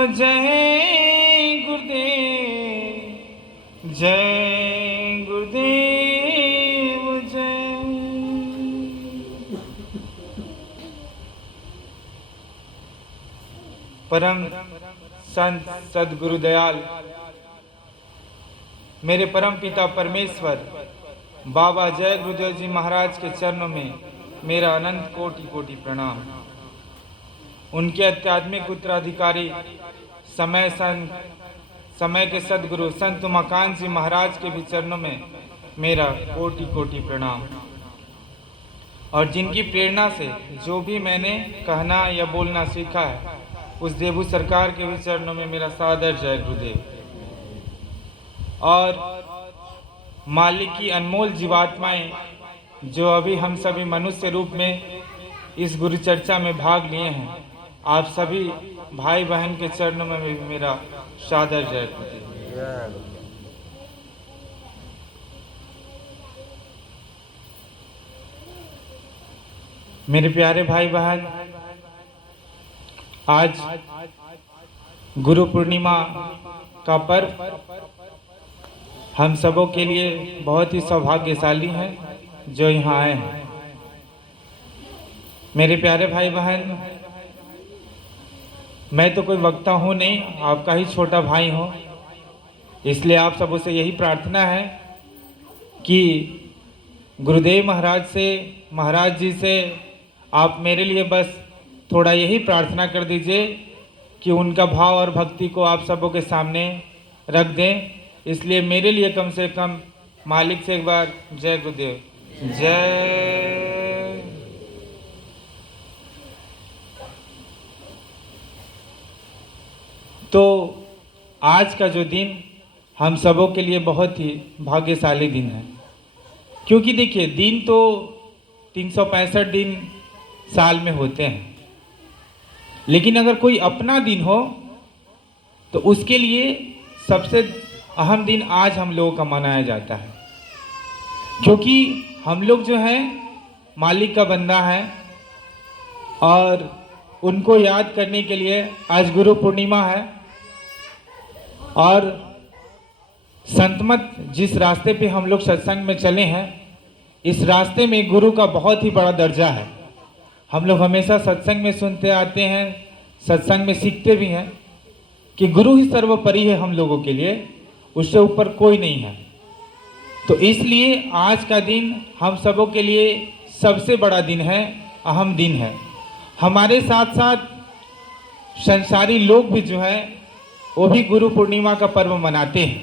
जय गुरुदेव, जय गुरुदेव जय। परम संत सदगुरु दयाल मेरे परम पिता परमेश्वर बाबा जय गुरुदेव जी महाराज के चरणों में मेरा अनंत कोटि कोटि प्रणाम। उनके आध्यात्मिक उत्तराधिकारी समय के सदगुरु संत उमाकांत जी महाराज के भी चरणों में मेरा कोटि कोटि प्रणाम। और जिनकी प्रेरणा से जो भी मैंने कहना या बोलना सीखा है, उस देवू सरकार के भी चरणों में मेरा सादर जय गुरुदेव। और मालिक की अनमोल जीवात्माएं जो अभी हम सभी मनुष्य रूप में इस गुरु चर्चा में भाग लिए हैं, आप सभी भाई बहन के चरणों में भी मेरा सादर जय गुरुदेव। मेरे प्यारे भाई बहन, आज गुरु पूर्णिमा का पर्व हम सबों के लिए बहुत ही सौभाग्यशाली है जो यहाँ आए हैं। मेरे प्यारे भाई बहन, मैं तो कोई वक्ता हूँ नहीं, आपका ही छोटा भाई हूँ। इसलिए आप सबों से यही प्रार्थना है कि गुरुदेव महाराज जी से आप मेरे लिए बस थोड़ा यही प्रार्थना कर दीजिए कि उनका भाव और भक्ति को आप सबों के सामने रख दें। इसलिए मेरे लिए कम से कम मालिक से एक बार जय गुरुदेव, जय। तो आज का जो दिन हम सबों के लिए बहुत ही भाग्यशाली दिन है, क्योंकि देखिए दिन तो 365 दिन साल में होते हैं, लेकिन अगर कोई अपना दिन हो तो उसके लिए सबसे अहम दिन आज हम लोगों का मनाया जाता है। क्योंकि हम लोग जो है मालिक का बंदा है और उनको याद करने के लिए आज गुरु पूर्णिमा है। और संतमत जिस रास्ते पे हम लोग सत्संग में चले हैं, इस रास्ते में गुरु का बहुत ही बड़ा दर्जा है। हम लोग हमेशा सत्संग में सुनते आते हैं, सत्संग में सीखते भी हैं कि गुरु ही सर्वोपरि है हम लोगों के लिए, उससे ऊपर कोई नहीं है। तो इसलिए आज का दिन हम सबों के लिए सबसे बड़ा दिन है, अहम दिन है। हमारे साथ साथ संसारी लोग भी जो है वो भी गुरु पूर्णिमा का पर्व मनाते हैं।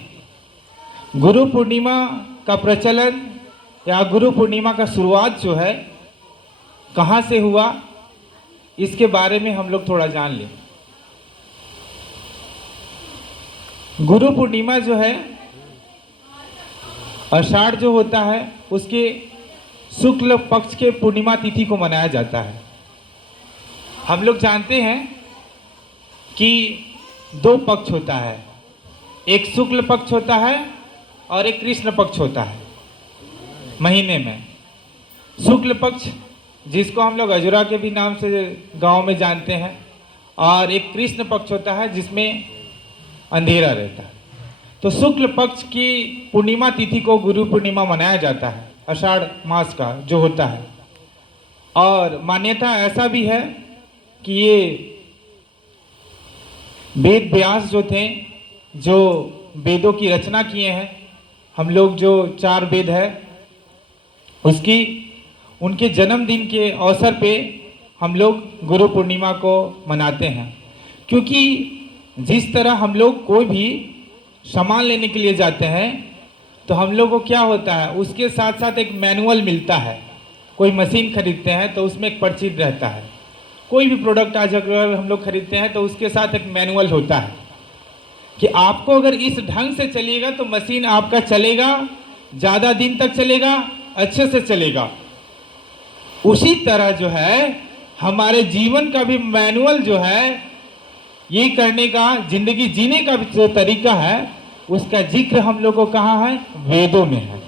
गुरु पूर्णिमा का प्रचलन या गुरु पूर्णिमा का शुरुआत जो है कहाँ से हुआ, इसके बारे में हम लोग थोड़ा जान लें। गुरु पूर्णिमा जो है आषाढ़ जो होता है उसके शुक्ल पक्ष के पूर्णिमा तिथि को मनाया जाता है। हम लोग जानते हैं कि दो पक्ष होता है, एक शुक्ल पक्ष होता है और एक कृष्ण पक्ष होता है महीने में। शुक्ल पक्ष जिसको हम लोग अजुरा के भी नाम से गांव में जानते हैं, और एक कृष्ण पक्ष होता है जिसमें अंधेरा रहता है। तो शुक्ल पक्ष की पूर्णिमा तिथि को गुरु पूर्णिमा मनाया जाता है, आषाढ़ मास का जो होता है। और मान्यता ऐसा भी है कि ये वेद व्यास जो थे, जो वेदों की रचना किए हैं, हम लोग जो 4 वेद है उसकी उनके जन्मदिन के अवसर पे हम लोग गुरु पूर्णिमा को मनाते हैं। क्योंकि जिस तरह हम लोग कोई भी सामान लेने के लिए जाते हैं तो हम लोग को क्या होता है, उसके साथ साथ एक मैनुअल मिलता है। कोई मशीन खरीदते हैं तो उसमें एक पर्ची रहता है। कोई भी प्रोडक्ट आज अगर हम लोग खरीदते हैं तो उसके साथ एक मैनुअल होता है कि आपको अगर इस ढंग से चलिएगा तो मशीन आपका चलेगा, ज़्यादा दिन तक चलेगा, अच्छे से चलेगा। उसी तरह जो है हमारे जीवन का भी मैनुअल जो है, ये करने का, जिंदगी जीने का भी जो तरीका है, उसका जिक्र हम लोग को कहाँ है, वेदों में है,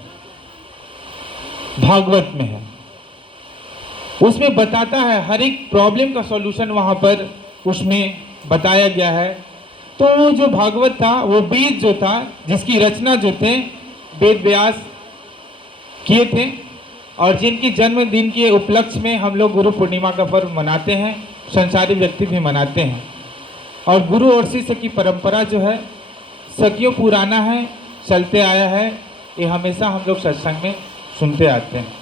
भागवत में है। उसमें बताता है हर एक प्रॉब्लम का सॉल्यूशन वहाँ पर उसमें बताया गया है तो जो भागवत था वो वेद जो था, जिसकी रचना जो थे वेद व्यास किए थे, और जिनकी जन्मदिन के उपलक्ष्य में हम लोग गुरु पूर्णिमा का पर्व मनाते हैं, संसारी व्यक्ति भी मनाते हैं। और गुरु और शिष्य की परंपरा जो है सदियों पुराना है, चलते आया है, ये हमेशा हम लोग सत्संग में सुनते आते हैं।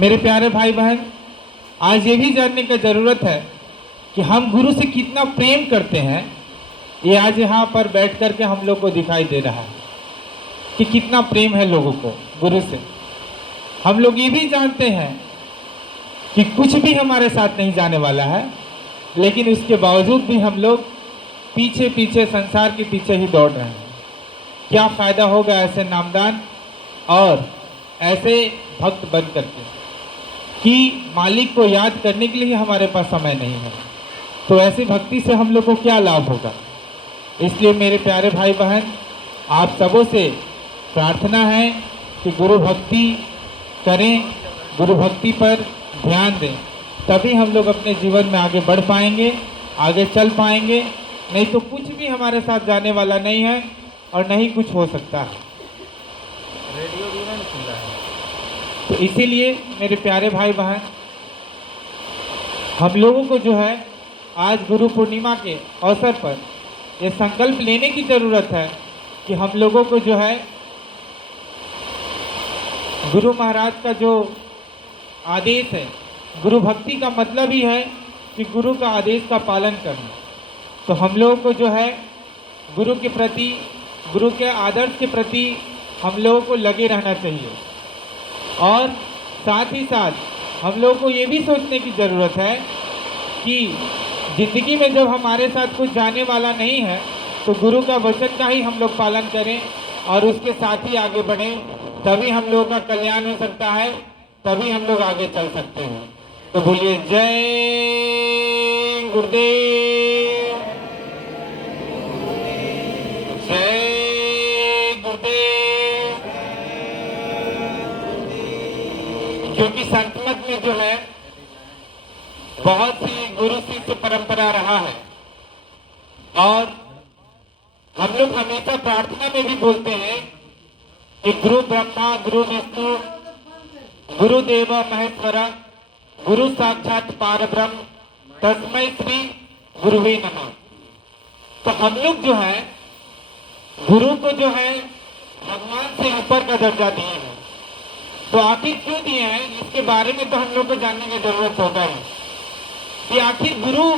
मेरे प्यारे भाई बहन, आज ये भी जानने का ज़रूरत है कि हम गुरु से कितना प्रेम करते हैं। ये आज यहाँ पर बैठ कर के हम लोग को दिखाई दे रहा है कि कितना प्रेम है लोगों को गुरु से। हम लोग ये भी जानते हैं कि कुछ भी हमारे साथ नहीं जाने वाला है, लेकिन उसके बावजूद भी हम लोग पीछे पीछे संसार के पीछे ही दौड़ रहे हैं। क्या फ़ायदा होगा ऐसे नामदान और ऐसे भक्त बन करके कि मालिक को याद करने के लिए हमारे पास समय नहीं है, तो ऐसी भक्ति से हम लोग को क्या लाभ होगा। इसलिए मेरे प्यारे भाई बहन, आप सबों से प्रार्थना है कि गुरु भक्ति करें, गुरु भक्ति पर ध्यान दें, तभी हम लोग अपने जीवन में आगे बढ़ पाएंगे, आगे चल पाएंगे। नहीं तो कुछ भी हमारे साथ जाने वाला नहीं है और नहीं कुछ हो सकता है। रेडियो भी नहीं सुन रहा है। तो इसीलिए मेरे प्यारे भाई बहन, हम लोगों को जो है आज गुरु पूर्णिमा के अवसर पर ये संकल्प लेने की ज़रूरत है कि हम लोगों को जो है गुरु महाराज का जो आदेश है, गुरु भक्ति का मतलब ही है कि गुरु का आदेश का पालन करना। तो हम लोगों को जो है गुरु के प्रति, गुरु के आदर्श के प्रति हम लोगों को लगे रहना चाहिए। और साथ ही साथ हम लोगों को ये भी सोचने की ज़रूरत है कि ज़िंदगी में जब हमारे साथ कुछ जाने वाला नहीं है, तो गुरु का वचन का ही हम लोग पालन करें और उसके साथ ही आगे बढ़ें, तभी हम लोगों का कल्याण हो सकता है, तभी हम लोग आगे चल सकते हैं। तो बोलिए जय गुरुदेव, जय गुरुदेव। क्योंकि संतमत में जो है बहुत सी गुरु शिष्य परंपरा रहा है, और हम लोग हमेशा प्रार्थना में भी बोलते हैं कि गुरु ब्रह्मा गुरु विष्णु गुरुदेव महेश्वरा गुरु साक्षात पारब्रह्म तस्मै श्री गुरुवे नमः। तो हम लोग जो है गुरु को जो है भगवान से ऊपर का दर्जा दिए हैं। तो आखिर क्यों दिए हैं, इसके बारे में तो हम लोग को जानने की जरूरत होता है कि आखिर गुरु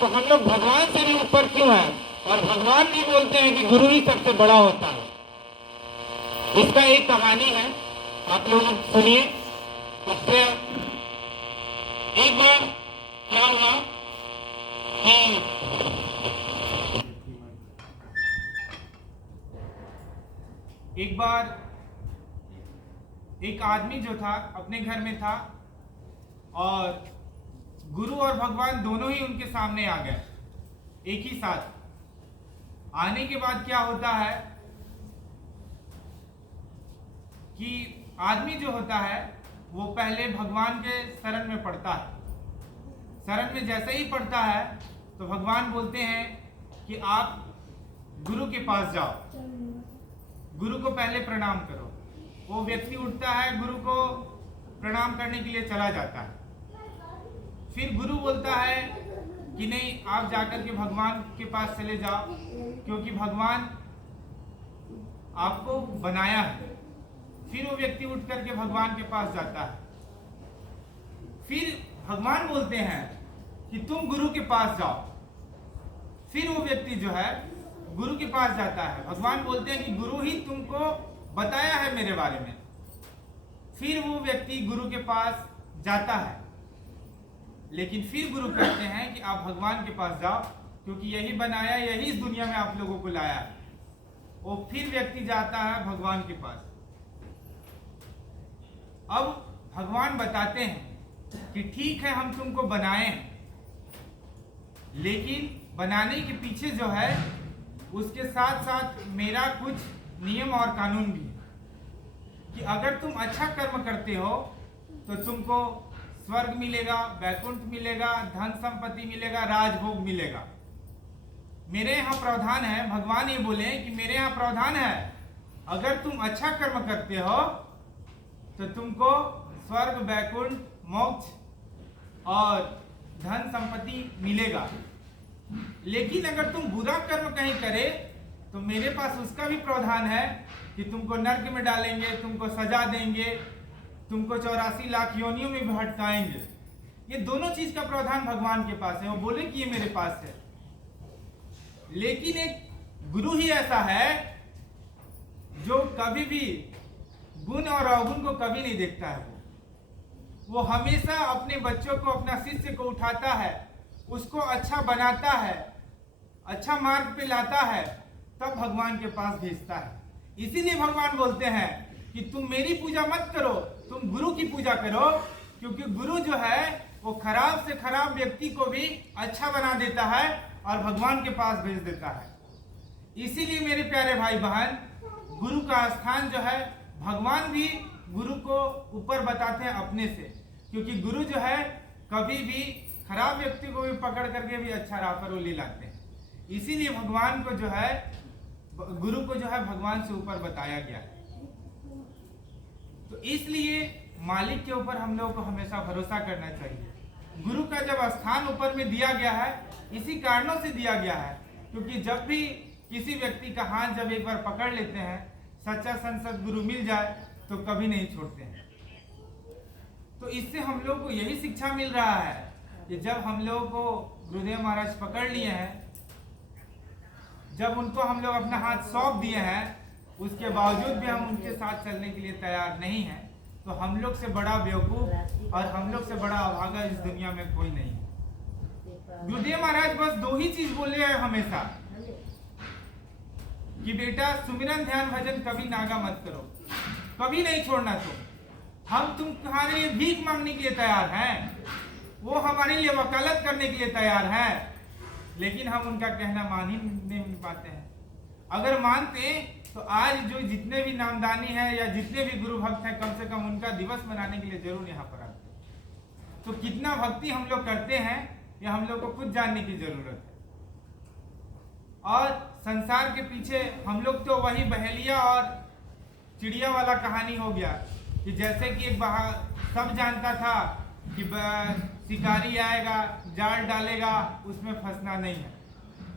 तो हम लोग भगवान से भी ऊपर क्यों है, और भगवान भी बोलते हैं कि गुरु ही सबसे बड़ा होता है। इसका एक कहानी है, आप लोग सुनिए। उससे एक बार क्या हुआ कि एक बार एक आदमी जो था अपने घर में था और गुरु और भगवान दोनों ही उनके सामने आ गए एक ही साथ। आने के बाद क्या होता है कि आदमी जो होता है वो पहले भगवान के शरण में पड़ता है। शरण में जैसे ही पड़ता है तो भगवान बोलते हैं कि आप गुरु के पास जाओ, गुरु को पहले प्रणाम करो। वो व्यक्ति उठता है, गुरु को प्रणाम करने के लिए चला जाता है। फिर गुरु बोलता है कि नहीं, आप जाकर के भगवान के पास चले जाओ, क्योंकि भगवान आपको बनाया है। फिर वो व्यक्ति उठ करके भगवान के पास जाता है। फिर भगवान बोलते हैं कि तुम गुरु के पास जाओ। फिर वो व्यक्ति जो है गुरु के पास जाता है। भगवान बोलते हैं कि गुरु ही तुमको बताया है मेरे बारे में। फिर वो व्यक्ति गुरु के पास जाता है, लेकिन फिर गुरु कहते हैं कि आप भगवान के पास जाओ, क्योंकि यही बनाया, यही इस दुनिया में आप लोगों को लाया है। वो फिर व्यक्ति जाता है भगवान के पास। अब भगवान बताते हैं कि ठीक है, हम तुमको बनाए हैं, लेकिन बनाने के पीछे जो है उसके साथ साथ मेरा कुछ नियम और कानून भी है कि अगर तुम अच्छा कर्म करते हो तो तुमको स्वर्ग मिलेगा, वैकुंठ मिलेगा, धन संपत्ति मिलेगा, राजभोग मिलेगा। मेरे यहाँ प्रावधान है, भगवान ये बोले कि मेरे यहाँ प्रावधान है, अगर तुम अच्छा कर्म करते हो तो तुमको स्वर्ग, वैकुंठ, मोक्ष और धन संपत्ति मिलेगा। लेकिन अगर तुम बुरा कर्म कहीं करे तो मेरे पास उसका भी प्रावधान है कि तुमको नरक में डालेंगे, तुमको सजा देंगे, तुमको 84 लाख योनियों में भी भटकाएंगे। ये दोनों चीज का प्रावधान भगवान के पास है। वो बोले कि ये मेरे पास है। लेकिन एक गुरु ही ऐसा है जो कभी भी गुण और अवगुण को कभी नहीं देखता है। वो हमेशा अपने बच्चों को, अपना शिष्य को उठाता है, उसको अच्छा बनाता है, अच्छा मार्ग पे लाता है, तब भगवान के पास भेजता है। इसीलिए भगवान बोलते हैं कि तुम मेरी पूजा मत करो, तुम गुरु की पूजा करो, क्योंकि गुरु जो है वो खराब से खराब व्यक्ति को भी अच्छा बना देता है और भगवान के पास भेज देता है। इसीलिए मेरे प्यारे भाई बहन, गुरु का स्थान जो है, भगवान भी गुरु को ऊपर बताते हैं अपने से, क्योंकि गुरु जो है कभी भी खराब व्यक्ति को भी पकड़ करके भी अच्छा राह पर वो ले लाते हैं। इसीलिए भगवान को जो है, गुरु को जो है भगवान से ऊपर बताया गया है। तो इसलिए मालिक के ऊपर हम लोगों को हमेशा भरोसा करना चाहिए। गुरु का जब स्थान ऊपर में दिया गया है, इसी कारणों से दिया गया है, क्योंकि जब भी किसी व्यक्ति का हाथ जब एक बार पकड़ लेते हैं, सच्चा संसद गुरु मिल जाए तो कभी नहीं छोड़ते हैं। तो इससे हम लोग को यही शिक्षा मिल रहा है कि जब हम लोगों को गुरुदेव महाराज पकड़ लिए हैं, जब उनको हम लोग अपना हाथ सौंप दिए हैं, उसके बावजूद भी हम उनके साथ चलने के लिए तैयार नहीं हैं, तो हम लोग से बड़ा बेवकूफ और हम लोग से बड़ा अभागा इस दुनिया में कोई नहीं है। गुरुदेव महाराज बस दो ही चीज बोले हैं हमेशा कि बेटा सुमिरन ध्यान भजन कभी नागा मत करो, कभी नहीं छोड़ना। हम तुम्हारे लिए भीख मांगने के लिए तैयार हैं, वो हमारे लिए वकालत करने के लिए तैयार हैं, लेकिन हम उनका कहना मान ही नहीं पाते हैं। अगर मानते तो आज जो जितने भी नामदानी हैं या जितने भी गुरु भक्त हैं, कम से कम उनका दिवस मनाने के लिए जरूर यहाँ पर आते। तो कितना भक्ति हम लोग करते हैं ये हम लोग को खुद जानने की जरूरत है। और संसार के पीछे हम लोग तो वही बहेलिया और चिड़िया वाला कहानी हो गया कि जैसे कि एक सब जानता था कि शिकारी आएगा, जाल डालेगा, उसमें फंसना नहीं है।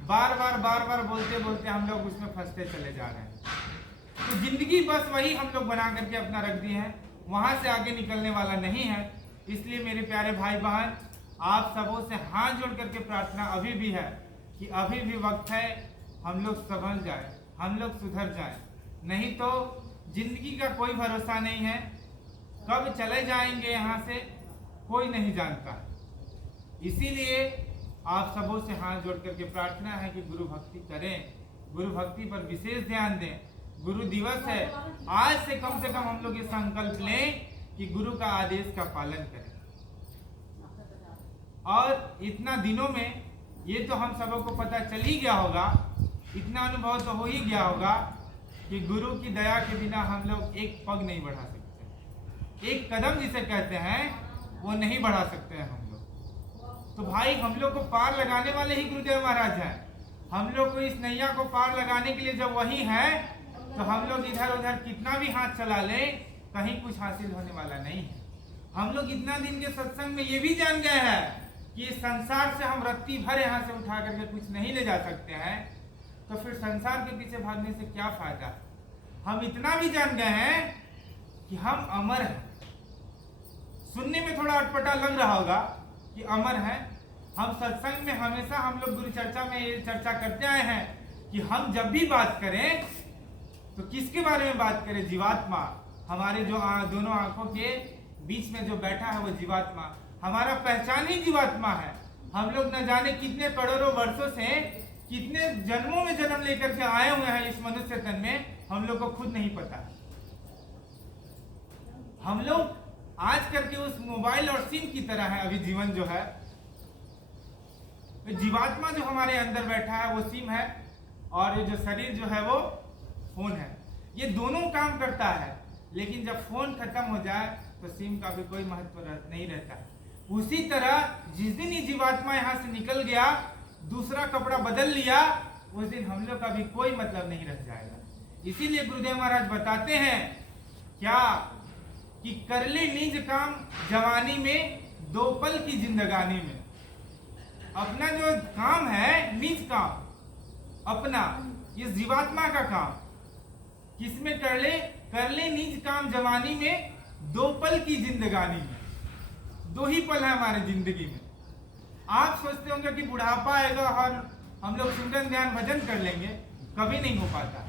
बार बार बोलते बोलते हम लोग उसमें फंसते चले जा रहे हैं। तो जिंदगी बस वही हम लोग बना करके अपना रख दिए हैं, वहां से आगे निकलने वाला नहीं है। इसलिए मेरे प्यारे भाई बहन, आप सबों से हाथ जोड़ करके प्रार्थना अभी भी है कि अभी भी वक्त है, हम लोग संभल जाए, हम लोग सुधर जाए, नहीं तो जिंदगी का कोई भरोसा नहीं है। कब चले जाएंगे यहाँ से कोई नहीं जानता। इसीलिए आप सबों से हाथ जोड़ करके प्रार्थना है कि गुरु भक्ति करें, गुरु भक्ति पर विशेष ध्यान दें। गुरु दिवस है, आज से कम हम लोग ये संकल्प लें कि गुरु का आदेश का पालन करें। और इतना दिनों में ये तो हम सबों को पता चल ही गया होगा, इतना अनुभव तो हो ही गया होगा कि गुरु की दया के बिना हम लोग एक पग नहीं बढ़ा सकते, एक कदम जिसे कहते हैं वो नहीं बढ़ा सकते हैं हम लोग। तो भाई हम लोग को पार लगाने वाले ही गुरुदेव महाराज हैं। हम लोग को इस नैया को पार लगाने के लिए जब वही है, तो हम लोग इधर उधर कितना भी हाथ चला लें, कहीं कुछ हासिल होने वाला नहीं है। हम लोग इतना दिन के सत्संग में ये भी जान गए हैं कि इस संसार से हम रत्ती भर यहाँ से उठा करके कुछ नहीं ले जा सकते हैं, तो फिर संसार के पीछे भागने से क्या फायदा। हम इतना भी जान गए हैं कि हम अमर हैं। सुनने में थोड़ा अटपटा लग रहा होगा कि अमर है। हम सत्संग में हमेशा हम लोग गुरु चर्चा में ये चर्चा करते आए हैं कि हम जब भी बात करें तो किसके बारे में बात करें? जीवात्मा। हमारे जो दोनों आंखों के बीच में जो बैठा है वो जीवात्मा, हमारा पहचान ही जीवात्मा है। हम लोग न जाने कितने करोड़ों वर्षों से, कितने जन्मों में जन्म लेकर के आए हुए हैं इस मनुष्य तन में, हम लोग को खुद नहीं पता। हम लोग आज करके उस मोबाइल और सिम की तरह है। अभी जीवन जो है, जीवात्मा जो हमारे अंदर बैठा है वो सिम है, और ये जो शरीर जो है वो फोन है। ये दोनों काम करता है, लेकिन जब फोन खत्म हो जाए तो सिम का भी कोई महत्व नहीं रहता है। उसी तरह जिस दिन ये जीवात्मा यहाँ से निकल गया, दूसरा कपड़ा बदल लिया, उस दिन हम लोग का भी कोई मतलब नहीं रह जाएगा। इसीलिए गुरुदेव महाराज बताते हैं क्या कि कर ले निज काम जवानी में, दो पल की जिंदगानी में। अपना जो काम है निज काम, अपना ये जीवात्मा का काम किसमें कर ले निज काम जवानी में, दो पल की जिंदगानी में। दो ही पल है हमारे जिंदगी में। आप सोचते होंगे कि बुढ़ापा आएगा और हम लोग सुमिरन ध्यान भजन कर लेंगे, कभी नहीं हो पाता।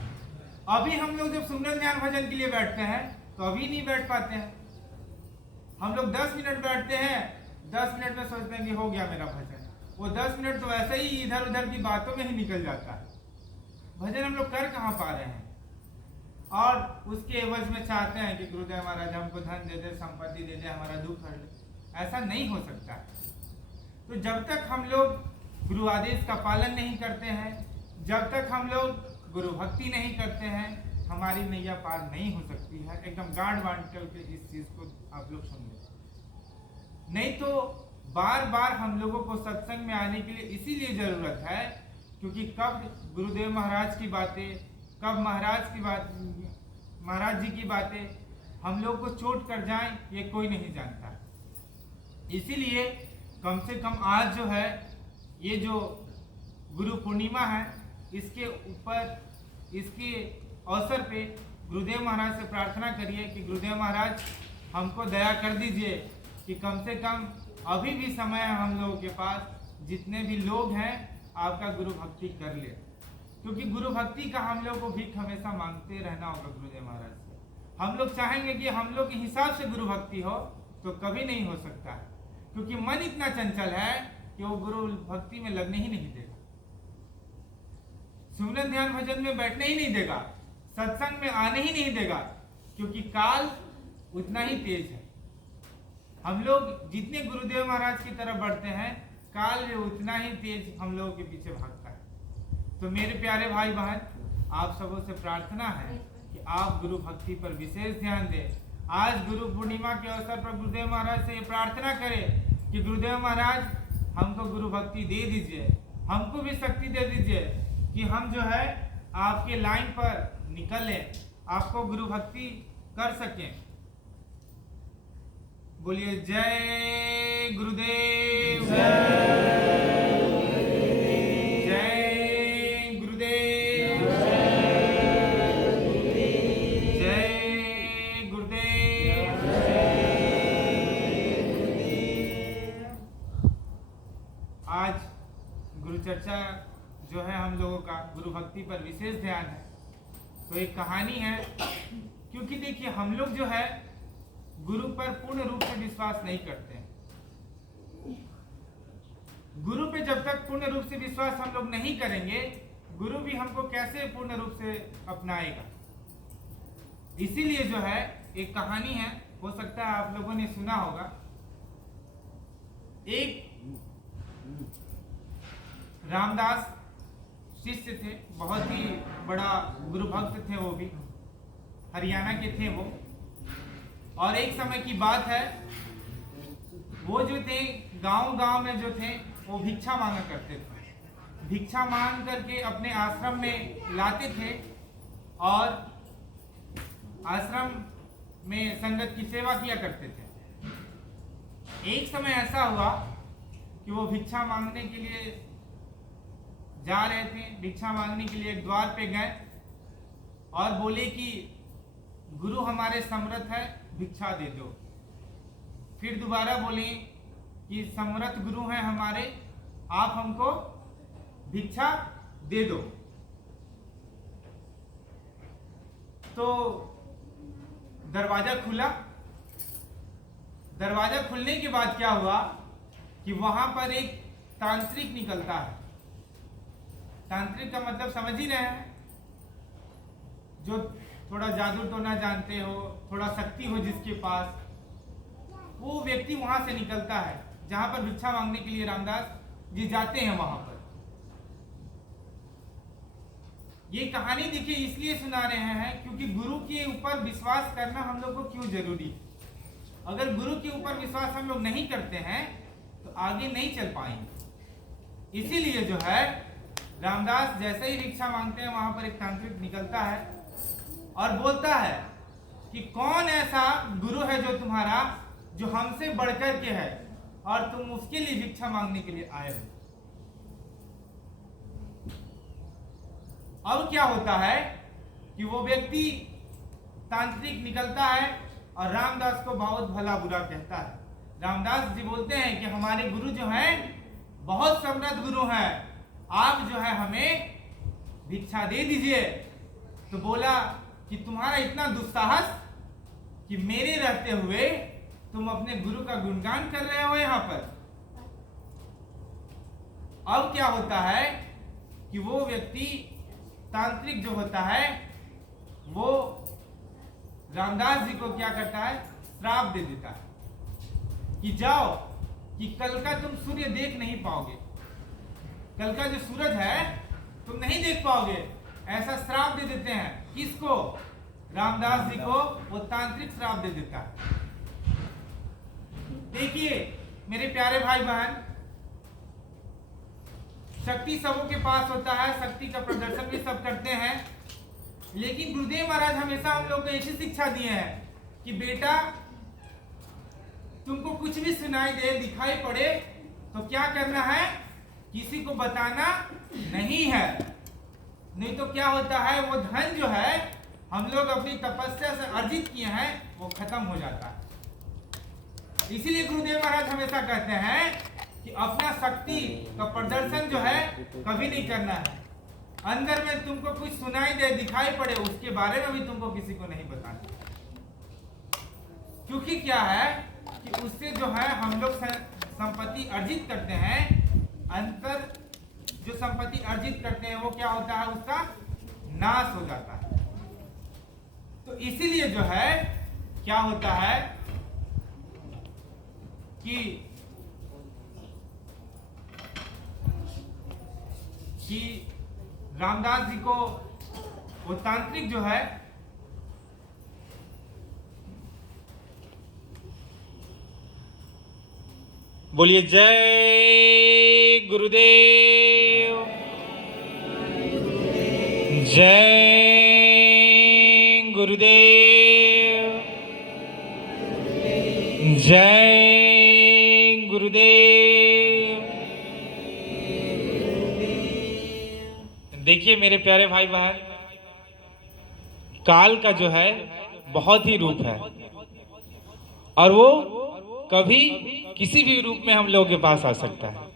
अभी हम लोग जब सुमिरन ध्यान भजन के लिए बैठते हैं तो अभी नहीं बैठ पाते हैं। हम लोग 10 मिनट बैठते हैं, 10 मिनट में सोचते हैं कि हो गया मेरा भजन। वो 10 मिनट तो ऐसे ही इधर उधर की बातों में ही निकल जाता है। भजन हम लोग कर कहाँ पा रहे हैं, और उसके एवज में चाहते हैं कि गुरुदेव महाराज हमको धन दे दे, संपत्ति दे दे, हमारा दुख हर ले। ऐसा नहीं हो सकता। तो जब तक हम लोग गुरु आदेश का पालन नहीं करते हैं, जब तक हम लोग गुरु भक्ति नहीं करते हैं, हमारी नैया पार नहीं हो सकती है। एकदम गांड बांध करके इस चीज को आप लोग सुन लें। नहीं तो बार बार हम लोगों को सत्संग में आने के लिए इसीलिए जरूरत है क्योंकि कब गुरुदेव महाराज की बातें, कब महाराज जी की बातें हम लोग को चोट कर जाएं, ये कोई नहीं जानता। इसीलिए कम से कम आज जो है, ये जो गुरु पूर्णिमा है, इसके ऊपर, इसके अवसर पे गुरुदेव महाराज से प्रार्थना करिए कि गुरुदेव महाराज हमको दया कर दीजिए कि कम से कम अभी भी समय है हम लोगों के पास, जितने भी लोग हैं आपका गुरु भक्ति कर ले। क्योंकि गुरु भक्ति का हम लोग को भीख हमेशा मांगते रहना होगा गुरुदेव महाराज से। हम लोग चाहेंगे कि हम लोग के हिसाब से गुरु भक्ति हो तो कभी नहीं हो सकता है, क्योंकि मन इतना चंचल है कि वो गुरु भक्ति में लगने ही नहीं देगा, सुमिरन ध्यान भजन में बैठने ही नहीं देगा, सत्संग में आने ही नहीं देगा, क्योंकि काल उतना ही तेज है। हम लोग जितने गुरुदेव महाराज की तरफ बढ़ते हैं, काल भी उतना ही तेज हम लोगों के पीछे भागता है। तो मेरे प्यारे भाई बहन, आप सबों से प्रार्थना है कि आप गुरु भक्ति पर विशेष ध्यान दें। आज गुरु पूर्णिमा के अवसर पर गुरुदेव महाराज से ये प्रार्थना करें कि गुरुदेव महाराज हमको गुरु भक्ति दे दीजिए, हमको भी शक्ति दे दीजिए कि हम जो है आपके लाइन पर निकले, आपको गुरु भक्ति कर सकें। बोलिए जय गुरुदेव, जय गुरुदेव, जय गुरुदेव। आज गुरु चर्चा जो है हम लोगों का गुरु भक्ति पर विशेष ध्यान है। तो एक कहानी है, क्योंकि देखिए हम लोग जो है गुरु पर पूर्ण रूप से विश्वास नहीं करते हैं। गुरु पे जब तक पूर्ण रूप से विश्वास हम लोग नहीं करेंगे, गुरु भी हमको कैसे पूर्ण रूप से अपनाएगा। इसीलिए जो है एक कहानी है, हो सकता है आप लोगों ने सुना होगा। एक रामदास शिष्य थे, बहुत ही बड़ा गुरु भक्त थे, वो भी हरियाणा के थे वो। और एक समय की बात है, वो जो थे गांव में जो थे वो भिक्षा मांगा करते थे। भिक्षा मांग करके अपने आश्रम में लाते थे और आश्रम में संगत की सेवा किया करते थे। एक समय ऐसा हुआ कि वो भिक्षा मांगने के लिए जा रहे थे, भिक्षा मांगने के लिए एक द्वार पे गए और बोले कि गुरु हमारे समर्थ है, भिक्षा दे दो। फिर दोबारा बोले कि समर्थ गुरु हैं हमारे, आप हमको भिक्षा दे दो। तो दरवाजा खुला। दरवाजा खुलने के बाद क्या हुआ कि वहां पर एक तांत्रिक निकलता है। तांत्रिक का मतलब समझ ही रहे हैं, जो थोड़ा जादू टोना जानते हो, थोड़ा शक्ति हो जिसके पास, वो व्यक्ति वहां से निकलता है जहां पर भिक्षा मांगने के लिए रामदास जी जाते हैं। वहां पर ये कहानी देखिए इसलिए सुना रहे हैं क्योंकि गुरु के ऊपर विश्वास करना हम लोग को क्यों जरूरी है। अगर गुरु के ऊपर विश्वास हम लोग नहीं करते हैं तो आगे नहीं चल पाएंगे। इसीलिए जो है रामदास जैसे ही भिक्षा मांगते हैं वहां पर एक तांत्रिक निकलता है और बोलता है कि कौन ऐसा गुरु है जो तुम्हारा, जो हमसे बढ़कर के है और तुम उसके लिए भिक्षा मांगने के लिए आए हो। अब क्या होता है कि वो व्यक्ति तांत्रिक निकलता है और रामदास को बहुत भला बुरा कहता है। रामदास जी बोलते हैं कि हमारे गुरु जो हैं बहुत समृद्ध गुरु हैं, आप जो है हमें भिक्षा दे दीजिए। तो बोला कि तुम्हारा इतना दुस्साहस कि मेरे रहते हुए तुम अपने गुरु का गुणगान कर रहे हो यहाँ पर। अब क्या होता है कि वो व्यक्ति तांत्रिक जो होता है वो रामदास जी को क्या करता है, श्राप दे देता है कि जाओ कि कल का तुम सूर्य देख नहीं पाओगे, कल का जो सूरज है तुम नहीं देख पाओगे। ऐसा श्राप दे देते हैं। किसको? रामदास जी को वो तांत्रिक श्राप दे देता है। देखिए मेरे प्यारे भाई बहन, शक्ति सबों के पास होता है, शक्ति का प्रदर्शन भी सब करते हैं, लेकिन गुरुदेव महाराज हमेशा हम लोग को ऐसी शिक्षा दिए हैं कि बेटा तुमको कुछ भी सुनाई दे, दिखाई पड़े तो क्या करना है, किसी को बताना नहीं है। नहीं तो क्या होता है, वो धन जो है हम लोग अपनी तपस्या से अर्जित किए हैं वो खत्म हो जाता है। इसीलिए गुरुदेव महाराज हमेशा कहते हैं कि अपना शक्ति का प्रदर्शन जो है कभी नहीं करना है। अंदर में तुमको कुछ सुनाई दे, दिखाई पड़े, उसके बारे में भी तुमको किसी को नहीं बताना। क्योंकि क्या है कि उससे जो है हम लोग संपत्ति अर्जित करते हैं, अंतर जो संपत्ति अर्जित करते हैं वो क्या होता है, उसका नाश हो जाता है। तो इसीलिए जो है क्या होता है कि रामदास जी को वो तांत्रिक जो है बोलिए जय गुरुदेव, जय गुरुदेव, जय गुरुदेव। देखिए मेरे प्यारे भाई बहन, काल का जो है बहुत ही रूप है और वो कभी किसी भी रूप में हम लोगों के पास आ सकता है।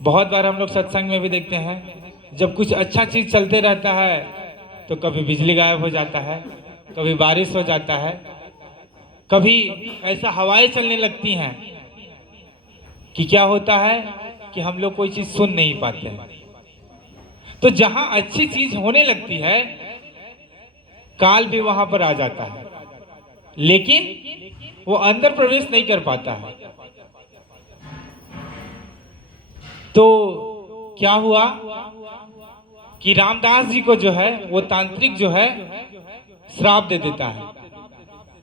बहुत बार हम लोग सत्संग में भी देखते हैं, जब कुछ अच्छा चीज चलते रहता है तो कभी बिजली गायब हो जाता है, कभी बारिश हो जाता है, कभी ऐसा हवाएं चलने लगती हैं कि क्या होता है कि हम लोग कोई चीज सुन नहीं पाते हैं। तो जहां अच्छी चीज होने लगती है काल भी वहां पर आ जाता है, लेकिन वो अंदर प्रवेश नहीं कर पाता है। तो क्या हुआ कि रामदास जी को जो है वो तांत्रिक जो है श्राप दे देता है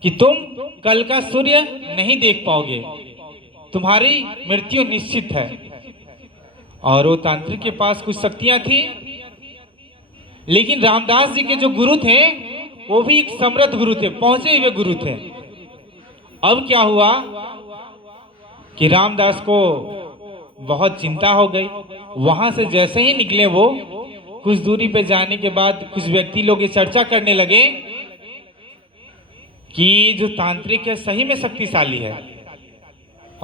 कि तुम कल का सूर्य नहीं देख पाओगे, तुम्हारी मृत्यु निश्चित है। और वो तांत्रिक के पास कुछ शक्तियां थी, लेकिन रामदास जी के जो गुरु थे वो भी एक समृद्ध गुरु थे, पहुंचे हुए गुरु थे। अब क्या हुआ कि रामदास को बहुत चिंता हो गई। वहां से जैसे ही निकले वो कुछ दूरी पे जाने के बाद कुछ व्यक्ति लोग ये चर्चा करने लगे कि जो तांत्रिक है सही में शक्तिशाली है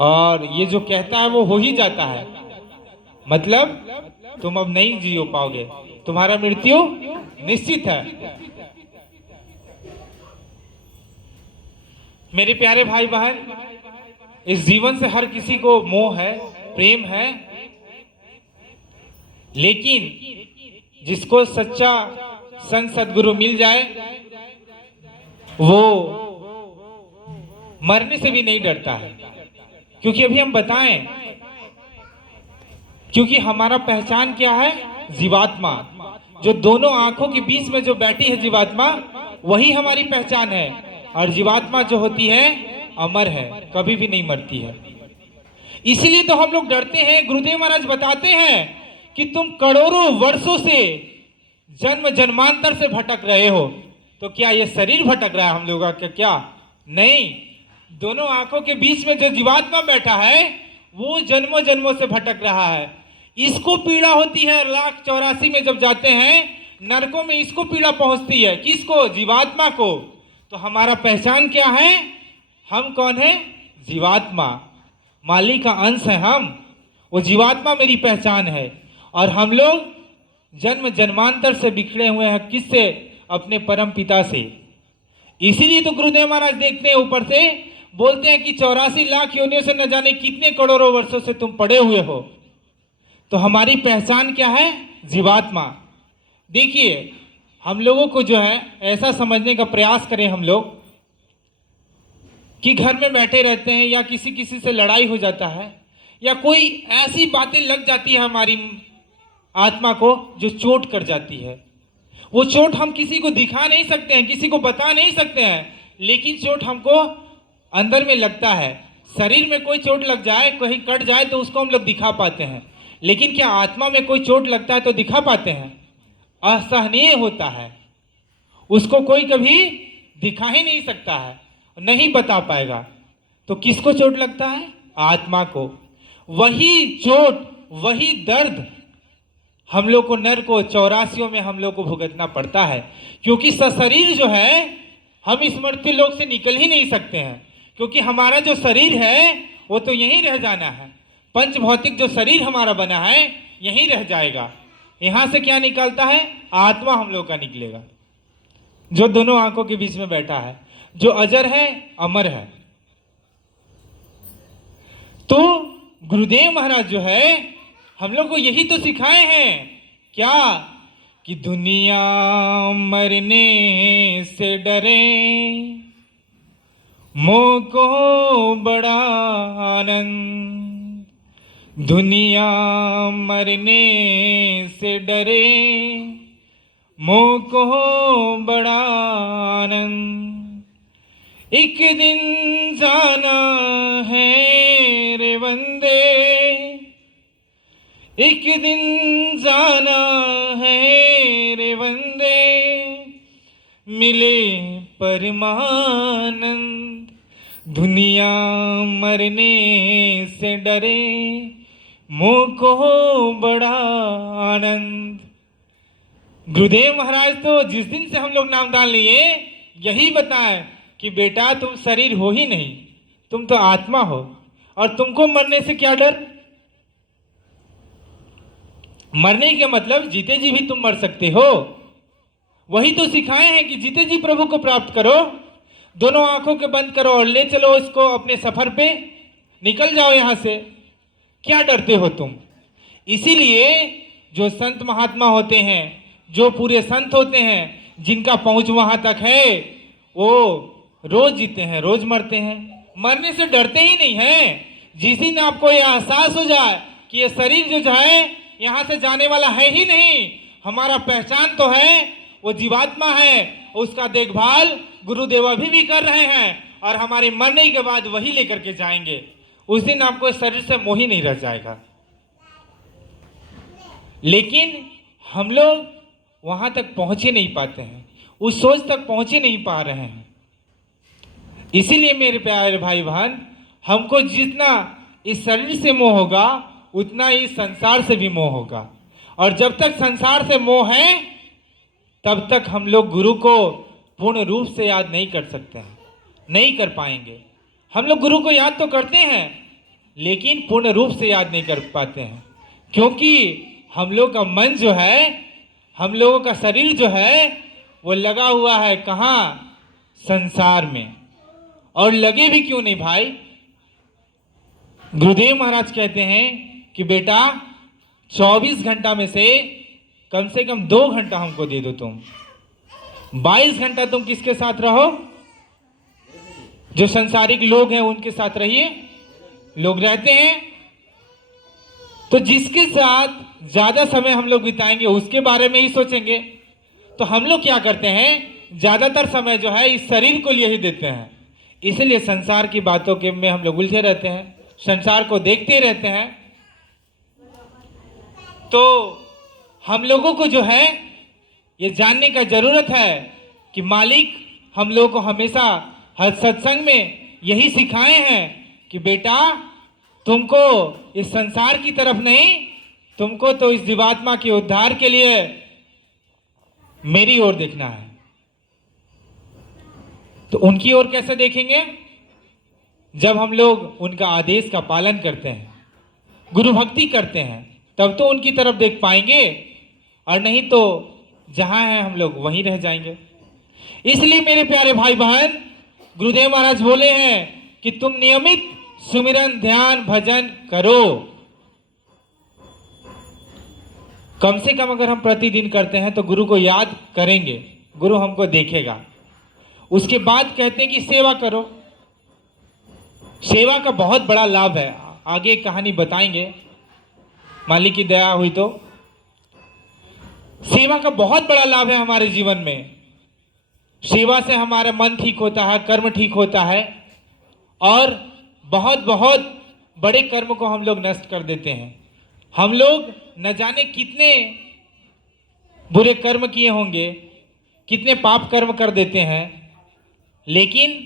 और ये जो कहता है वो हो ही जाता है, मतलब तुम अब नहीं जी पाओगे, तुम्हारा मृत्यु निश्चित है। मेरे प्यारे भाई बहन, इस जीवन से हर किसी को मोह है, प्रेम है, लेकिन जिसको सच्चा संत सदगुरु मिल जाए वो मरने से भी नहीं डरता है। क्योंकि अभी हम बताएं, क्योंकि हमारा पहचान क्या है, जीवात्मा। जो दोनों आंखों के बीच में जो बैठी है जीवात्मा, वही हमारी पहचान है। और जीवात्मा जो होती है अमर है, कभी भी नहीं मरती है। इसीलिए तो हम लोग डरते हैं। गुरुदेव महाराज बताते हैं कि तुम करोड़ों वर्षों से जन्म जन्मांतर से भटक रहे हो, तो क्या ये शरीर भटक रहा है हम लोगों का? क्या नहीं, दोनों आंखों के बीच में जो जीवात्मा बैठा है वो जन्मों जन्मों से भटक रहा है। इसको पीड़ा होती है, लाख 84 में जब जाते हैं नरकों में, इसको पीड़ा पहुंचती है। किसको? जीवात्मा को। तो हमारा पहचान क्या है? हम कौन है? जीवात्मा। मालिक का अंश है हम, वो जीवात्मा मेरी पहचान है। और हम लोग जन्म जन्मांतर से बिखरे हुए हैं। किससे? अपने परम पिता से। इसीलिए तो गुरुदेव महाराज देखते हैं ऊपर से, बोलते हैं कि 84 लाख योनियों से न जाने कितने करोड़ों वर्षों से तुम पड़े हुए हो। तो हमारी पहचान क्या है? जीवात्मा। देखिए, हम लोगों को जो है ऐसा समझने का प्रयास करें हम लोग कि घर में बैठे रहते हैं या किसी किसी से लड़ाई हो जाता है या कोई ऐसी बातें लग जाती है हमारी आत्मा को जो चोट कर जाती है। वो चोट हम किसी को दिखा नहीं सकते हैं, किसी को बता नहीं सकते हैं, लेकिन चोट हमको अंदर में लगता है। शरीर में कोई चोट लग जाए, कहीं कट जाए तो उसको हम लोग दिखा पाते हैं, लेकिन क्या आत्मा में कोई चोट लगता है तो दिखा पाते हैं? असहनीय होता है, उसको कोई कभी दिखा ही नहीं सकता है, नहीं बता पाएगा। तो किसको चोट लगता है? आत्मा को। वही चोट, वही दर्द हम लोग को नर को 84 में हम लोग को भुगतना पड़ता है, क्योंकि सशरीर जो है हम इस मर्त्य लोक से निकल ही नहीं सकते हैं, क्योंकि हमारा जो शरीर है वो तो यहीं रह जाना है। पंच भौतिक जो शरीर हमारा बना है यहीं रह जाएगा। यहां से क्या निकलता है? आत्मा हम लोग का निकलेगा, जो दोनों आंखों के बीच में बैठा है, जो अजर है, अमर है। तो गुरुदेव महाराज जो है हम लोग को यही तो सिखाए हैं, क्या? कि दुनिया मरने से डरे, मोह को बड़ा आनंद। दुनिया मरने से डरे, मोह को बड़ा आनंद। एक दिन जाना है रे वंदे, एक दिन जाना है रे वंदे, मिले परमानंद। दुनिया मरने से डरे, मोह को बड़ा आनंद। गुरुदेव महाराज तो जिस दिन से हम लोग नामदान लिए यही बताएं कि बेटा तुम शरीर हो ही नहीं, तुम तो आत्मा हो, और तुमको मरने से क्या डर? मरने के मतलब जीते जी भी तुम मर सकते हो। वही तो सिखाए हैं कि जीते जी प्रभु को प्राप्त करो। दोनों आंखों के बंद करो और ले चलो इसको अपने सफर पे, निकल जाओ यहां से। क्या डरते हो तुम? इसीलिए जो संत महात्मा होते हैं, जो पूरे संत होते हैं, जिनका पहुंच वहां तक है, वो रोज जीते हैं, रोज मरते हैं, मरने से डरते ही नहीं हैं। जिस दिन आपको यह एहसास हो जाए कि ये शरीर जो है यहां से जाने वाला है ही नहीं, हमारा पहचान तो है, वो जीवात्मा है, उसका देखभाल गुरुदेव अभी भी कर रहे हैं, और हमारे मरने के बाद वही लेकर के जाएंगे। उस दिन आपको इस शरीर से मोह ही नहीं रह जाएगा। लेकिन हम लोग वहां तक पहुंच ही नहीं पाते हैं, उस सोच तक पहुंच ही नहीं पा रहे हैं। इसीलिए मेरे प्यारे भाई बहन, हमको जितना इस शरीर से मोह होगा उतना ही संसार से भी मोह होगा। और जब तक संसार से मोह है तब तक हम लोग गुरु को पूर्ण रूप से याद नहीं कर सकते हैं, नहीं कर पाएंगे। हम लोग गुरु को याद तो करते हैं लेकिन पूर्ण रूप से याद नहीं कर पाते हैं, क्योंकि हम लोग का मन जो है, हम लोगों का शरीर जो है वो लगा हुआ है कहाँ? संसार में। और लगे भी क्यों नहीं भाई? गुरुदेव महाराज कहते हैं कि बेटा 24 घंटा में से कम 2 घंटा हमको दे दो तुम। 22 घंटा तुम किसके साथ रहो? जो संसारिक लोग हैं उनके साथ रहिए। लोग रहते हैं तो जिसके साथ ज्यादा समय हम लोग बिताएंगे उसके बारे में ही सोचेंगे। तो हम लोग क्या करते हैं, ज्यादातर समय जो है इस शरीर को लिए ही देते हैं। इसलिए संसार की बातों के में हम लोग उलझे रहते हैं, संसार को देखते रहते हैं, तो हम लोगों को जो है ये जानने का जरूरत है कि मालिक हम लोगों को हमेशा हर सत्संग में यही सिखाए हैं कि बेटा तुमको इस संसार की तरफ नहीं, तुमको तो इस जीवात्मा के उद्धार के लिए मेरी ओर देखना है। तो उनकी ओर कैसे देखेंगे? जब हम लोग उनका आदेश का पालन करते हैं, गुरु भक्ति करते हैं, तब तो उनकी तरफ देख पाएंगे, और नहीं तो जहां हैं हम लोग वहीं रह जाएंगे। इसलिए मेरे प्यारे भाई बहन, गुरुदेव महाराज बोले हैं कि तुम नियमित सुमिरन ध्यान भजन करो। कम से कम अगर हम प्रतिदिन करते हैं तो गुरु को याद करेंगे, गुरु हमको देखेगा। उसके बाद कहते हैं कि सेवा करो। सेवा का बहुत बड़ा लाभ है, आगे कहानी बताएंगे, मालिक की दया हुई तो। सेवा का बहुत बड़ा लाभ है हमारे जीवन में। सेवा से हमारा मन ठीक होता है, कर्म ठीक होता है, और बहुत बहुत बड़े कर्म को हम लोग नष्ट कर देते हैं। हम लोग न जाने कितने बुरे कर्म किए होंगे, कितने पाप कर्म कर देते हैं, लेकिन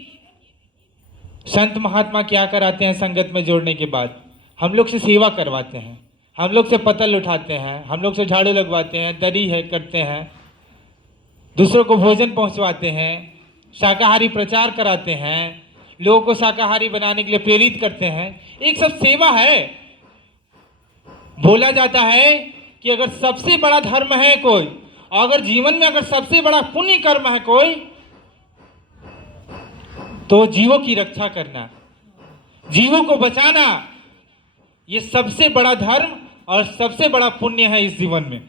संत महात्मा क्या कराते हैं? संगत में जोड़ने के बाद हम लोग से सेवा करवाते हैं, हम लोग से पतल उठाते हैं, हम लोग से झाड़ू लगवाते हैं, दरी है करते हैं, दूसरों को भोजन पहुंचवाते हैं, शाकाहारी प्रचार कराते हैं, लोगों को शाकाहारी बनाने के लिए प्रेरित करते हैं। एक सब सेवा है। बोला जाता है कि अगर सबसे बड़ा धर्म है कोई, अगर जीवन में अगर सबसे बड़ा पुण्य कर्म है कोई, तो जीवों की रक्षा करना, जीवों को बचाना, ये सबसे बड़ा धर्म और सबसे बड़ा पुण्य है इस जीवन में,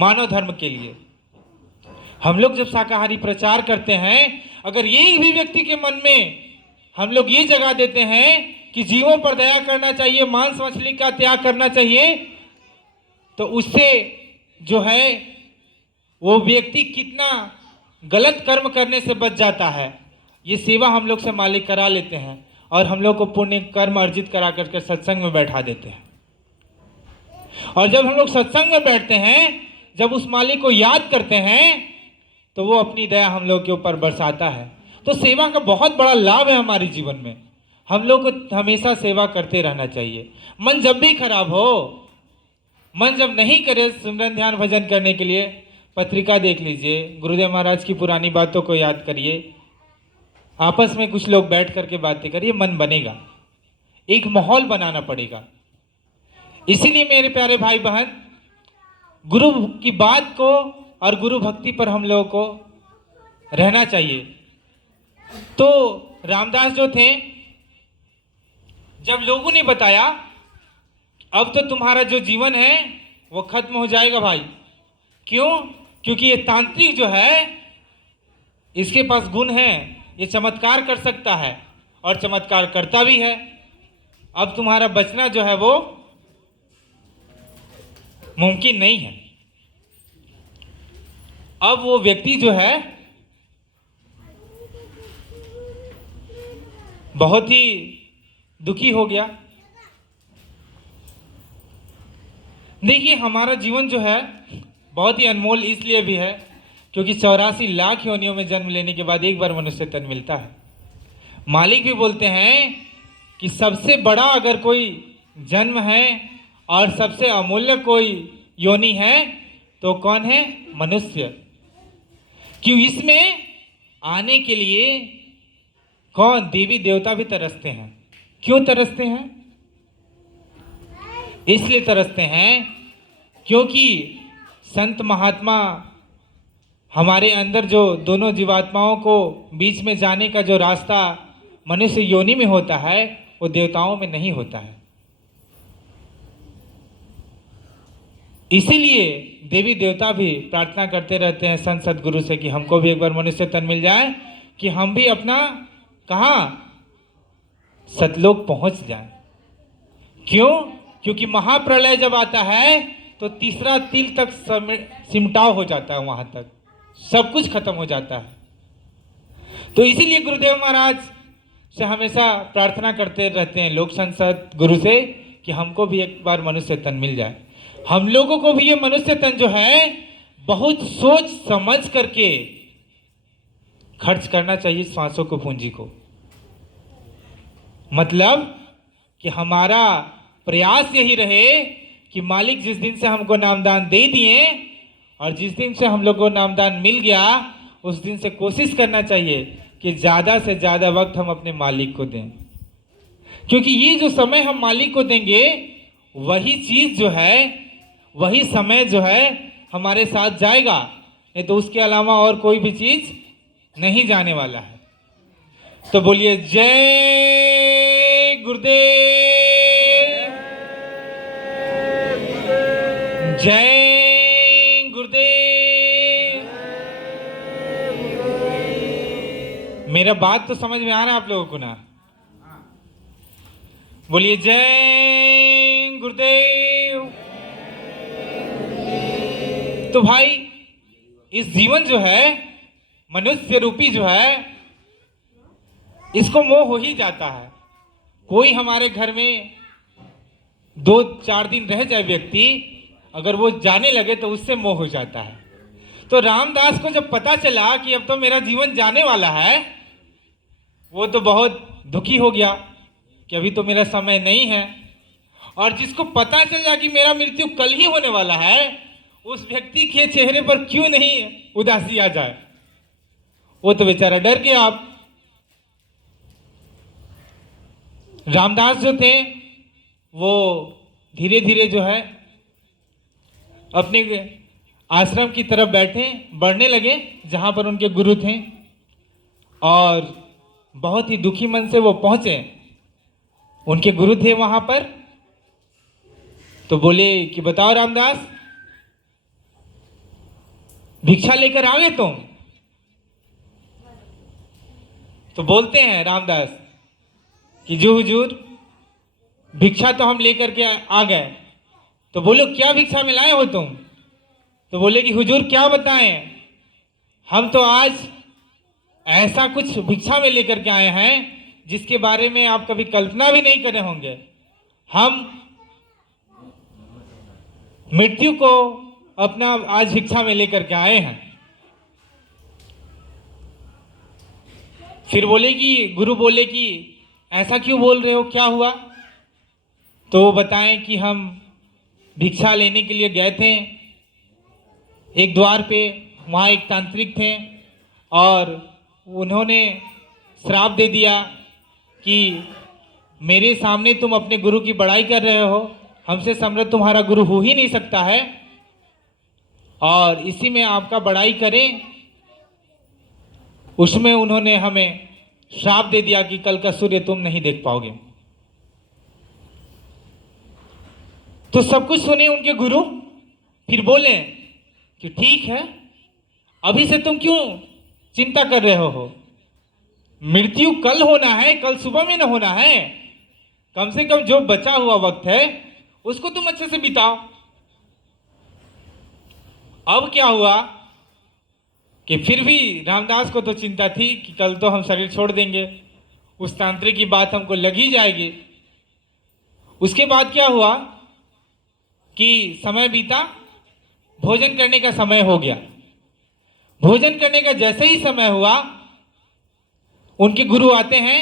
मानव धर्म के लिए। हम लोग जब शाकाहारी प्रचार करते हैं, अगर एक भी व्यक्ति के मन में हम लोग ये जगा देते हैं कि जीवों पर दया करना चाहिए, मांस मछली का त्याग करना चाहिए, तो उससे जो है वो व्यक्ति कितना गलत कर्म करने से बच जाता है। ये सेवा हम लोग से मालिक करा लेते हैं और हम लोग को पुण्य कर्म अर्जित करा करके सत्संग में बैठा देते हैं। और जब हम लोग सत्संग में बैठते हैं, जब उस मालिक को याद करते हैं, तो वो अपनी दया हम लोग के ऊपर बरसाता है। तो सेवा का बहुत बड़ा लाभ है हमारे जीवन में। हम लोग को हमेशा सेवा करते रहना चाहिए। मन जब भी खराब हो, मन जब नहीं करे सिमरन ध्यान भजन करने के लिए, पत्रिका देख लीजिए, गुरुदेव महाराज की पुरानी बातों को याद करिए, आपस में कुछ लोग बैठ करके बातें करिए, मन बनेगा। एक माहौल बनाना पड़ेगा। इसीलिए मेरे प्यारे भाई बहन, गुरु की बात को और गुरु भक्ति पर हम लोगों को रहना चाहिए। तो रामदास जो थे, जब लोगों ने बताया अब तो तुम्हारा जो जीवन है वो खत्म हो जाएगा भाई। क्यों? क्योंकि ये तांत्रिक जो है, इसके पास गुण है, ये चमत्कार कर सकता है और चमत्कार करता भी है। अब तुम्हारा बचना जो है वो मुमकिन नहीं है। अब वो व्यक्ति जो है बहुत ही दुखी हो गया। देखिए, हमारा जीवन जो है बहुत ही अनमोल इसलिए भी है क्योंकि 84 लाख योनियों में जन्म लेने के बाद एक बार मनुष्य तन मिलता है। मालिक भी बोलते हैं कि सबसे बड़ा अगर कोई जन्म है और सबसे अमूल्य कोई योनि है तो कौन है? मनुष्य। क्यों? इसमें आने के लिए कौन? देवी देवता भी तरसते हैं। क्यों तरसते हैं? इसलिए तरसते हैं क्योंकि संत महात्मा हमारे अंदर जो दोनों जीवात्माओं को बीच में जाने का जो रास्ता मनुष्य योनि में होता है, वो देवताओं में नहीं होता है। इसीलिए देवी देवता भी प्रार्थना करते रहते हैं संत सदगुरु से कि हमको भी एक बार मनुष्य तन मिल जाए, कि हम भी अपना कहाँ सतलोक पहुंच जाए। क्यों? क्योंकि महाप्रलय जब आता है तो तीसरा तिल तक सिमटाव हो जाता है, वहां तक सब कुछ खत्म हो जाता है। तो इसीलिए गुरुदेव महाराज से हमेशा प्रार्थना करते रहते हैं लोक संसद गुरु से कि हमको भी एक बार मनुष्य तन मिल जाए। हम लोगों को भी ये मनुष्य तन जो है बहुत सोच समझ करके खर्च करना चाहिए श्वासों को, पूंजी को। मतलब कि हमारा प्रयास यही रहे कि मालिक जिस दिन से हमको नामदान दे दिए और जिस दिन से हम लोग को नामदान मिल गया उस दिन से कोशिश करना चाहिए कि ज़्यादा से ज़्यादा वक्त हम अपने मालिक को दें, क्योंकि ये जो समय हम मालिक को देंगे वही चीज़ जो है, वही समय जो है हमारे साथ जाएगा, नहीं तो उसके अलावा और कोई भी चीज़ नहीं जाने वाला है। तो बोलिए जय गुरुदेव, जय गुरुदेव। मेरा बात तो समझ में आ रहा है आप लोगों को ना? बोलिए जय गुरुदेव। तो भाई इस जीवन जो है मनुष्य रूपी जो है इसको मोह हो ही जाता है। कोई हमारे घर में 2-4 दिन रह जाए व्यक्ति, अगर वो जाने लगे तो उससे मोह हो जाता है। तो रामदास को जब पता चला कि अब तो मेरा जीवन जाने वाला है, वो तो बहुत दुखी हो गया कि अभी तो मेरा समय नहीं है। और जिसको पता चला कि मेरा मृत्यु कल ही होने वाला है, उस व्यक्ति के चेहरे पर क्यों नहीं उदासी आ जाए? वो तो बेचारा डर गया। आप रामदास जो थे वो धीरे धीरे जो है अपने आश्रम की तरफ बढ़ने लगे जहां पर उनके गुरु थे, और बहुत ही दुखी मन से वो पहुंचे। उनके गुरु थे वहां पर, तो बोले कि बताओ रामदास, भिक्षा लेकर आ गए तुम? तो बोलते हैं रामदास कि जो हुजूर भिक्षा तो हम लेकर के आ गए। तो बोलो क्या भिक्षा में लाए हो तुम? तो बोले कि हुजूर क्या बताएं, हम तो आज ऐसा कुछ भिक्षा में लेकर के आए हैं जिसके बारे में आप कभी कल्पना भी नहीं करे होंगे। हम मृत्यु को अपना आज भिक्षा में लेकर के आए हैं। फिर बोले कि गुरु बोले कि ऐसा क्यों बोल रहे हो, क्या हुआ? तो वो बताएं कि हम भिक्षा लेने के लिए गए थे एक द्वार पे, वहाँ एक तांत्रिक थे और उन्होंने श्राप दे दिया कि मेरे सामने तुम अपने गुरु की बड़ाई कर रहे हो, हमसे समृद्ध तुम्हारा गुरु हो ही नहीं सकता है, और इसी में आपका बड़ाई करें, उसमें उन्होंने हमें श्राप दे दिया कि कल का सूर्य तुम नहीं देख पाओगे। तो सब कुछ सुने उनके गुरु, फिर बोले कि ठीक है, अभी से तुम क्यों चिंता कर रहे हो? मृत्यु कल होना है, कल सुबह में ना होना है। कम से कम जो बचा हुआ वक्त है उसको तुम अच्छे से बिताओ। अब क्या हुआ कि फिर भी रामदास को तो चिंता थी कि कल तो हम शरीर छोड़ देंगे, उस तांत्रिक की बात हमको लग ही जाएगी। उसके बाद क्या हुआ कि समय बीता, भोजन करने का समय हो गया। भोजन करने का जैसे ही समय हुआ, उनके गुरु आते हैं,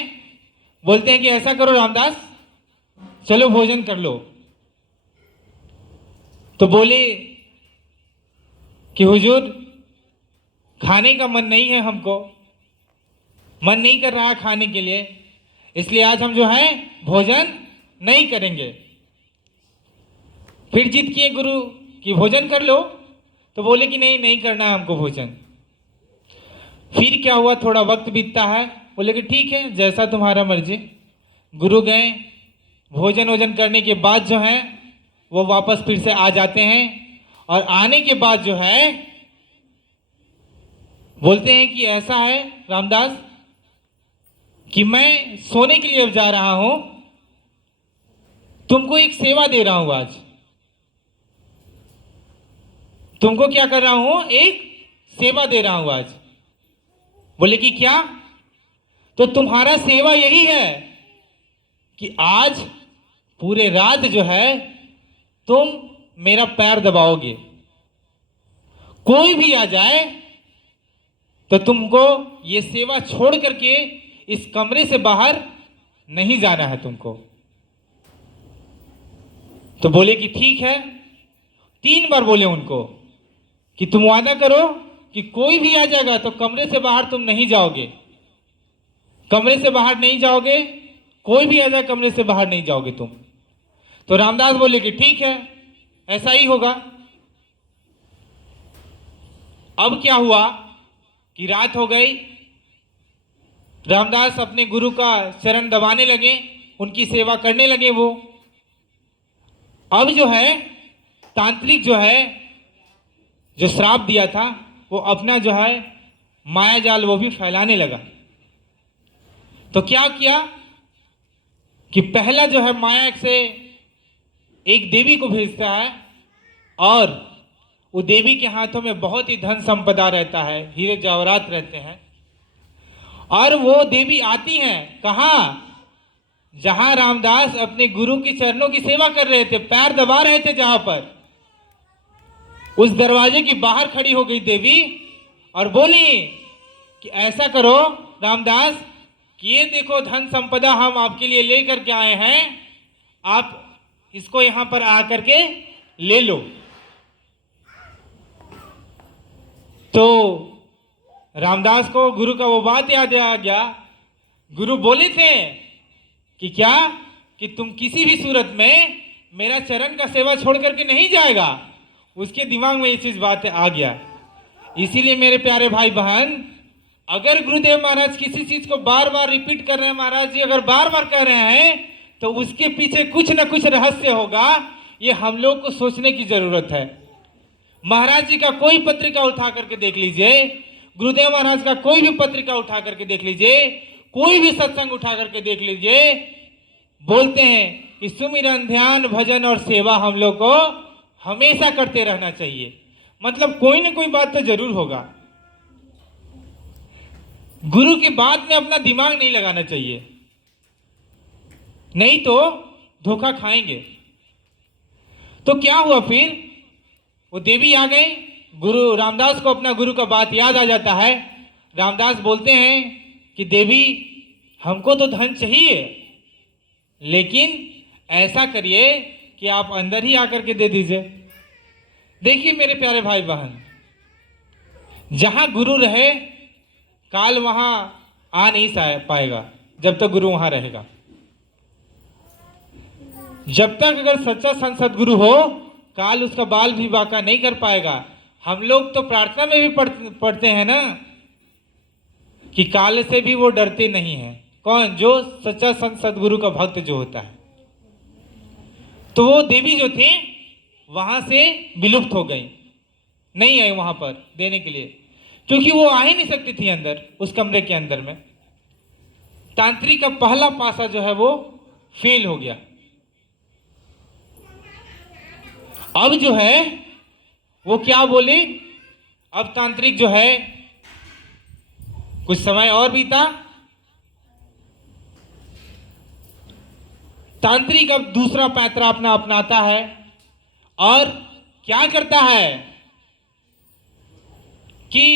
बोलते हैं कि ऐसा करो रामदास, चलो भोजन कर लो। तो बोले कि हुजूर खाने का मन नहीं है, हमको मन नहीं कर रहा है खाने के लिए, इसलिए आज हम जो है भोजन नहीं करेंगे। फिर जिद किए गुरु कि भोजन कर लो, तो बोले कि नहीं, नहीं करना है हमको भोजन। फिर क्या हुआ, थोड़ा वक्त बीतता है, बोले कि ठीक है जैसा तुम्हारा मर्जी। गुरु गए, भोजन वोजन करने के बाद जो है वो वापस फिर से आ जाते हैं, और आने के बाद जो है बोलते हैं कि ऐसा है रामदास कि मैं सोने के लिए अब जा रहा हूं, तुमको एक सेवा दे रहा हूं आज। तुमको क्या कर रहा हूं, एक सेवा दे रहा हूं आज। बोले कि क्या? तो तुम्हारा सेवा यही है कि आज पूरे रात जो है तुम मेरा पैर दबाओगे। कोई भी आ जाए तो तुमको ये सेवा छोड़ करके इस कमरे से बाहर नहीं जाना है तुमको। तो बोले कि ठीक है। 3 बार बोले उनको कि तुम वादा करो कि कोई भी आ जाएगा तो कमरे से बाहर तुम नहीं जाओगे, कमरे से बाहर नहीं जाओगे, कोई भी आ जाए कमरे से बाहर नहीं जाओगे तुम। तो रामदास बोले कि ठीक है, ऐसा ही होगा। अब क्या हुआ कि रात हो गई, रामदास अपने गुरु का चरण दबाने लगे, उनकी सेवा करने लगे वो। अब जो है तांत्रिक जो है जो श्राप दिया था वो अपना जो है माया जाल वो भी फैलाने लगा। तो क्या किया कि पहला जो है माया से एक देवी को भेजता है और वो देवी के हाथों में बहुत ही धन संपदा रहता है, हीरे जवाहरात रहते हैं। और वो देवी आती हैं कहाँ? जहां रामदास अपने गुरु के चरणों की सेवा कर रहे थे, पैर दबा रहे थे, जहां पर उस दरवाजे की बाहर खड़ी हो गई देवी और बोली कि ऐसा करो रामदास कि ये देखो धन संपदा हम आपके लिए लेकर के आए हैं, आप इसको यहां पर आकर के ले लो। तो रामदास को गुरु का वो बात याद आ गया। गुरु बोले थे कि क्या कि तुम किसी भी सूरत में मेरा चरण का सेवा छोड़ करके नहीं जाएगा। उसके दिमाग में ये चीज बात आ गया। इसीलिए मेरे प्यारे भाई बहन, अगर गुरुदेव महाराज किसी चीज को बार बार रिपीट कर रहे हैं, महाराज जी अगर बार बार कह रहे हैं तो उसके पीछे कुछ ना कुछ रहस्य होगा। ये हम लोग को सोचने की जरूरत है। महाराज जी का कोई पत्रिका उठा करके देख लीजिए, गुरुदेव महाराज का कोई भी पत्रिका उठा करके देख लीजिए, कोई भी सत्संग उठा करके देख लीजिए, बोलते हैं कि सुमिरन, ध्यान, भजन और सेवा हम लोग को हमेशा करते रहना चाहिए। मतलब कोई ना कोई बात तो जरूर होगा। गुरु की बात में अपना दिमाग नहीं लगाना चाहिए, नहीं तो धोखा खाएंगे। तो क्या हुआ फिर? वो देवी आ गई, गुरु रामदास को अपना गुरु का बात याद आ जाता है। रामदास बोलते हैं कि देवी हमको तो धन चाहिए, लेकिन ऐसा करिए कि आप अंदर ही आकर के दे दीजिए। देखिए मेरे प्यारे भाई बहन, जहां गुरु रहे काल वहां आ नहीं पाएगा जब तक गुरु वहां रहेगा। जब तक अगर सच्चा संत सदगुरु हो, काल उसका बाल भी बांका नहीं कर पाएगा। हम लोग तो प्रार्थना में भी पढ़ते हैं ना कि काल से भी वो डरते नहीं हैं। कौन? जो सच्चा संत सदगुरु का भक्त जो होता है। तो वो देवी जो थी वहां से विलुप्त हो गई, नहीं आई वहां पर देने के लिए, क्योंकि वो आ ही नहीं सकती थी अंदर उस कमरे के अंदर में। तांत्रिक का पहला पासा जो है वो फेल हो गया। अब जो है वो क्या बोले? अब तांत्रिक जो है कुछ समय और बीता, तांत्रिक अब दूसरा पैतरा अपना अपनाता है और क्या करता है कि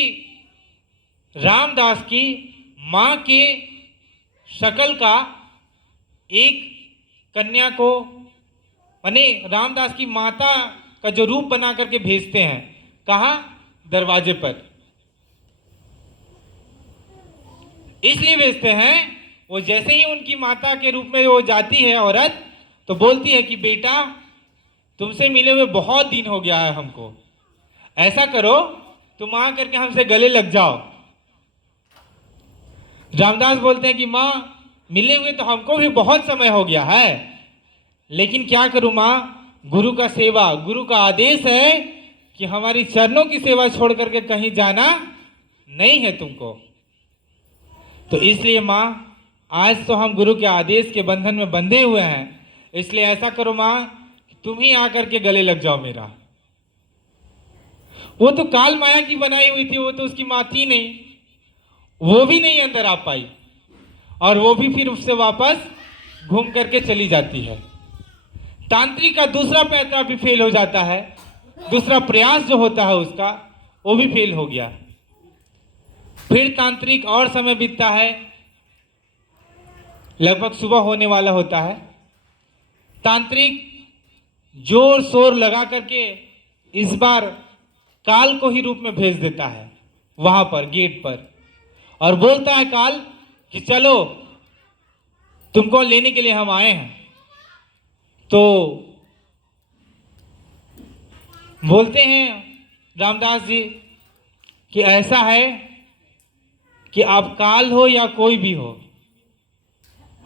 रामदास की मां के शक्ल का एक कन्या को, माने रामदास की माता का जो रूप बना करके भेजते हैं। कहाँ? दरवाजे पर। इसलिए भेजते हैं, वो जैसे ही उनकी माता के रूप में वो जाती है औरत, तो बोलती है कि बेटा तुमसे मिले हुए बहुत दिन हो गया है हमको, ऐसा करो तुम आ करके हमसे गले लग जाओ। रामदास बोलते हैं कि माँ मिले हुए तो हमको भी बहुत समय हो गया है, लेकिन क्या करूं माँ, गुरु का सेवा, गुरु का आदेश है कि हमारी चरणों की सेवा छोड़ करके कहीं जाना नहीं है तुमको। तो इसलिए माँ आज तो हम गुरु के आदेश के बंधन में बंधे हुए हैं, इसलिए ऐसा करो माँ तुम ही आकर के गले लग जाओ मेरा। वो तो काल माया की बनाई हुई थी, वो तो उसकी माँ थी नहीं, वो भी नहीं अंदर आ पाई। और वो भी फिर उससे वापस घूम करके चली जाती है। तांत्रिक का दूसरा पैतरा भी फेल हो जाता है, दूसरा प्रयास जो होता है उसका वो भी फेल हो गया। फिर तांत्रिक और समय बीतता है, लगभग सुबह होने वाला होता है। तांत्रिक जोर शोर लगा करके इस बार काल को ही रूप में भेज देता है वहां पर गेट पर, और बोलता है काल कि चलो तुमको लेने के लिए हम आए हैं। तो बोलते हैं रामदास जी कि ऐसा है कि आप काल हो या कोई भी हो,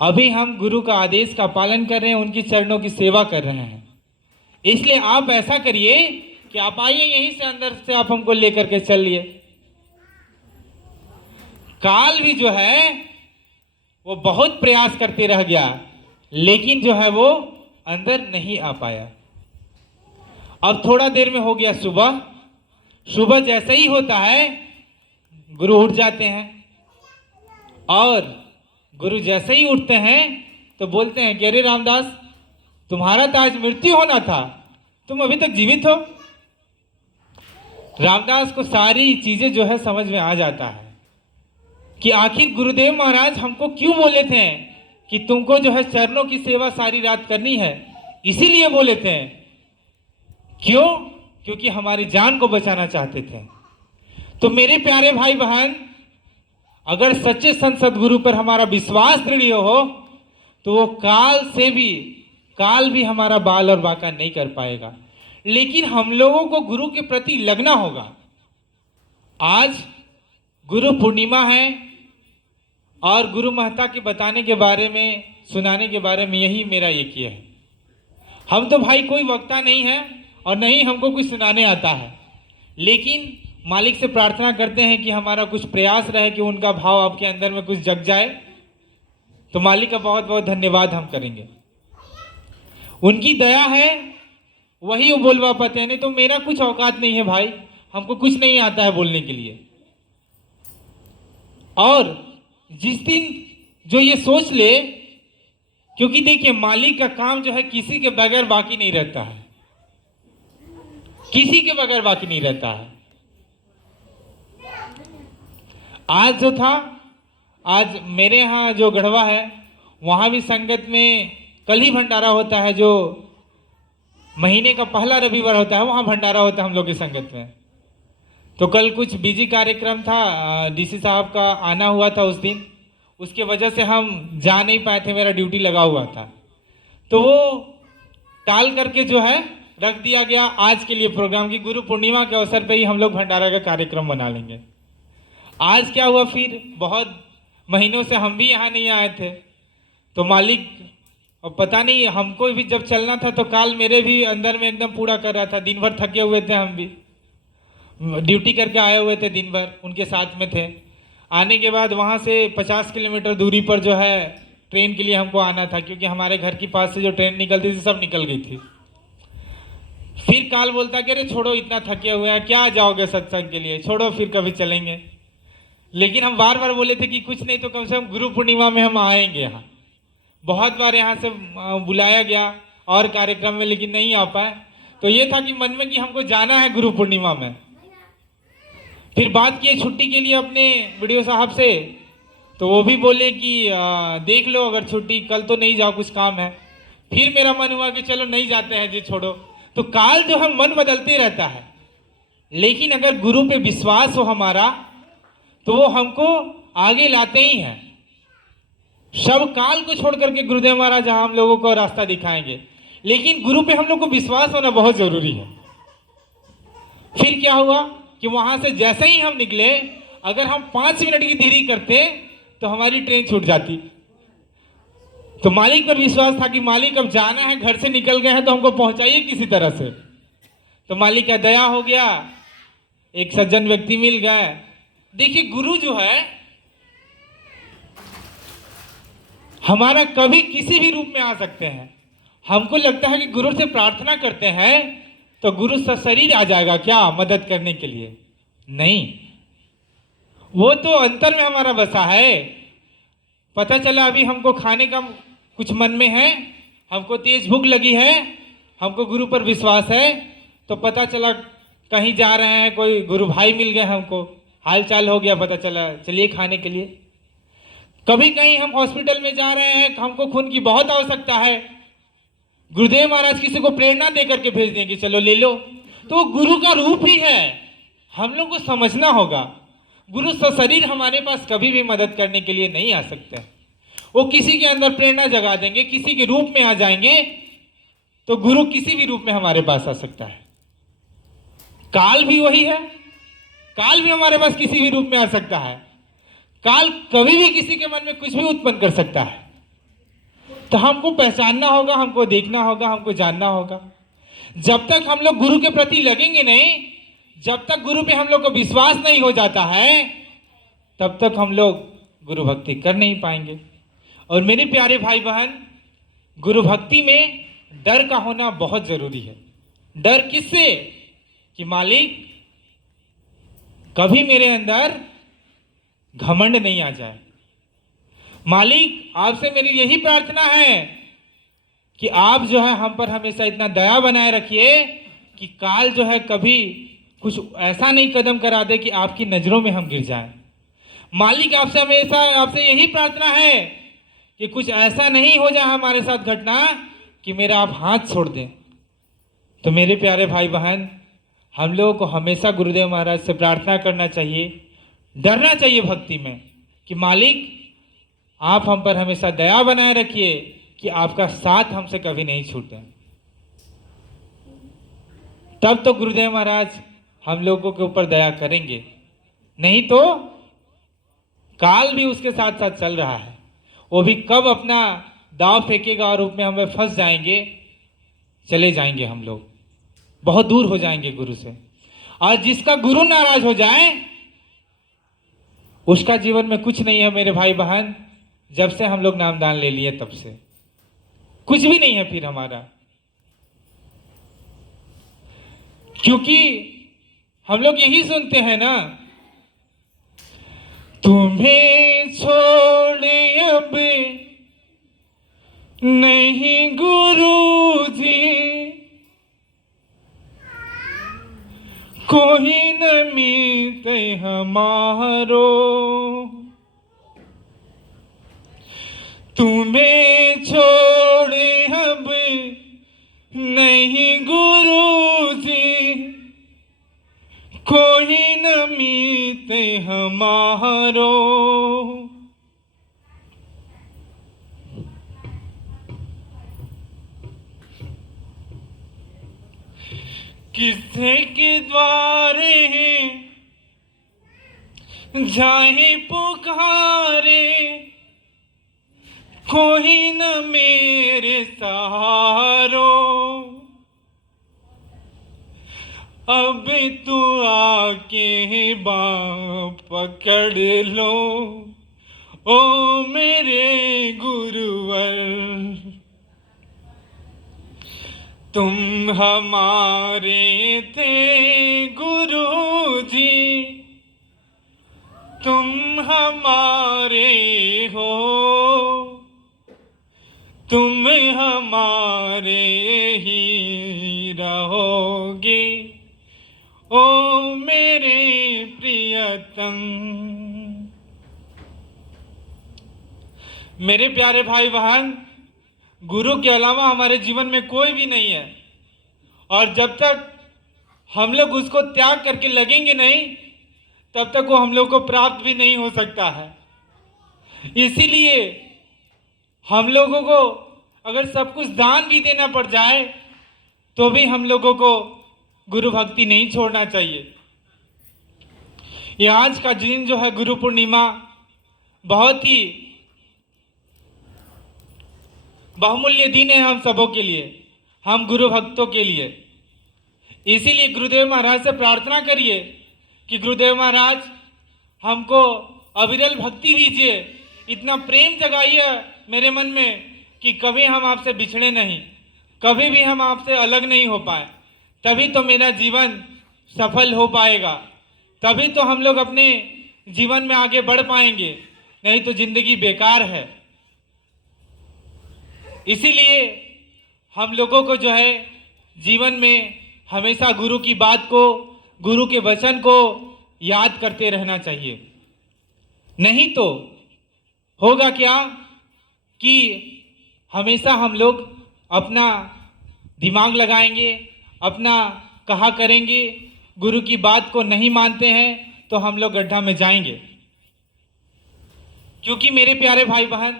अभी हम गुरु का आदेश का पालन कर रहे हैं, उनकी चरणों की सेवा कर रहे हैं, इसलिए आप ऐसा करिए कि आप आइए यहीं से अंदर से आप हमको लेकर के चलिए। काल भी जो है वो बहुत प्रयास करते रह गया, लेकिन जो है वो अंदर नहीं आ पाया। अब थोड़ा देर में हो गया सुबह। सुबह जैसे ही होता है गुरु उठ जाते हैं, और गुरु जैसे ही उठते हैं तो बोलते हैं कि अरे रामदास, तुम्हारा तो आज मृत्यु होना था, तुम अभी तक जीवित हो। रामदास को सारी चीजें जो है समझ में आ जाता है कि आखिर गुरुदेव महाराज हमको क्यों बोले थे कि तुमको जो है चरणों की सेवा सारी रात करनी है, इसीलिए बोले थे। क्यों? क्योंकि हमारी जान को बचाना चाहते थे। तो मेरे प्यारे भाई बहन, अगर सच्चे संत सदगुरु पर हमारा विश्वास दृढ़ हो तो वो काल भी हमारा बाल और बांका नहीं कर पाएगा। लेकिन हम लोगों को गुरु के प्रति लगना होगा। आज गुरु पूर्णिमा है और गुरु महत्ता के बताने के बारे में, सुनाने के बारे में यही मेरा एक ही है। हम तो भाई कोई वक्ता नहीं है और नहीं हमको कुछ सुनाने आता है, लेकिन मालिक से प्रार्थना करते हैं कि हमारा कुछ प्रयास रहे कि उनका भाव आपके अंदर में कुछ जग जाए। तो मालिक का बहुत बहुत धन्यवाद हम करेंगे। उनकी दया है, वही वो बोलवा पाते हैं, नहीं तो मेरा कुछ औकात नहीं है भाई, हमको कुछ नहीं आता है बोलने के लिए। और जिस दिन जो ये सोच ले, क्योंकि देखिए मालिक का काम जो है किसी के बगैर बाकी नहीं रहता है, किसी के बगैर बाकी नहीं रहता है। आज जो था, आज मेरे यहाँ जो गढ़वा है वहाँ भी संगत में कल ही भंडारा होता है, जो महीने का पहला रविवार होता है, वहाँ भंडारा होता है हम लोग की संगत में। तो कल कुछ बिजी कार्यक्रम था, डीसी साहब का आना हुआ था उस दिन, उसके वजह से हम जा नहीं पाए थे, मेरा ड्यूटी लगा हुआ था। तो वो टाल करके जो है रख दिया गया आज के लिए प्रोग्राम की गुरु पूर्णिमा के अवसर पे ही हम लोग भंडारा का कार्यक्रम बना लेंगे। आज क्या हुआ, फिर बहुत महीनों से हम भी यहाँ नहीं आए थे, तो मालिक, और पता नहीं हमको भी जब चलना था तो काल मेरे भी अंदर में एकदम पूरा कर रहा था। दिन भर थके हुए थे, हम भी ड्यूटी करके आए हुए थे, दिन भर उनके साथ में थे। आने के बाद वहाँ से 50 किलोमीटर दूरी पर जो है ट्रेन के लिए हमको आना था, क्योंकि हमारे घर के पास से जो ट्रेन निकलती थी सब निकल गई थी। फिर काल बोलता कि अरे छोड़ो, इतना थके हुए हैं, क्या जाओगे सत्संग के लिए, छोड़ो फिर कभी चलेंगे। लेकिन हम बार बार बोले थे कि कुछ नहीं तो कम से कम गुरु पूर्णिमा में हम आएंगे यहाँ। बहुत बार यहाँ से बुलाया गया और कार्यक्रम में, लेकिन नहीं आ पाए। तो ये था कि मन में कि हमको जाना है गुरु पूर्णिमा में। फिर बात किए छुट्टी के लिए अपने वीडियो साहब से, तो वो भी बोले कि देख लो अगर छुट्टी, कल तो नहीं जाओ, कुछ काम है। फिर मेरा मन हुआ कि चलो नहीं जाते हैं जी, छोड़ो। तो काल जो है मन बदलते रहता है, लेकिन अगर गुरु पे विश्वास हो हमारा तो वो हमको आगे लाते ही हैं। सब काल को छोड़ करके गुरुदेव महाराज हम लोगों को रास्ता दिखाएंगे, लेकिन गुरु पे हम लोग को विश्वास होना बहुत जरूरी है। फिर क्या हुआ कि वहां से जैसे ही हम निकले, अगर हम 5 मिनट की देरी करते तो हमारी ट्रेन छूट जाती। तो मालिक पर विश्वास था कि मालिक अब जाना है, घर से निकल गए हैं तो हमको पहुंचाइए किसी तरह से। तो मालिक का दया हो गया, एक सज्जन व्यक्ति मिल गए। देखिए गुरु जो है हमारा कभी किसी भी रूप में आ सकते हैं। हमको लगता है कि गुरु से प्रार्थना करते हैं तो गुरु सशरीर आ जाएगा क्या मदद करने के लिए? नहीं, वो तो अंतर में हमारा बसा है। पता चला अभी हमको खाने का कुछ मन में है, हमको तेज भूख लगी है, हमको गुरु पर विश्वास है, तो पता चला कहीं जा रहे हैं, कोई गुरु भाई मिल गए, हमको हाल चाल हो गया, पता चला चलिए खाने के लिए। कभी कहीं हम हॉस्पिटल में जा रहे हैं, हमको खून की बहुत आवश्यकता है, गुरुदेव महाराज किसी को प्रेरणा दे करके भेज देंगे, चलो ले लो। तो वो गुरु का रूप ही है, हम लोग को समझना होगा। गुरु सशरीर हमारे पास कभी भी मदद करने के लिए नहीं आ सकते। वो किसी के अंदर प्रेरणा जगा देंगे, किसी के रूप में आ जाएंगे, तो गुरु किसी भी रूप में हमारे पास आ सकता है। काल भी वही है, काल भी हमारे पास किसी भी रूप में आ सकता है। काल कभी भी किसी के मन में कुछ भी उत्पन्न कर सकता है। तो हमको पहचानना होगा, हमको देखना होगा, हमको जानना होगा। जब तक हम लोग गुरु के प्रति लगेंगे नहीं, जब तक गुरु पे हम लोग को विश्वास नहीं हो जाता है, तब तक हम लोग गुरु भक्ति कर नहीं पाएंगे। और मेरे प्यारे भाई बहन, गुरु भक्ति में डर का होना बहुत जरूरी है। डर किससे? कि मालिक कभी मेरे अंदर घमंड नहीं आ जाए। मालिक आपसे मेरी यही प्रार्थना है कि आप जो है हम पर हमेशा इतना दया बनाए रखिए कि काल जो है कभी कुछ ऐसा नहीं कदम करा दे कि आपकी नजरों में हम गिर जाएं। मालिक आपसे हमेशा आपसे यही प्रार्थना है कि कुछ ऐसा नहीं हो जाए हमारे साथ घटना कि मेरा आप हाथ छोड़ दें। तो मेरे प्यारे भाई बहन, हम लोगों को हमेशा गुरुदेव महाराज से प्रार्थना करना चाहिए, डरना चाहिए भक्ति में कि मालिक आप हम पर हमेशा दया बनाए रखिए कि आपका साथ हमसे कभी नहीं छूटे। तब तो गुरुदेव महाराज हम लोगों के ऊपर दया करेंगे, नहीं तो काल भी उसके साथ साथ चल रहा है, वो भी कब अपना दाव फेंकेगा और उसमें हमें फंस जाएंगे, चले जाएंगे हम लोग, बहुत दूर हो जाएंगे गुरु से। और जिसका गुरु नाराज हो जाए उसका जीवन में कुछ नहीं है मेरे भाई बहन। जब से हम लोग नामदान ले लिए तब से कुछ भी नहीं है फिर हमारा, क्योंकि हम लोग यही सुनते हैं ना, तुम्हें छोड़े अब नहीं गुरुजी, कोई न मीते हमारो, तुम्हें छोड़े अब नहीं गुरुजी, कोई न मीते हमारो। किसे के द्वारे जाए पुकारे, कोई न मेरे सहारो, अब तू आके बाँह पकड़ लो ओ मेरे गुरुवर, तुम हमारे थे गुरुजी, तुम हमारे हो, तुम हमारे ही रहोगे ओ मेरे प्रियतम। मेरे प्यारे भाई बहन, गुरु के अलावा हमारे जीवन में कोई भी नहीं है, और जब तक हम लोग उसको त्याग करके लगेंगे नहीं, तब तक वो हम लोग को प्राप्त भी नहीं हो सकता है। इसीलिए हम लोगों को अगर सब कुछ दान भी देना पड़ जाए तो भी हम लोगों को गुरु भक्ति नहीं छोड़ना चाहिए। ये आज का दिन जो है गुरु पूर्णिमा, बहुत ही बहुमूल्य दिन है हम सबों के लिए, हम गुरु भक्तों के लिए। इसीलिए गुरुदेव महाराज से प्रार्थना करिए कि गुरुदेव महाराज हमको अविरल भक्ति दीजिए, इतना प्रेम जगाइए मेरे मन में कि कभी हम आपसे बिछड़े नहीं, कभी भी हम आपसे अलग नहीं हो पाए। तभी तो मेरा जीवन सफल हो पाएगा, तभी तो हम लोग अपने जीवन में आगे बढ़ पाएंगे। नहीं तो जिंदगी बेकार है। इसीलिए हम लोगों को जो है जीवन में हमेशा गुरु की बात को, गुरु के वचन को याद करते रहना चाहिए। नहीं तो होगा क्या कि हमेशा हम लोग अपना दिमाग लगाएंगे, अपना कहा करेंगे, गुरु की बात को नहीं मानते हैं तो हम लोग गड्ढा में जाएंगे। क्योंकि मेरे प्यारे भाई बहन,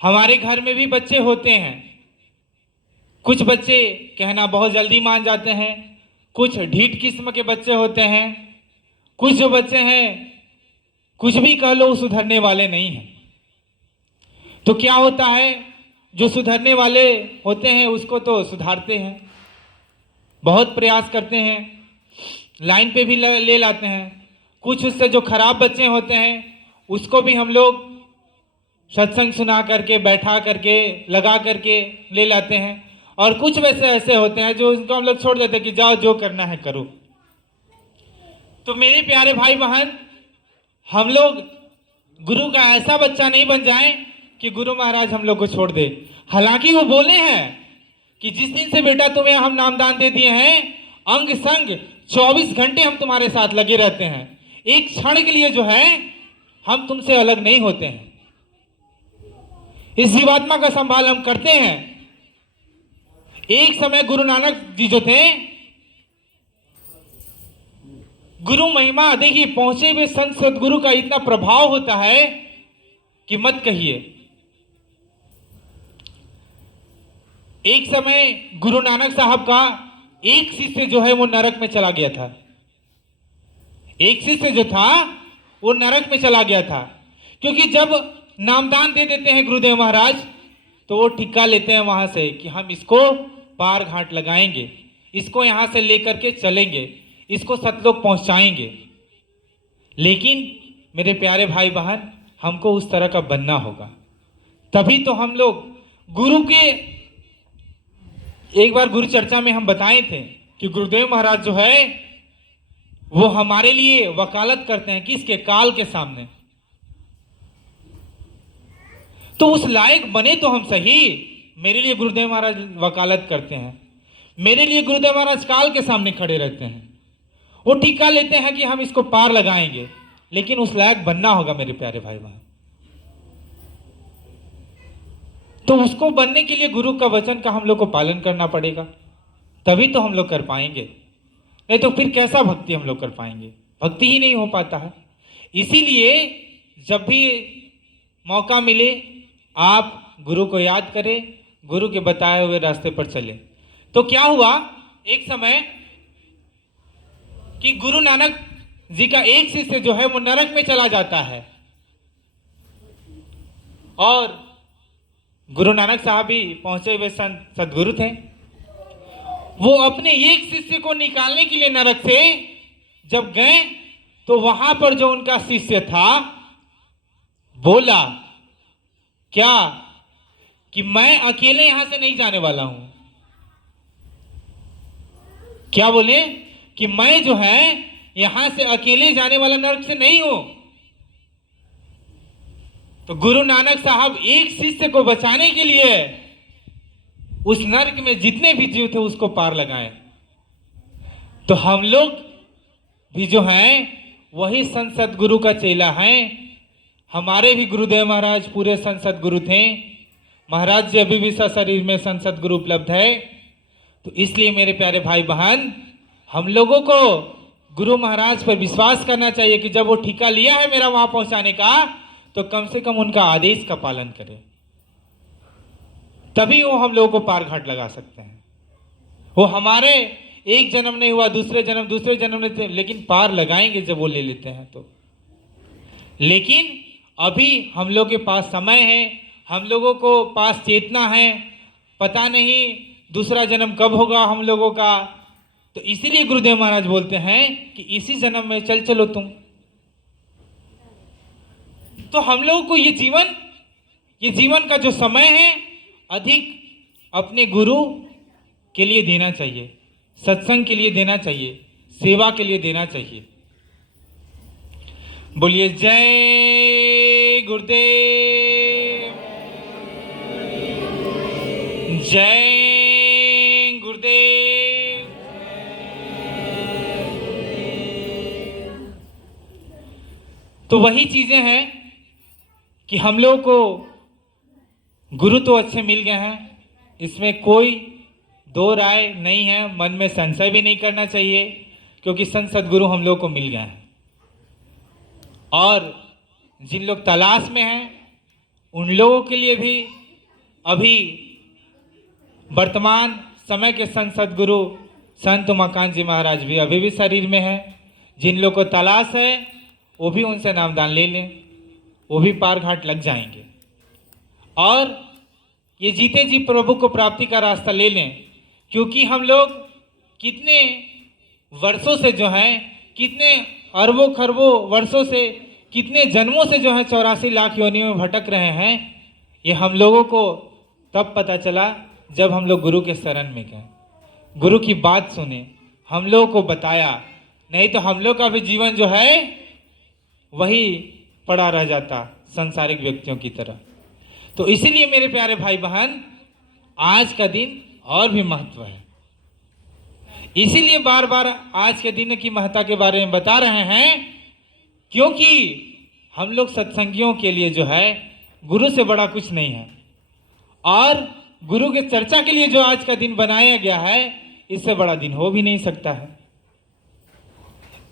हमारे घर में भी बच्चे होते हैं। कुछ बच्चे कहना बहुत जल्दी मान जाते हैं, कुछ ढीठ किस्म के बच्चे होते हैं, कुछ जो बच्चे हैं कुछ भी कह लो सुधरने वाले नहीं हैं। तो क्या होता है, जो सुधरने वाले होते हैं उसको तो सुधारते हैं, बहुत प्रयास करते हैं, लाइन पे भी ले लाते हैं। कुछ उससे जो खराब बच्चे होते हैं उसको भी हम लोग सत्संग सुना करके, बैठा करके, लगा करके ले लाते हैं। और कुछ वैसे ऐसे होते हैं जो उनको हम लोग छोड़ देते हैं कि जाओ जो करना है करो। तो मेरे प्यारे भाई बहन, हम लोग गुरु का ऐसा बच्चा नहीं बन जाए कि गुरु महाराज हम लोग को छोड़ दे। हालांकि वो बोले हैं कि जिस दिन से बेटा तुम्हें हम नामदान दे दिए हैं, अंग संग 24 घंटे हम तुम्हारे साथ लगे रहते हैं, एक क्षण के लिए जो है हम तुमसे अलग नहीं होते हैं। इस जीवात्मा का संभाल हम करते हैं। एक समय गुरु नानक जी जो थे, गुरु महिमा देखिए, पहुंचे हुए संत सदगुरु का इतना प्रभाव होता है कि मत कहिए। एक समय गुरु नानक साहब का एक शिष्य जो है वो नरक में चला गया था। एक शिष्य जो था वो नरक में चला गया था, क्योंकि जब नामदान दे देते हैं गुरुदेव महाराज तो वो ठिका लेते हैं वहां से कि हम इसको पार घाट लगाएंगे, इसको यहां से लेकर के चलेंगे, इसको सतलोक पहुंचाएंगे। लेकिन मेरे प्यारे भाई बहन, हमको उस तरह का बनना होगा, तभी तो हम लोग गुरु के, एक बार गुरु चर्चा में हम बताए थे कि गुरुदेव महाराज जो है वो हमारे लिए वकालत करते हैं, किसके? काल के सामने। तो उस लायक बने तो हम सही। मेरे लिए गुरुदेव महाराज वकालत करते हैं, मेरे लिए गुरुदेव महाराज काल के सामने खड़े रहते हैं, वो टीका लेते हैं कि हम इसको पार लगाएंगे। लेकिन उस लायक बनना होगा मेरे प्यारे भाई बहन। तो उसको बनने के लिए गुरु का वचन का हम लोग को पालन करना पड़ेगा, तभी तो हम लोग कर पाएंगे। नहीं तो फिर कैसा भक्ति हम लोग कर पाएंगे? भक्ति ही नहीं हो पाता है। इसीलिए जब भी मौका मिले आप गुरु को याद करें, गुरु के बताए हुए रास्ते पर चले। तो क्या हुआ, एक समय कि गुरु नानक जी का एक शिष्य जो है वो नरक में चला जाता है, और गुरु नानक साहब भी पहुंचे हुए संत सदगुरु थे। वो अपने एक शिष्य को निकालने के लिए नरक से जब गए तो वहां पर जो उनका शिष्य था बोला क्या कि मैं अकेले यहां से नहीं जाने वाला हूं। क्या बोले कि मैं जो है यहां से अकेले जाने वाला नरक से नहीं हूं। तो गुरु नानक साहब एक शिष्य को बचाने के लिए उस नरक में जितने भी जीव थे उसको पार लगाए। तो हम लोग भी जो हैं वही संत सदगुरु का चेला हैं। हमारे भी गुरुदेव महाराज पूरे संत सदगुरु थे। महाराज जी अभी भी सशरीर में संत सदगुरु उपलब्ध है। तो इसलिए मेरे प्यारे भाई बहन, हम लोगों को गुरु महाराज पर विश्वास करना चाहिए कि जब वो ठेका लिया है मेरा वहां पहुंचाने का, तो कम से कम उनका आदेश का पालन करें, तभी वो हम लोगों को पार घाट लगा सकते हैं। वो हमारे एक जन्म नहीं हुआ, दूसरे जन्म नहीं, लेकिन पार लगाएंगे जब वो ले लेते हैं तो। लेकिन अभी हम लोग के पास समय है, हम लोगों को पास चेतना है, पता नहीं दूसरा जन्म कब होगा हम लोगों का। तो इसीलिए गुरुदेव महाराज बोलते हैं कि इसी जन्म में चल चलो तुम। तो हम लोगों को ये जीवन का जो समय है अधिक अपने गुरु के लिए देना चाहिए, सत्संग के लिए देना चाहिए, सेवा के लिए देना चाहिए। बोलिए जय गुरुदेव, जय गुरुदेव। तो वही चीजें हैं कि हम लोग को गुरु तो अच्छे मिल गए हैं, इसमें कोई दो राय नहीं है, मन में संशय भी नहीं करना चाहिए, क्योंकि संत सद्गुरु हम लोग को मिल गए हैं। और जिन लोग तलाश में हैं उन लोगों के लिए भी अभी वर्तमान समय के संत सद्गुरु संत उमाकांत जी महाराज भी अभी भी शरीर में है। जिन लोग को तलाश है वो भी उनसे नामदान ले लें, वो भी पार घाट लग जाएंगे। और ये जीते जी प्रभु को प्राप्ति का रास्ता ले लें, क्योंकि हम लोग कितने वर्षों से जो हैं, कितने अरबों खरबों वर्षों से, कितने जन्मों से जो है 84 लाख योनियों में भटक रहे हैं। ये हम लोगों को तब पता चला जब हम लोग गुरु के शरण में गए, गुरु की बात सुने, हम लोगों को बताया, नहीं तो हम लोग का भी जीवन जो है वही पड़ा रह जाता संसारिक व्यक्तियों की तरह। तो इसीलिए मेरे प्यारे भाई बहन, आज का दिन और भी महत्व है। इसीलिए बार बार आज के दिन की महत्ता के बारे में बता रहे हैं, क्योंकि हम लोग सत्संगियों के लिए जो है गुरु से बड़ा कुछ नहीं है। और गुरु के चर्चा के लिए जो आज का दिन बनाया गया है, इससे बड़ा दिन हो भी नहीं सकता है।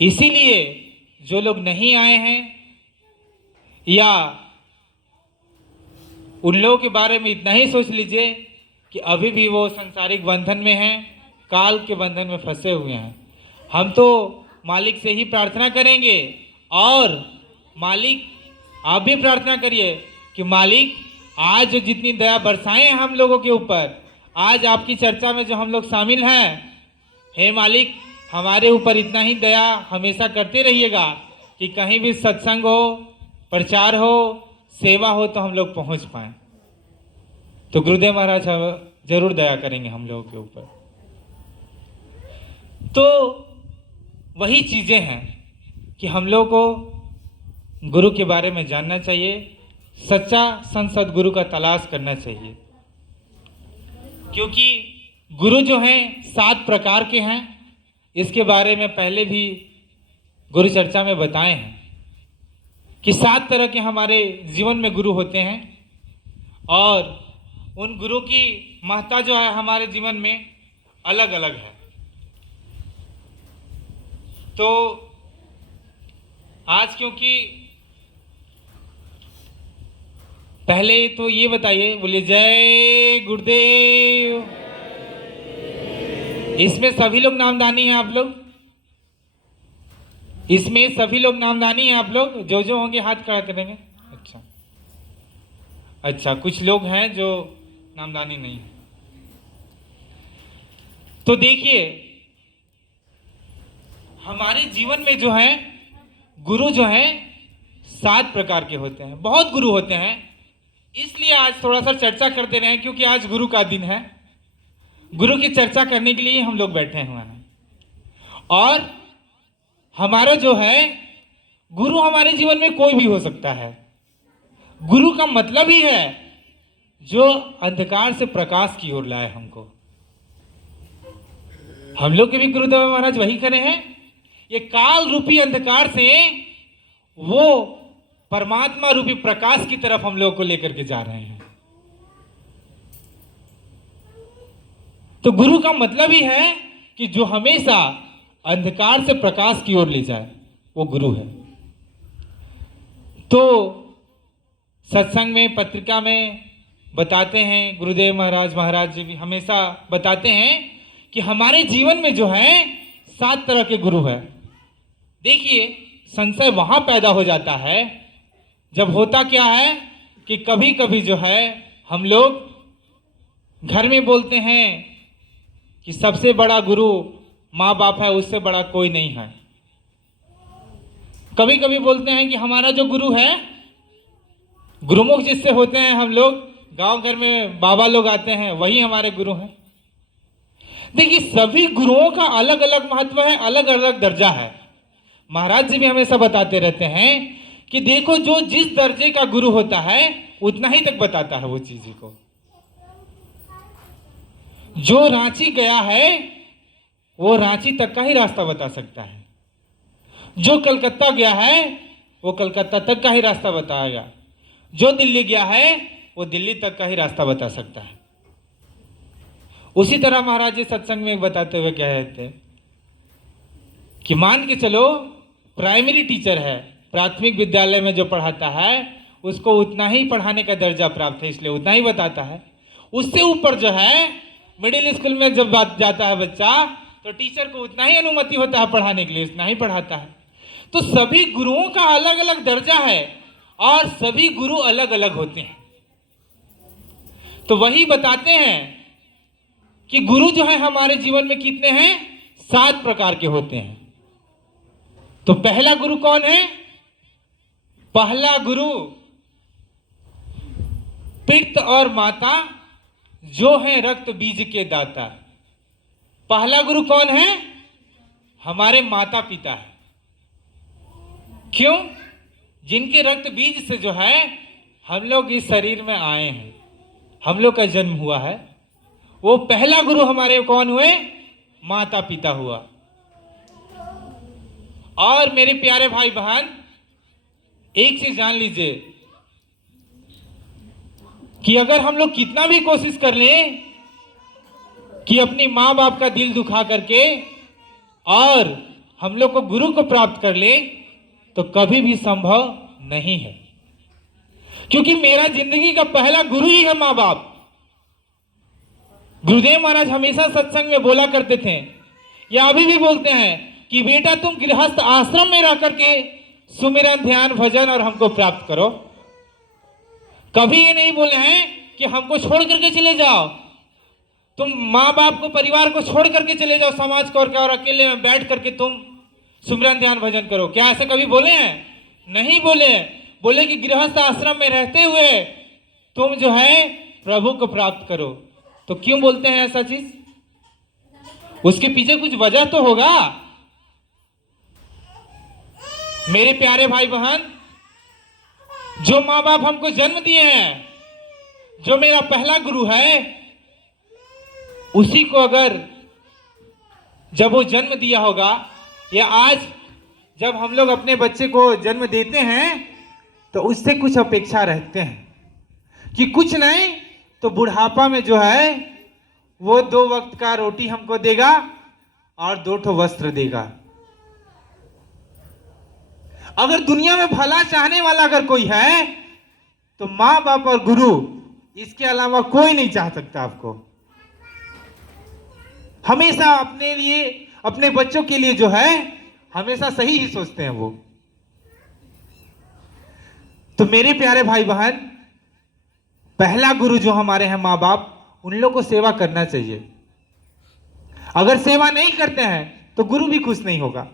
इसीलिए जो लोग नहीं आए हैं या उन लोगों के बारे में इतना ही सोच लीजिए कि अभी भी वो सांसारिक बंधन में हैं, काल के बंधन में फंसे हुए हैं। हम तो मालिक से ही प्रार्थना करेंगे, और मालिक आप भी प्रार्थना करिए कि मालिक आज जो जितनी दया बरसाएं हैं हम लोगों के ऊपर, आज आपकी चर्चा में जो हम लोग शामिल हैं, हे मालिक हमारे ऊपर इतना ही दया हमेशा करते रहिएगा कि कहीं भी सत्संग हो, प्रचार हो, सेवा हो तो हम लोग पहुंच पाएं। तो गुरुदेव महाराज जरूर दया करेंगे हम लोगों के ऊपर। तो वही चीज़ें हैं कि हम लोग को गुरु के बारे में जानना चाहिए, सच्चा संत सद्गुरु का तलाश करना चाहिए। क्योंकि गुरु जो हैं 7 प्रकार के हैं, इसके बारे में पहले भी गुरु चर्चा में बताए हैं कि 7 तरह के हमारे जीवन में गुरु होते हैं, और उन गुरु की महत्ता जो है हमारे जीवन में अलग अलग है। तो आज क्योंकि पहले तो ये बताइए, बोलिए जय गुरुदेव। इसमें सभी लोग नामदानी हैं आप लोग? इसमें सभी लोग नामदानी हैं आप लोग? जो जो होंगे हाथ खड़ा करेंगे। अच्छा, कुछ लोग हैं जो नामदानी नहीं है। तो देखिए, हमारे जीवन में जो है गुरु जो है 7 प्रकार के होते हैं, बहुत गुरु होते हैं। इसलिए आज थोड़ा सा चर्चा करते रहे, क्योंकि आज गुरु का दिन है। गुरु की चर्चा करने के लिए हम लोग बैठे हुए हैं। और हमारा जो है गुरु हमारे जीवन में कोई भी हो सकता है। गुरु का मतलब ही है जो अंधकार से प्रकाश की ओर लाए हमको। हम लोग के भी गुरुदेव महाराज वही करे हैं। ये काल रूपी अंधकार से वो परमात्मा रूपी प्रकाश की तरफ हम लोग को लेकर के जा रहे हैं। तो गुरु का मतलब ही है कि जो हमेशा अंधकार से प्रकाश की ओर ले जाए, वो गुरु है। तो सत्संग में, पत्रिका में बताते हैं, गुरुदेव महाराज जी भी हमेशा बताते हैं कि हमारे जीवन में जो है 7 तरह के गुरु है। देखिए, संशय वहां पैदा हो जाता है जब होता क्या है कि कभी कभी जो है हम लोग घर में बोलते हैं कि सबसे बड़ा गुरु माँ बाप है, उससे बड़ा कोई नहीं है। कभी कभी बोलते हैं कि हमारा जो गुरु है, गुरुमुख जिससे होते हैं हम लोग, गांव घर में बाबा लोग आते हैं, वही हमारे गुरु हैं। देखिए, सभी गुरुओं का अलग अलग महत्व है, अलग अलग दर्जा है। महाराज जी भी हमेशा बताते रहते हैं कि देखो जो जिस दर्जे का गुरु होता है उतना ही तक बताता है वो चीज को। जो रांची गया है वो रांची तक का ही रास्ता बता सकता है, जो कलकत्ता गया है वो कलकत्ता तक का ही रास्ता बताएगा, जो दिल्ली गया है वो दिल्ली तक का ही रास्ता बता सकता है। उसी तरह महाराज जी सत्संग में एक बताते हुए कह रहे थे कि मान के चलो प्राइमरी टीचर है, प्राथमिक विद्यालय में जो पढ़ाता है उसको उतना ही पढ़ाने का दर्जा प्राप्त है, इसलिए उतना ही बताता है। उससे ऊपर जो है मिडिल स्कूल में जब बात जाता है बच्चा, तो टीचर को उतना ही अनुमति होता है पढ़ाने के लिए, उतना ही पढ़ाता है। तो सभी गुरुओं का अलग अलग दर्जा है और सभी गुरु अलग अलग होते हैं। तो वही बताते हैं कि गुरु जो है हमारे जीवन में कितने हैं, 7 प्रकार के होते हैं। तो पहला गुरु कौन है? पहला गुरु पिता और माता जो है रक्त बीज के दाता। पहला गुरु कौन है? हमारे माता पिता है। क्यों? जिनके रक्त बीज से जो है हम लोग इस शरीर में आए हैं, हम लोग का जन्म हुआ है, वो पहला गुरु हमारे कौन हुए? माता पिता हुआ। और मेरे प्यारे भाई बहन, एक चीज जान लीजिए कि अगर हम लोग कितना भी कोशिश कर लें कि अपनी माँ बाप का दिल दुखा करके और हम लोग को गुरु को प्राप्त कर ले, तो कभी भी संभव नहीं है। क्योंकि मेरा जिंदगी का पहला गुरु ही है माँ बाप। गुरुदेव महाराज हमेशा सत्संग में बोला करते थे, या अभी भी बोलते हैं कि बेटा तुम गृहस्थ आश्रम में रह करके सुमिरन ध्यान भजन और हमको प्राप्त करो। कभी ये नहीं बोले हैं कि हमको छोड़ करके चले जाओ, तुम माँ बाप को परिवार को छोड़ करके चले जाओ समाज को, और अकेले में बैठ करके तुम सुमिरन ध्यान भजन करो। क्या ऐसे कभी बोले हैं? नहीं बोले। बोले कि गृहस्थ आश्रम में रहते हुए तुम जो है प्रभु को प्राप्त करो। तो क्यों बोलते हैं ऐसा चीज? उसके पीछे कुछ वजह तो होगा। मेरे प्यारे भाई बहन, जो माँ बाप हमको जन्म दिए हैं, जो मेरा पहला गुरु है, उसी को अगर जब वो जन्म दिया होगा, या आज जब हम लोग अपने बच्चे को जन्म देते हैं तो उससे कुछ अपेक्षा रहते हैं कि कुछ नहीं तो बुढ़ापा में जो है वो 2 वक्त का रोटी हमको देगा और 2 ठो वस्त्र देगा। अगर दुनिया में भला चाहने वाला अगर कोई है तो माँ बाप और गुरु, इसके अलावा कोई नहीं चाह सकता आपको। हमेशा अपने लिए, अपने बच्चों के लिए जो है हमेशा सही ही सोचते हैं वो। तो मेरे प्यारे भाई बहन, पहला गुरु जो हमारे हैं माँ बाप, उन लोगों को सेवा करना चाहिए। अगर सेवा नहीं करते हैं तो गुरु भी खुश नहीं होगा।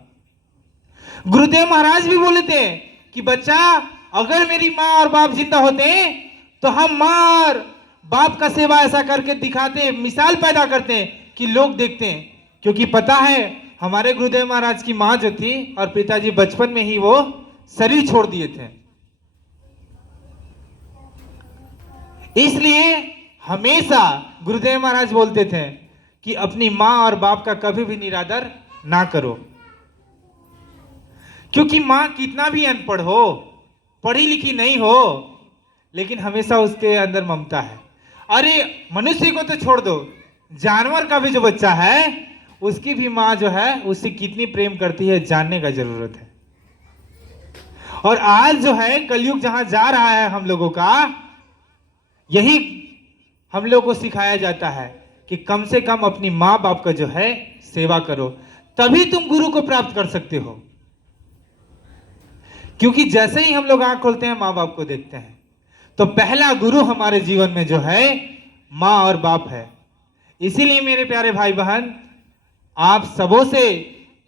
गुरुदेव महाराज भी बोले थे कि बच्चा, अगर मेरी माँ और बाप जिंदा होते तो हम माँ और बाप का सेवा ऐसा करके दिखाते, मिसाल पैदा करते कि लोग देखते हैं। क्योंकि पता है हमारे गुरुदेव महाराज की माँ जो थी और पिताजी बचपन में ही वो शरीर छोड़ दिए थे, इसलिए हमेशा गुरुदेव महाराज बोलते थे कि अपनी माँ और बाप का कभी भी निरादर ना करो। क्योंकि माँ कितना भी अनपढ़ हो, पढ़ी लिखी नहीं हो, लेकिन हमेशा उसके अंदर ममता है। अरे मनुष्य को तो छोड़ दो, जानवर का भी जो बच्चा है उसकी भी माँ जो है उससे कितनी प्रेम करती है जानने का जरूरत है। और आज जो है कलयुग जहां जा रहा है हम लोगों का, यही हम लोग को सिखाया जाता है कि कम से कम अपनी माँ बाप का जो है सेवा करो, तभी तुम गुरु को प्राप्त कर सकते हो। क्योंकि जैसे ही हम लोग आंख खोलते हैं माँ बाप को देखते हैं, तो पहला गुरु हमारे जीवन में जो है माँ और बाप है। इसीलिए मेरे प्यारे भाई बहन, आप सबों से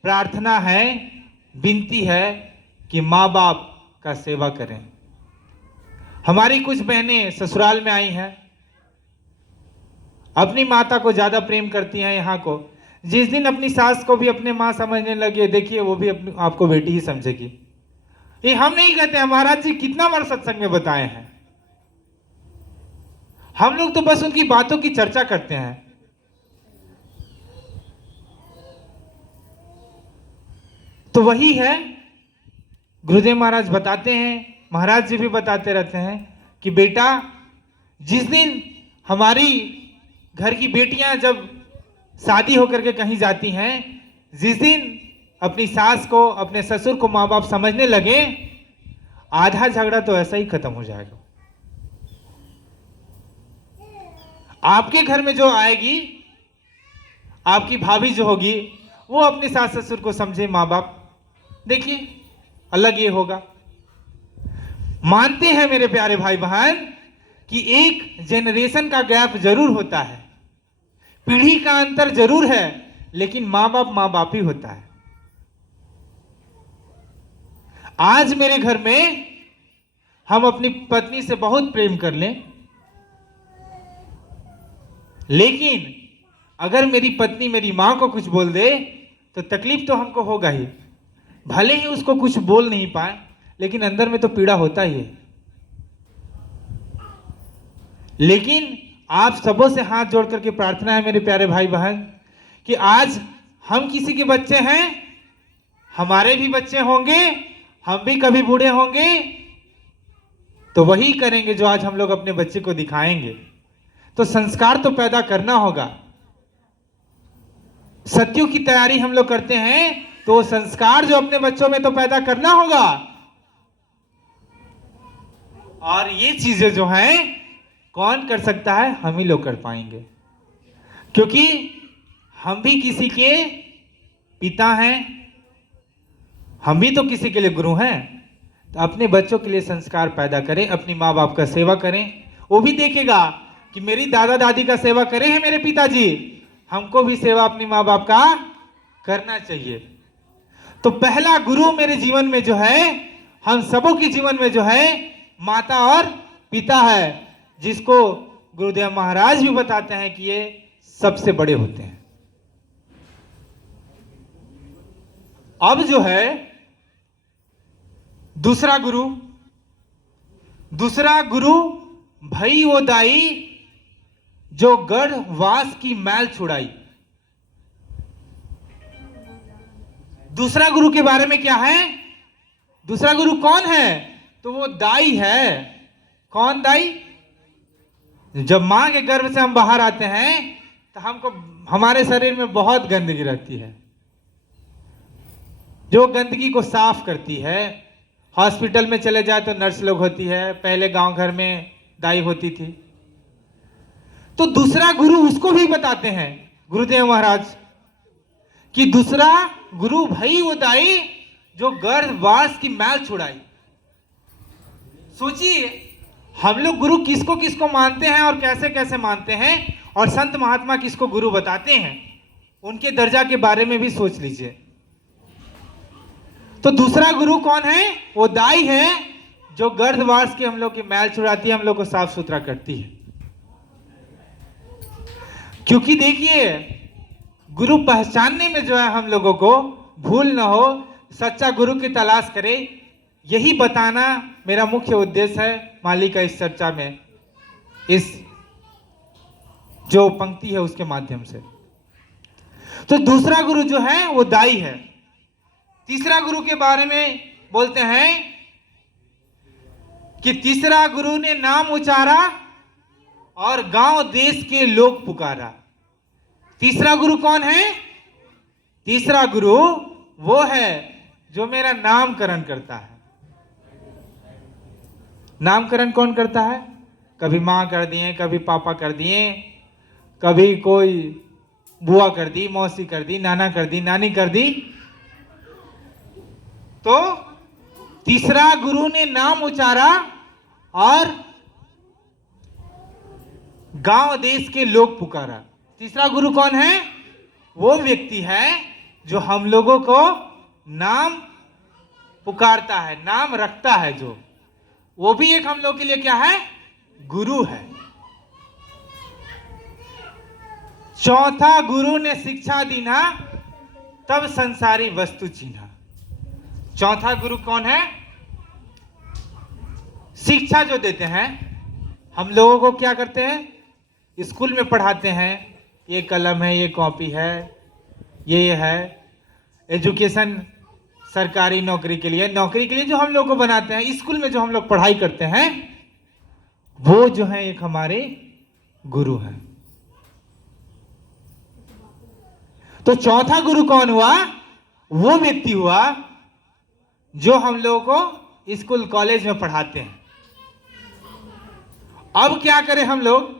प्रार्थना है, विनती है कि माँ बाप का सेवा करें। हमारी कुछ बहनें ससुराल में आई हैं, अपनी माता को ज्यादा प्रेम करती हैं यहाँ को। जिस दिन अपनी सास को भी अपने माँ समझने लगे, देखिए वो भी अपनी आपको बेटी ही समझेगी। ये हम नहीं कहते हैं, महाराज जी कितना बार सत्संग में बताए हैं। हम लोग तो बस उनकी बातों की चर्चा करते हैं। तो वही है, गुरुदेव महाराज बताते हैं, महाराज जी भी बताते रहते हैं कि बेटा, जिस दिन हमारी घर की बेटियां जब शादी होकर के कहीं जाती हैं, जिस दिन अपनी सास को, अपने ससुर को माँ बाप समझने लगे, आधा झगड़ा तो ऐसा ही खत्म हो जाएगा। आपके घर में जो आएगी, आपकी भाभी जो होगी, वो अपने सास ससुर को समझे माँ बाप, देखिए अलग ये होगा। मानते हैं मेरे प्यारे भाई बहन कि एक जनरेशन का गैप जरूर होता है, पीढ़ी का अंतर जरूर है, लेकिन माँ बाप ही होता है। आज मेरे घर में हम अपनी पत्नी से बहुत प्रेम कर लें, लेकिन अगर मेरी पत्नी मेरी मां को कुछ बोल दे तो तकलीफ तो हमको होगा ही। भले ही उसको कुछ बोल नहीं पाए, लेकिन अंदर में तो पीड़ा होता ही है। लेकिन आप सबों से हाथ जोड़ करके प्रार्थना है मेरे प्यारे भाई बहन कि आज हम किसी के बच्चे हैं, हमारे भी बच्चे होंगे, हम भी कभी बूढ़े होंगे, तो वही करेंगे जो आज हम लोग अपने बच्चे को दिखाएंगे। तो संस्कार तो पैदा करना होगा। सत्यों की तैयारी हम लोग करते हैं, तो संस्कार जो अपने बच्चों में तो पैदा करना होगा। और ये चीजें जो हैं कौन कर सकता है? हम ही लोग कर पाएंगे, क्योंकि हम भी किसी के पिता हैं, हम भी तो किसी के लिए गुरु हैं। तो अपने बच्चों के लिए संस्कार पैदा करें, अपनी माँ बाप का सेवा करें। वो भी देखेगा कि मेरी दादा दादी का सेवा करे हैं मेरे पिताजी, हमको भी सेवा अपनी माँ बाप का करना चाहिए। तो पहला गुरु मेरे जीवन में जो है, हम सबों के जीवन में जो है, माता और पिता है, जिसको गुरुदेव महाराज भी बताते हैं कि ये सबसे बड़े होते हैं। अब जो है दूसरा गुरु भई वो दाई जो गर्भवास की मैल छुड़ाई। दूसरा गुरु के बारे में क्या है? दूसरा गुरु कौन है? तो वो दाई है। कौन दाई? जब मां के गर्भ से हम बाहर आते हैं तो हमको, हमारे शरीर में बहुत गंदगी रहती है, जो गंदगी को साफ करती है। हॉस्पिटल में चले जाए तो नर्स लोग होती है, पहले गांव घर में दाई होती थी। तो दूसरा गुरु उसको भी बताते हैं गुरुदेव महाराज कि दूसरा गुरु भई वो दाई जो गर्भवास की मैल छुड़ाई। सोचिए, हम लोग गुरु किसको किसको मानते हैं और कैसे कैसे मानते हैं, और संत महात्मा किसको गुरु बताते हैं, उनके दर्जा के बारे में भी सोच लीजिए। तो दूसरा गुरु कौन है? वो दाई है जो गर्भवास की हम लोग की मैल छुड़ाती है, हम लोग को साफ सुथरा करती है। क्योंकि देखिए, गुरु पहचानने में जो है हम लोगों को भूल ना हो, सच्चा गुरु की तलाश करें, यही बताना मेरा मुख्य उद्देश्य है माली का इस चर्चा में, इस जो पंक्ति है उसके माध्यम से। तो दूसरा गुरु जो है वो दाई है। तीसरा गुरु के बारे में बोलते हैं कि तीसरा गुरु ने नाम उचारा और गांव देश के लोग पुकारा। तीसरा गुरु कौन है? तीसरा गुरु वो है जो मेरा नामकरण करता है। नामकरण कौन करता है? कभी मां कर दिए, कभी पापा कर दिए, कभी कोई बुआ कर दी, मौसी कर दी, नाना कर दी, नानी कर दी। तो तीसरा गुरु ने नाम उचारा और गांव देश के लोग पुकारा। तीसरा गुरु कौन है? वो व्यक्ति है जो हम लोगों को नाम पुकारता है, नाम रखता है, जो वो भी एक हम लोग के लिए क्या है? गुरु है। चौथा गुरु ने शिक्षा दीना, तब संसारी वस्तु चीन्हा। चौथा गुरु कौन है? शिक्षा जो देते हैं, हम लोगों को क्या करते हैं, स्कूल में पढ़ाते हैं, ये कलम है, ये कॉपी है, ये है। एजुकेशन सरकारी नौकरी के लिए, जो हम लोग को बनाते हैं, स्कूल में जो हम लोग पढ़ाई करते हैं, वो जो है एक हमारे गुरु हैं। तो चौथा गुरु कौन हुआ? वो व्यक्ति हुआ जो हम लोगों को स्कूल कॉलेज में पढ़ाते हैं। अब क्या करें हम लोग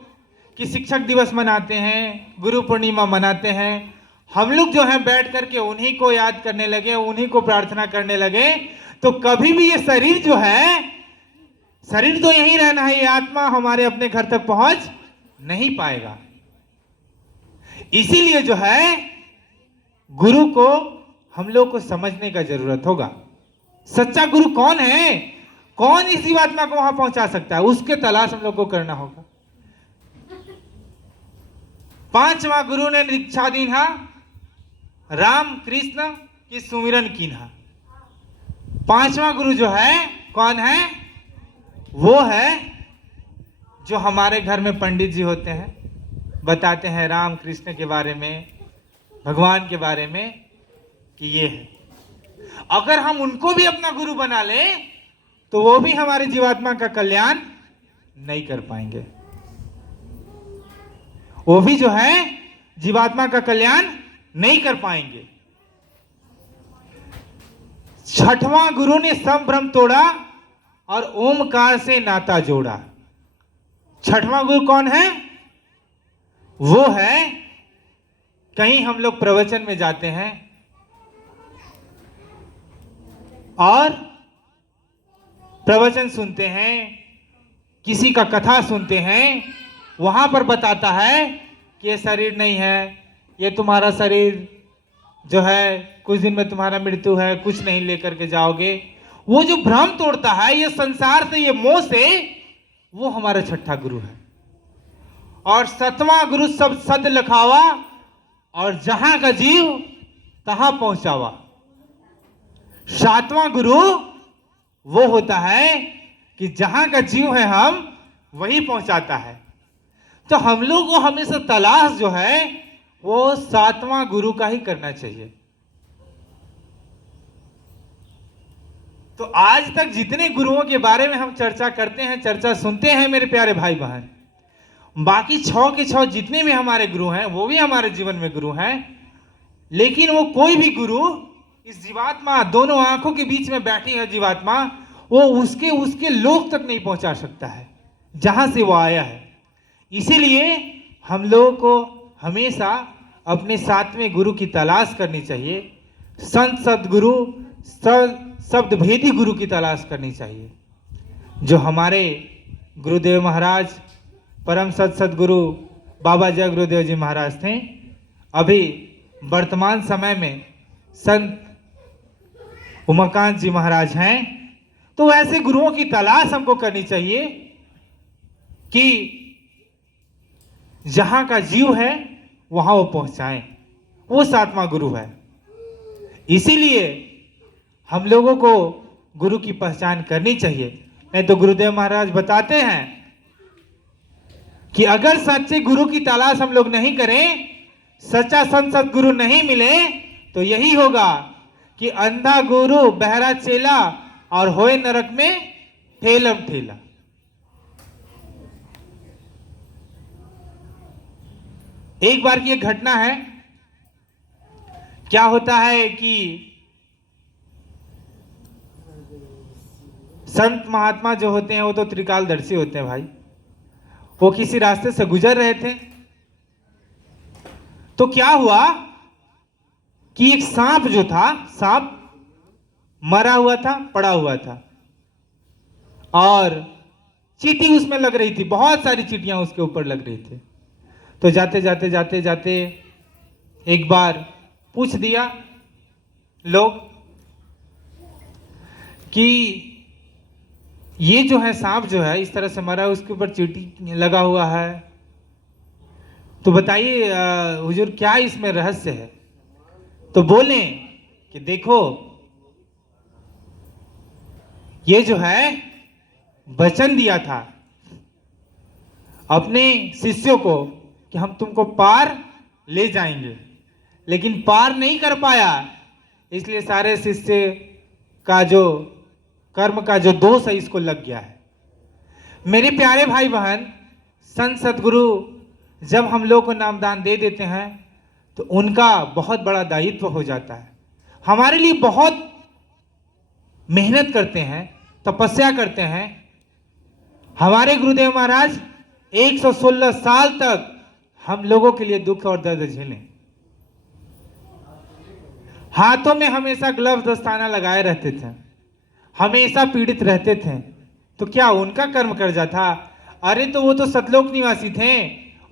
कि शिक्षक दिवस मनाते हैं, गुरु पूर्णिमा मनाते हैं, हम लोग जो है बैठ करके उन्हीं को याद करने लगे, उन्हीं को प्रार्थना करने लगे, तो कभी भी ये शरीर जो है, शरीर तो यहीं रहना है, ये आत्मा हमारे अपने घर तक पहुंच नहीं पाएगा। इसीलिए जो है गुरु को हम लोग को समझने का जरूरत होगा। सच्चा गुरु कौन है, कौन इस जीवात्मा को वहां पहुंचा सकता है, उसके तलाश हम लोग को करना होगा। पांचवा गुरु ने दीक्षा दीन्हा, राम कृष्ण की सुमिरन कीन्हा। पांचवा गुरु जो है कौन है? वो है जो हमारे घर में पंडित जी होते हैं, बताते हैं राम कृष्ण के बारे में, भगवान के बारे में कि ये है। अगर हम उनको भी अपना गुरु बना ले तो वो भी हमारे जीवात्मा का कल्याण नहीं कर पाएंगे, वो भी जो है जीवात्मा का कल्याण नहीं कर पाएंगे। छठवां गुरु ने संभ्रम तोड़ा और ओमकार से नाता जोड़ा। छठवां गुरु कौन है? वो है, कहीं हम लोग प्रवचन में जाते हैं और प्रवचन सुनते हैं, किसी का कथा सुनते हैं, वहां पर बताता है कि ये शरीर नहीं है, ये तुम्हारा शरीर जो है कुछ दिन में तुम्हारा मृत्यु है, कुछ नहीं लेकर के जाओगे। वो जो भ्रम तोड़ता है ये संसार से, ये मोह से, वो हमारा छठा गुरु है। और सतवां गुरु सब सद लखावा और जहां का जीव तहां पहुंचावा। सातवां गुरु वो होता है कि जहां का जीव है हम वही पहुंचाता है। तो हम लोग को हमेशा तलाश जो है वो सातवां गुरु का ही करना चाहिए। तो आज तक जितने गुरुओं के बारे में हम चर्चा करते हैं, चर्चा सुनते हैं मेरे प्यारे भाई बहन, बाकी 6 के 6 जितने भी हमारे गुरु हैं वो भी हमारे जीवन में गुरु हैं। लेकिन वो कोई भी गुरु इस जीवात्मा, दोनों आंखों के बीच में बैठी है जीवात्मा, वो उसके लोक तक नहीं पहुंचा सकता है जहां से वो आया है। इसीलिए हम लोगों को हमेशा अपने सातवें गुरु की तलाश करनी चाहिए। संत सदगुरु, शब्द भेदी गुरु की तलाश करनी चाहिए, जो हमारे गुरुदेव महाराज, परम सदगुरु बाबा जय गुरुदेव जी महाराज थे। अभी वर्तमान समय में संत उमाकांत जी महाराज हैं। तो ऐसे गुरुओं की तलाश हमको करनी चाहिए कि जहां का जीव है वहां वो पहुंचाएं। वो सातवां गुरु है। इसीलिए हम लोगों को गुरु की पहचान करनी चाहिए। नहीं तो गुरुदेव महाराज बताते हैं कि अगर सच्चे गुरु की तलाश हम लोग नहीं करें, सच्चा संत सदगुरु नहीं मिले, तो यही होगा कि अंधा गुरु बहरा चेला और होए नरक में ठेलम ठेला। एक बार की एक घटना है। क्या होता है कि संत महात्मा जो होते हैं वो तो त्रिकालदर्शी होते हैं भाई। वो किसी रास्ते से गुजर रहे थे, तो क्या हुआ कि एक सांप जो था, सांप मरा हुआ था, पड़ा हुआ था, और चींटी उसमें लग रही थी, बहुत सारी चींटियां उसके ऊपर लग रही थी। तो जाते जाते जाते जाते एक बार पूछ दिया लोग कि ये जो है सांप जो है इस तरह से मरा है, उसके ऊपर चींटी लगा हुआ है, तो बताइए हुजूर क्या इसमें रहस्य है। तो बोले कि देखो ये जो है वचन दिया था अपने शिष्यों को कि हम तुमको पार ले जाएंगे, लेकिन पार नहीं कर पाया। इसलिए सारे शिष्य का जो कर्म का जो दोष है इसको लग गया है। मेरे प्यारे भाई बहन, संत सदगुरु जब हम लोग को नामदान दे देते हैं तो उनका बहुत बड़ा दायित्व हो जाता है। हमारे लिए बहुत मेहनत करते हैं, तपस्या करते हैं। हमारे गुरुदेव महाराज 116 साल तक हम लोगों के लिए दुख और दर्द झेले। हाथों में हमेशा ग्लव्स दस्ताना लगाए रहते थे, हमेशा पीड़ित रहते थे। तो क्या उनका कर्म कर्जा था? अरे तो वो तो सतलोक निवासी थे,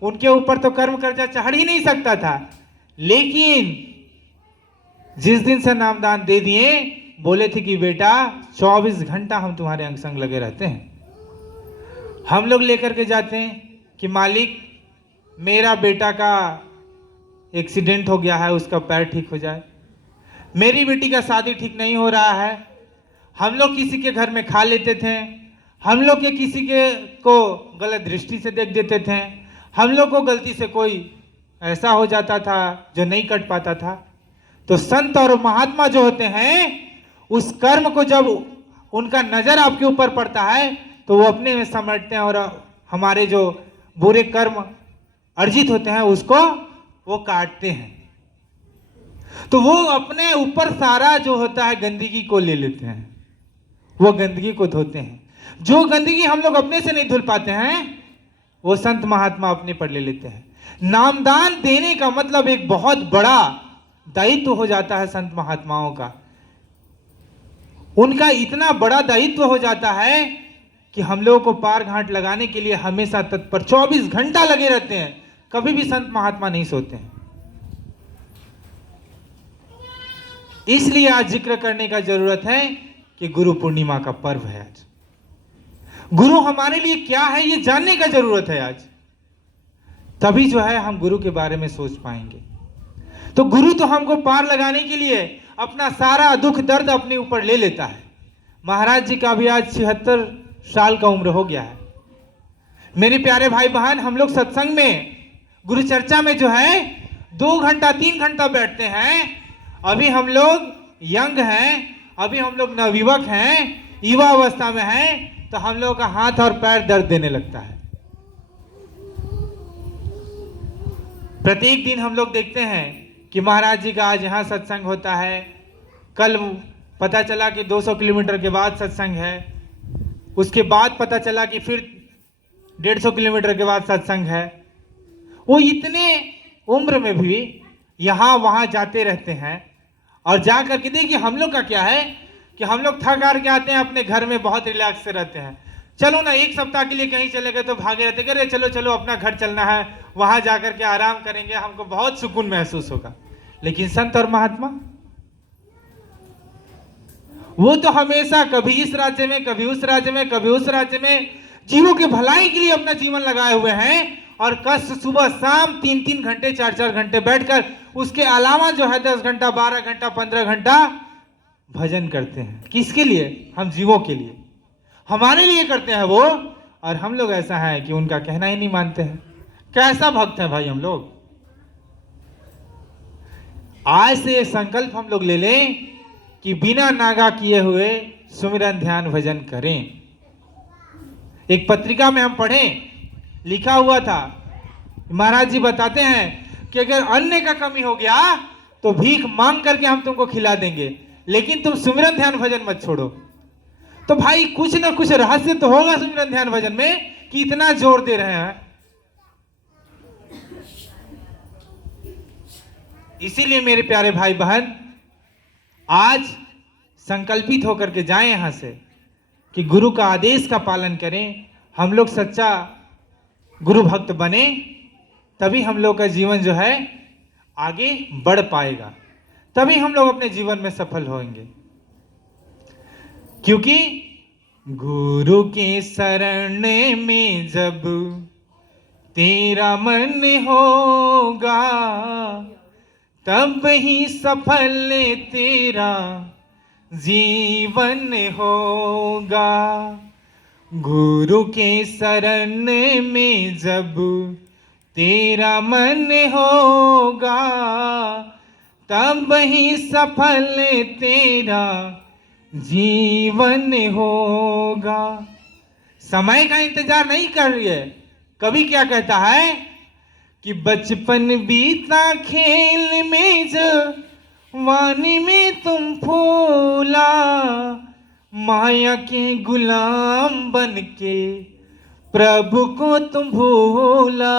उनके ऊपर तो कर्म कर्जा चढ़ ही नहीं सकता था। लेकिन जिस दिन से नामदान दे दिए, बोले थे कि बेटा 24 घंटा हम तुम्हारे अंग संग लगे रहते हैं। हम लोग लेकर के जाते हैं कि मालिक मेरा बेटा का एक्सीडेंट हो गया है, उसका पैर ठीक हो जाए, मेरी बेटी का शादी ठीक नहीं हो रहा है। हम लोग किसी के घर में खा लेते थे, हम लोग के किसी के को गलत दृष्टि से देख देते थे, हम लोग को गलती से कोई ऐसा हो जाता था जो नहीं कट पाता था। तो संत और महात्मा जो होते हैं, उस कर्म को जब उनका नजर आपके ऊपर पड़ता है तो वो अपने में समेटते हैं और हमारे जो बुरे कर्म अर्जित होते हैं उसको वो काटते हैं। तो वो अपने ऊपर सारा जो होता है गंदगी को ले लेते हैं, वो गंदगी को धोते हैं। जो गंदगी हम लोग अपने से नहीं धुल पाते हैं वो संत महात्मा अपने पर ले लेते हैं। नामदान देने का मतलब एक बहुत बड़ा दायित्व हो जाता है संत महात्माओं का। उनका इतना बड़ा दायित्व हो जाता है कि हम लोगों को पार घाट लगाने के लिए हमेशा तत्पर 24 घंटा लगे रहते हैं। कभी भी संत महात्मा नहीं सोते हैं। इसलिए आज जिक्र करने का जरूरत है कि गुरु पूर्णिमा का पर्व है। आज गुरु हमारे लिए क्या है ये जानने का जरूरत है आज, तभी जो है हम गुरु के बारे में सोच पाएंगे। तो गुरु तो हमको पार लगाने के लिए अपना सारा दुख दर्द अपने ऊपर ले लेता है। महाराज जी का भी आज 76 साल का उम्र हो गया है। मेरे प्यारे भाई बहन, हम लोग सत्संग में गुरु चर्चा में जो है 2 घंटा 3 घंटा बैठते हैं। अभी हम लोग यंग हैं, अभी हम लोग नवयुवक हैं, युवा अवस्था में हैं, तो हम लोग का हाथ और पैर दर्द देने लगता है। प्रत्येक दिन हम लोग देखते हैं कि महाराज जी का आज यहाँ सत्संग होता है, कल पता चला कि 200 किलोमीटर के बाद सत्संग है, उसके बाद पता चला कि फिर 150 किलोमीटर के बाद सत्संग है। वो इतने उम्र में भी यहाँ वहाँ जाते रहते हैं। और जा करके देखिए हम लोग का क्या है कि हम लोग थक हार के आते हैं, अपने घर में बहुत रिलैक्स से रहते हैं। चलो ना 1 सप्ताह के लिए कहीं चले गए तो भागे रहते, अरे चलो चलो अपना घर चलना है, वहां जाकर के आराम करेंगे, हमको बहुत सुकून महसूस होगा। लेकिन संत और महात्मा वो तो हमेशा कभी इस राज्य में, कभी उस राज्य में, कभी उस राज्य में, जीवों के भलाई के लिए अपना जीवन लगाए हुए हैं। और कष्ट सुबह शाम 3-3 घंटे 4-4 घंटे बैठकर, उसके अलावा जो है 10 घंटा 12 घंटा 15 घंटा भजन करते हैं। किसके लिए? हम जीवों के लिए, हमारे लिए करते हैं वो। और हम लोग ऐसा है कि उनका कहना ही नहीं मानते हैं। कैसा भक्त है भाई हम लोग। आज से ये संकल्प हम लोग ले लें कि बिना नागा किए हुए सुमिरन ध्यान भजन करें। एक पत्रिका में हम पढ़ें, लिखा हुआ था, महाराज जी बताते हैं कि अगर अन्न का कमी हो गया तो भीख मांग करके हम तुमको खिला देंगे, लेकिन तुम सुमिरन ध्यान भजन मत छोड़ो। तो भाई कुछ ना कुछ रहस्य तो होगा सुमिरन ध्यान भजन में कि इतना जोर दे रहे हैं। इसीलिए मेरे प्यारे भाई बहन, आज संकल्पित होकर के जाएं यहां से कि गुरु का आदेश का पालन करें। हम लोग सच्चा गुरु भक्त बने, तभी हम लोग का जीवन जो है आगे बढ़ पाएगा, तभी हम लोग अपने जीवन में सफल होंगे। क्योंकि गुरु के शरण में जब तेरा मन होगा, तब ही सफल तेरा जीवन होगा। गुरु के शरण में जब तेरा मन होगा, तब ही सफल तेरा जीवन होगा। समय का इंतजार नहीं कर रही है। कवि क्या कहता है कि बचपन बीता खेल में जवानी में तुम फूला, माया के गुलाम बन के प्रभु को तुम भूला।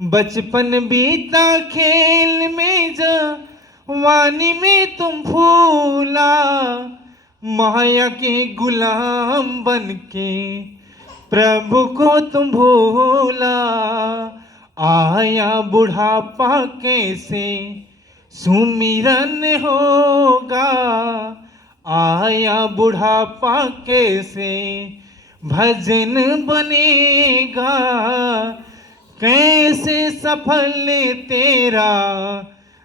बचपन बीता खेल में जवानी में तुम फूला, माया के गुलाम बन के प्रभु को तुम भूला। आया बुढ़ापा कैसे सुमिरन होगा, आया बुढ़ापा कैसे भजन बनेगा, कैसे सफल तेरा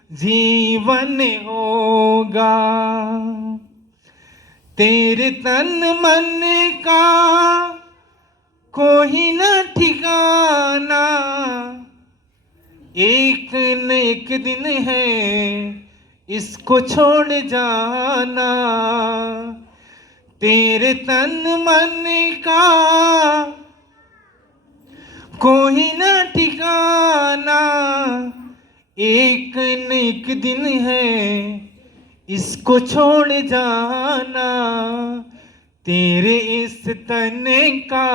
जीवन होगा। तेरे तन मन का कोई न ठिकाना, एक न एक दिन है इसको छोड़ जाना। तेरे तन मन का कोई न ठिकाना, एक न एक दिन है इसको छोड़ जाना। तेरे इस तन का,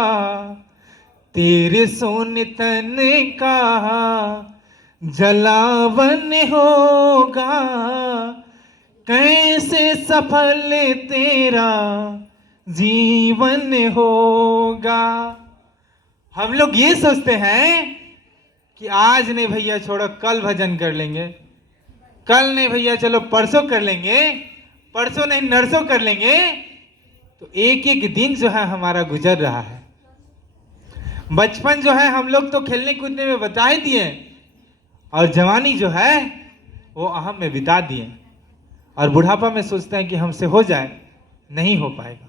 तेरे सोने तन का जलावन होगा, कैसे सफल तेरा जीवन होगा। हम लोग ये सोचते हैं कि आज नहीं भैया छोड़ो, कल भजन कर लेंगे, कल नहीं भैया चलो परसों कर लेंगे, परसों नहीं नरसों कर लेंगे। तो एक एक दिन जो है हमारा गुजर रहा है। बचपन जो है हम लोग तो खेलने कूदने में बता ही दिए, और जवानी जो है वो अहम में बिता दिए, और बुढ़ापा में सोचते हैं कि हमसे हो जाए, नहीं हो पाएगा।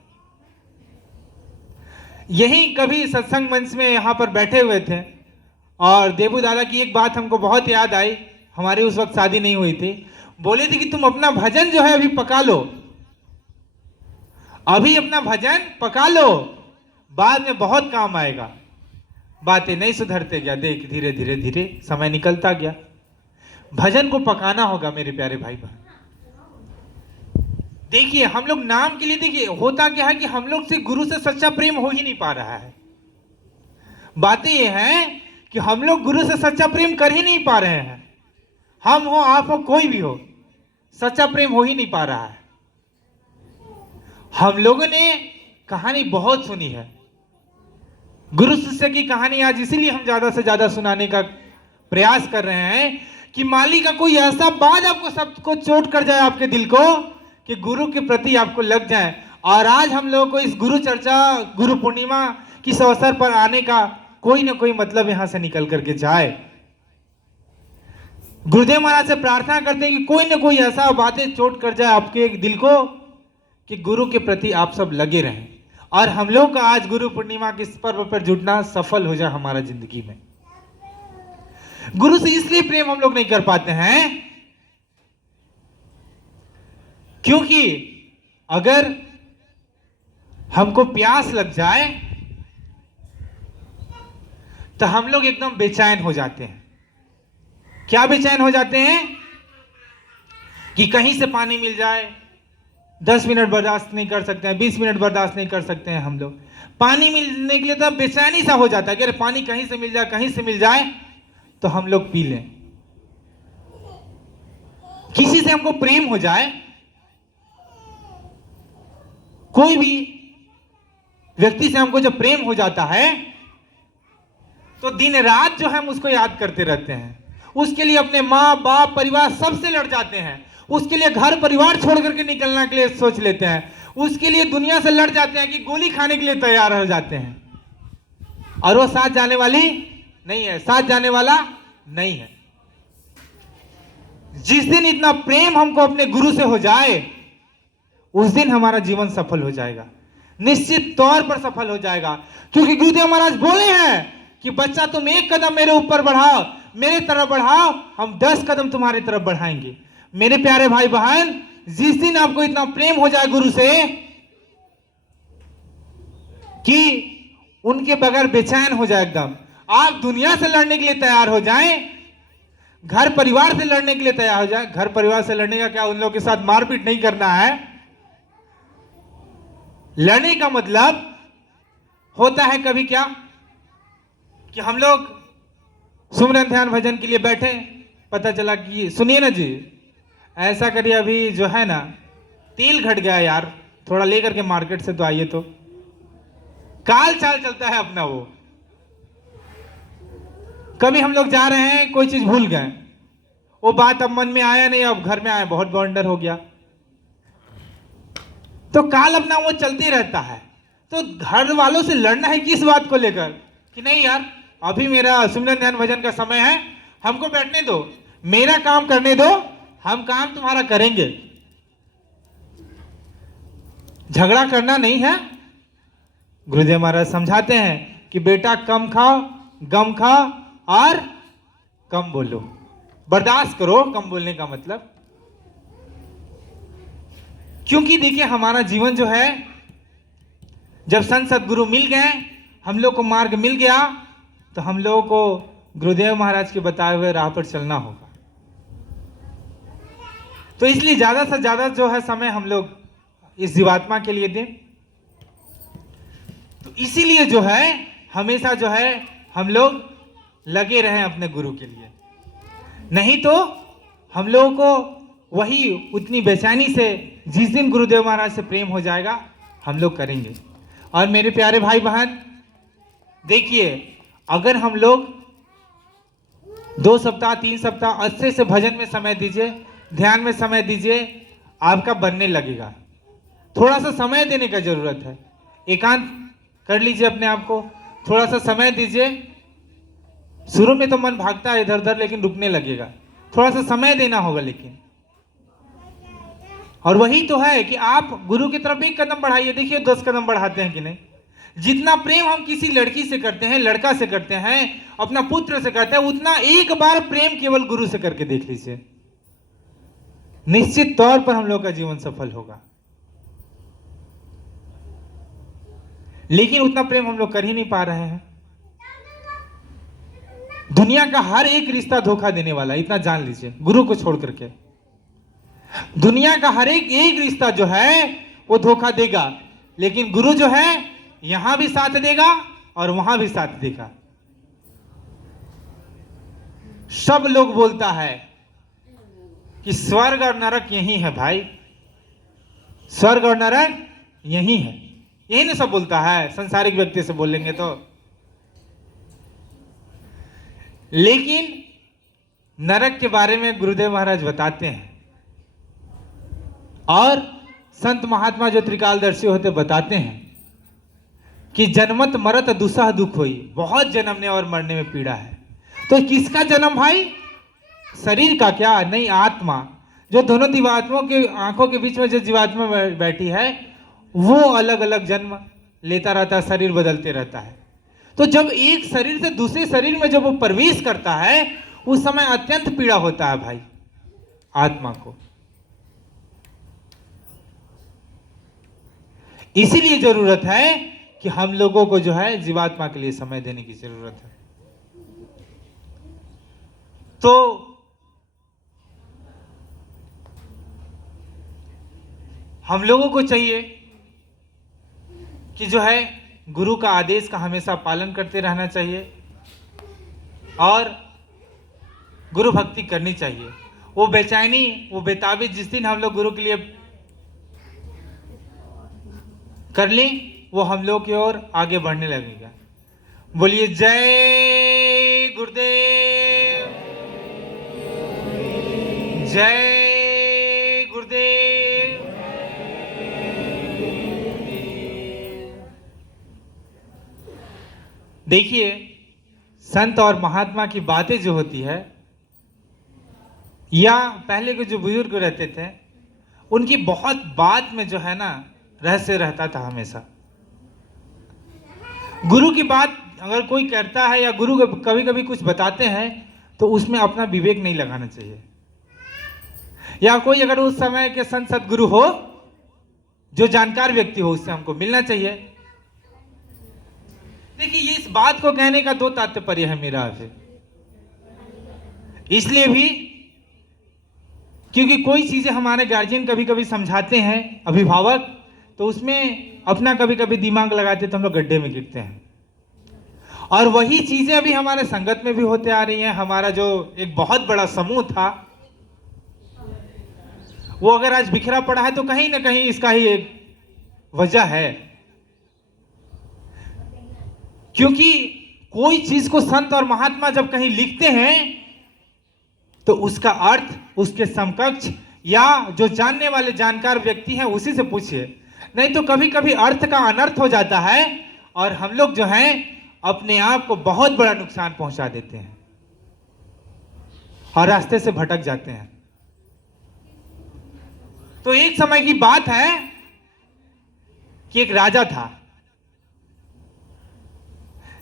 यही कभी सत्संग मंच में यहाँ पर बैठे हुए थे, और देबू दादा की एक बात हमको बहुत याद आई। हमारी उस वक्त शादी नहीं हुई थी। बोले थे कि तुम अपना भजन जो है अभी पका लो, अभी अपना भजन पका लो, बाद में बहुत काम आएगा। बातें नहीं सुधरते गया, देख धीरे धीरे धीरे समय निकलता गया। भजन को पकाना होगा मेरे प्यारे भाई बहन। देखिए हम लोग नाम के लिए, देखिए होता क्या है कि हम लोग से गुरु से सच्चा प्रेम हो ही नहीं पा रहा है। बातें ये हैं कि हम लोग गुरु से सच्चा प्रेम कर ही नहीं पा रहे हैं। हम हो, आप हो, कोई भी हो, सच्चा प्रेम हो ही नहीं पा रहा है। हम लोगों ने कहानी बहुत सुनी है, गुरु शिष्य की कहानी। आज इसीलिए हम ज्यादा से ज्यादा सुनाने का प्रयास कर रहे हैं कि माली का कोई ऐसा बात आपको सबको चोट कर जाए आपके दिल को, कि गुरु के प्रति आपको लग जाए। और आज हम लोगों को इस गुरु चर्चा, गुरु पूर्णिमा की इस अवसर पर आने का कोई ना कोई मतलब यहां से निकल करके जाए। गुरुदेव महाराज से प्रार्थना करते हैं कि कोई ना कोई ऐसा बातें चोट कर जाए आपके दिल को कि गुरु के प्रति आप सब लगे रहें, और हम लोग का आज गुरु पूर्णिमा के इस पर्व पर जुटना सफल हो जाए हमारा जिंदगी में। गुरु से इसलिए प्रेम हम लोग नहीं कर पाते हैं क्योंकि अगर हमको प्यास लग जाए तो हम लोग एकदम बेचैन हो जाते हैं। क्या बेचैन हो जाते हैं कि कहीं से पानी मिल जाए, 10 मिनट बर्दाश्त नहीं कर सकते हैं, 20 मिनट बर्दाश्त नहीं कर सकते हैं। हम लोग पानी मिलने के लिए तो बेचैनी सा हो जाता है कि अरे पानी कहीं से मिल जाए, कहीं से मिल जाए तो हम लोग पी लें। किसी से हमको प्रेम हो जाए, कोई भी व्यक्ति से हमको जब प्रेम हो जाता है तो दिन रात जो हम उसको याद करते रहते हैं। उसके लिए अपने माँ बाप परिवार सबसे लड़ जाते हैं, उसके लिए घर परिवार छोड़ करके निकलने के लिए सोच लेते हैं, उसके लिए दुनिया से लड़ जाते हैं कि गोली खाने के लिए तैयार हो जाते हैं। और वो साथ जाने वाली नहीं है, साथ जाने वाला नहीं है। जिस दिन इतना प्रेम हमको अपने गुरु से हो जाए उस दिन हमारा जीवन सफल हो जाएगा। निश्चित तौर पर सफल हो जाएगा। क्योंकि गुरुदेव महाराज बोले हैं कि बच्चा तुम 1 कदम मेरे ऊपर बढ़ाओ, मेरे तरफ बढ़ाओ, हम 10 कदम तुम्हारी तरफ बढ़ाएंगे। मेरे प्यारे भाई बहन, जिस दिन आपको इतना प्रेम हो जाए गुरु से कि उनके बगैर बेचैन हो जाए, एकदम आप दुनिया से लड़ने के लिए तैयार हो जाएं, घर परिवार से लड़ने के लिए तैयार हो जाए। घर परिवार से लड़ने का क्या, उन लोगों के साथ मारपीट नहीं करना है। लड़ने का मतलब होता है कभी क्या कि हम लोग सुमरन ध्यान भजन के लिए बैठे, पता चला कि सुनिए ना जी, ऐसा करिए, अभी जो है ना तेल घट गया यार, थोड़ा लेकर के मार्केट से तो आइए। तो काल चाल चलता है अपना वो। कभी हम लोग जा रहे हैं, कोई चीज भूल गए, वो बात अब मन में आया नहीं, अब घर में आया, बहुत बवंडर हो गया, तो काल अपना वो चलते रहता है। तो घर वालों से लड़ना है किस बात को लेकर कि नहीं यार, अभी मेरा सुमरन ध्यान भजन का समय है, हमको बैठने दो, मेरा काम करने दो, हम काम तुम्हारा करेंगे। झगड़ा करना नहीं है। गुरुदेव महाराज समझाते हैं कि बेटा कम खाओ, गम खाओ और कम बोलो, बर्दाश्त करो। कम बोलने का मतलब, क्योंकि देखिए हमारा जीवन जो है, जब संत सदगुरु मिल गए, हम लोग को मार्ग मिल गया, तो हम लोगों को गुरुदेव महाराज के बताए हुए राह पर चलना होगा। तो इसलिए ज्यादा से ज्यादा जो है समय हम लोग इस जीवात्मा के लिए दें। तो इसीलिए जो है हमेशा जो है हम लोग लगे रहें अपने गुरु के लिए, नहीं तो हम लोगों को वही उतनी बेचैनी से, जिस दिन गुरुदेव महाराज से प्रेम हो जाएगा, हम लोग करेंगे। और मेरे प्यारे भाई बहन देखिए, अगर हम लोग 2 सप्ताह 3 सप्ताह अच्छे से भजन में समय दीजिए, ध्यान में समय दीजिए, आपका बनने लगेगा। थोड़ा सा समय देने का जरूरत है, एकांत कर लीजिए अपने आप को, थोड़ा सा समय दीजिए। शुरू में तो मन भागता है इधर उधर, लेकिन रुकने लगेगा, थोड़ा सा समय देना होगा। लेकिन और वही तो है कि आप गुरु की तरफ 1 कदम बढ़ाइए, देखिए 10 कदम बढ़ाते हैं कि नहीं। जितना प्रेम हम किसी लड़की से करते हैं, लड़का से करते हैं, अपना पुत्र से करते हैं, उतना एक बार प्रेम केवल गुरु से करके देख लीजिए, निश्चित तौर पर हम लोग का जीवन सफल होगा। लेकिन उतना प्रेम हम लोग कर ही नहीं पा रहे हैं। दुनिया का हर एक रिश्ता धोखा देने वाला, इतना जान लीजिए, गुरु को छोड़ करके दुनिया का हर एक रिश्ता जो है वो धोखा देगा, लेकिन गुरु जो है यहां भी साथ देगा और वहां भी साथ देगा। सब लोग बोलता है कि स्वर्ग और नरक यही है भाई, स्वर्ग और नरक यही है, यही ना सब बोलता है, संसारिक व्यक्ति से बोलेंगे तो। लेकिन नरक के बारे में गुरुदेव महाराज बताते हैं, और संत महात्मा जो त्रिकालदर्शी होते बताते हैं कि जन्मत मरत दुसह दुख होई, बहुत जन्मने और मरने में पीड़ा है। तो किसका जन्म भाई? शरीर का क्या नहीं, आत्मा। जो दोनों जीवात्माओं के आंखों के बीच में जो जीवात्मा बैठी है, वो अलग अलग जन्म लेता रहता है, शरीर बदलते रहता है। तो जब एक शरीर से दूसरे शरीर में जब वो प्रवेश करता है, उस समय अत्यंत पीड़ा होता है भाई आत्मा को। इसीलिए जरूरत है कि हम लोगों को जो है जीवात्मा के लिए समय देने की जरूरत है। तो हम लोगों को चाहिए कि जो है गुरु का आदेश का हमेशा पालन करते रहना चाहिए और गुरु भक्ति करनी चाहिए। वो बेचैनी, वो बेताबी जिस दिन हम लोग गुरु के लिए कर लें, वो हम लोग की ओर आगे बढ़ने लगेगा। बोलिए जय गुरुदेव, जय गुरुदेव। देखिए संत और महात्मा की बातें जो होती है, या पहले के जो बुजुर्ग रहते थे, उनकी बहुत बात में जो है ना रहस्य रहता था हमेशा। गुरु की बात अगर कोई करता है या गुरु कभी कभी कुछ बताते हैं तो उसमें अपना विवेक नहीं लगाना चाहिए। या कोई अगर उस समय के संत सदगुरु हो, जो जानकार व्यक्ति हो, उससे हमको मिलना चाहिए। देखिए, ये इस बात को कहने का दो तात्पर्य है मेरा अभी। इसलिए भी क्योंकि कोई चीजें हमारे गार्जियन कभी कभी समझाते हैं, अभिभावक, तो उसमें अपना कभी कभी दिमाग लगाते तो हम लोग गड्ढे में गिरते हैं। और वही चीजें अभी हमारे संगत में भी होते आ रही हैं। हमारा जो एक बहुत बड़ा समूह था, वो अगर आज बिखरा पड़ा है तो कहीं ना कहीं इसका ही एक वजह है। क्योंकि कोई चीज को संत और महात्मा जब कहीं लिखते हैं तो उसका अर्थ उसके समकक्ष या जो जानने वाले जानकार व्यक्ति हैं उसी से पूछिए, नहीं तो कभी कभी अर्थ का अनर्थ हो जाता है और हम लोग जो हैं अपने आप को बहुत बड़ा नुकसान पहुंचा देते हैं और रास्ते से भटक जाते हैं। तो एक समय की बात है कि एक राजा था।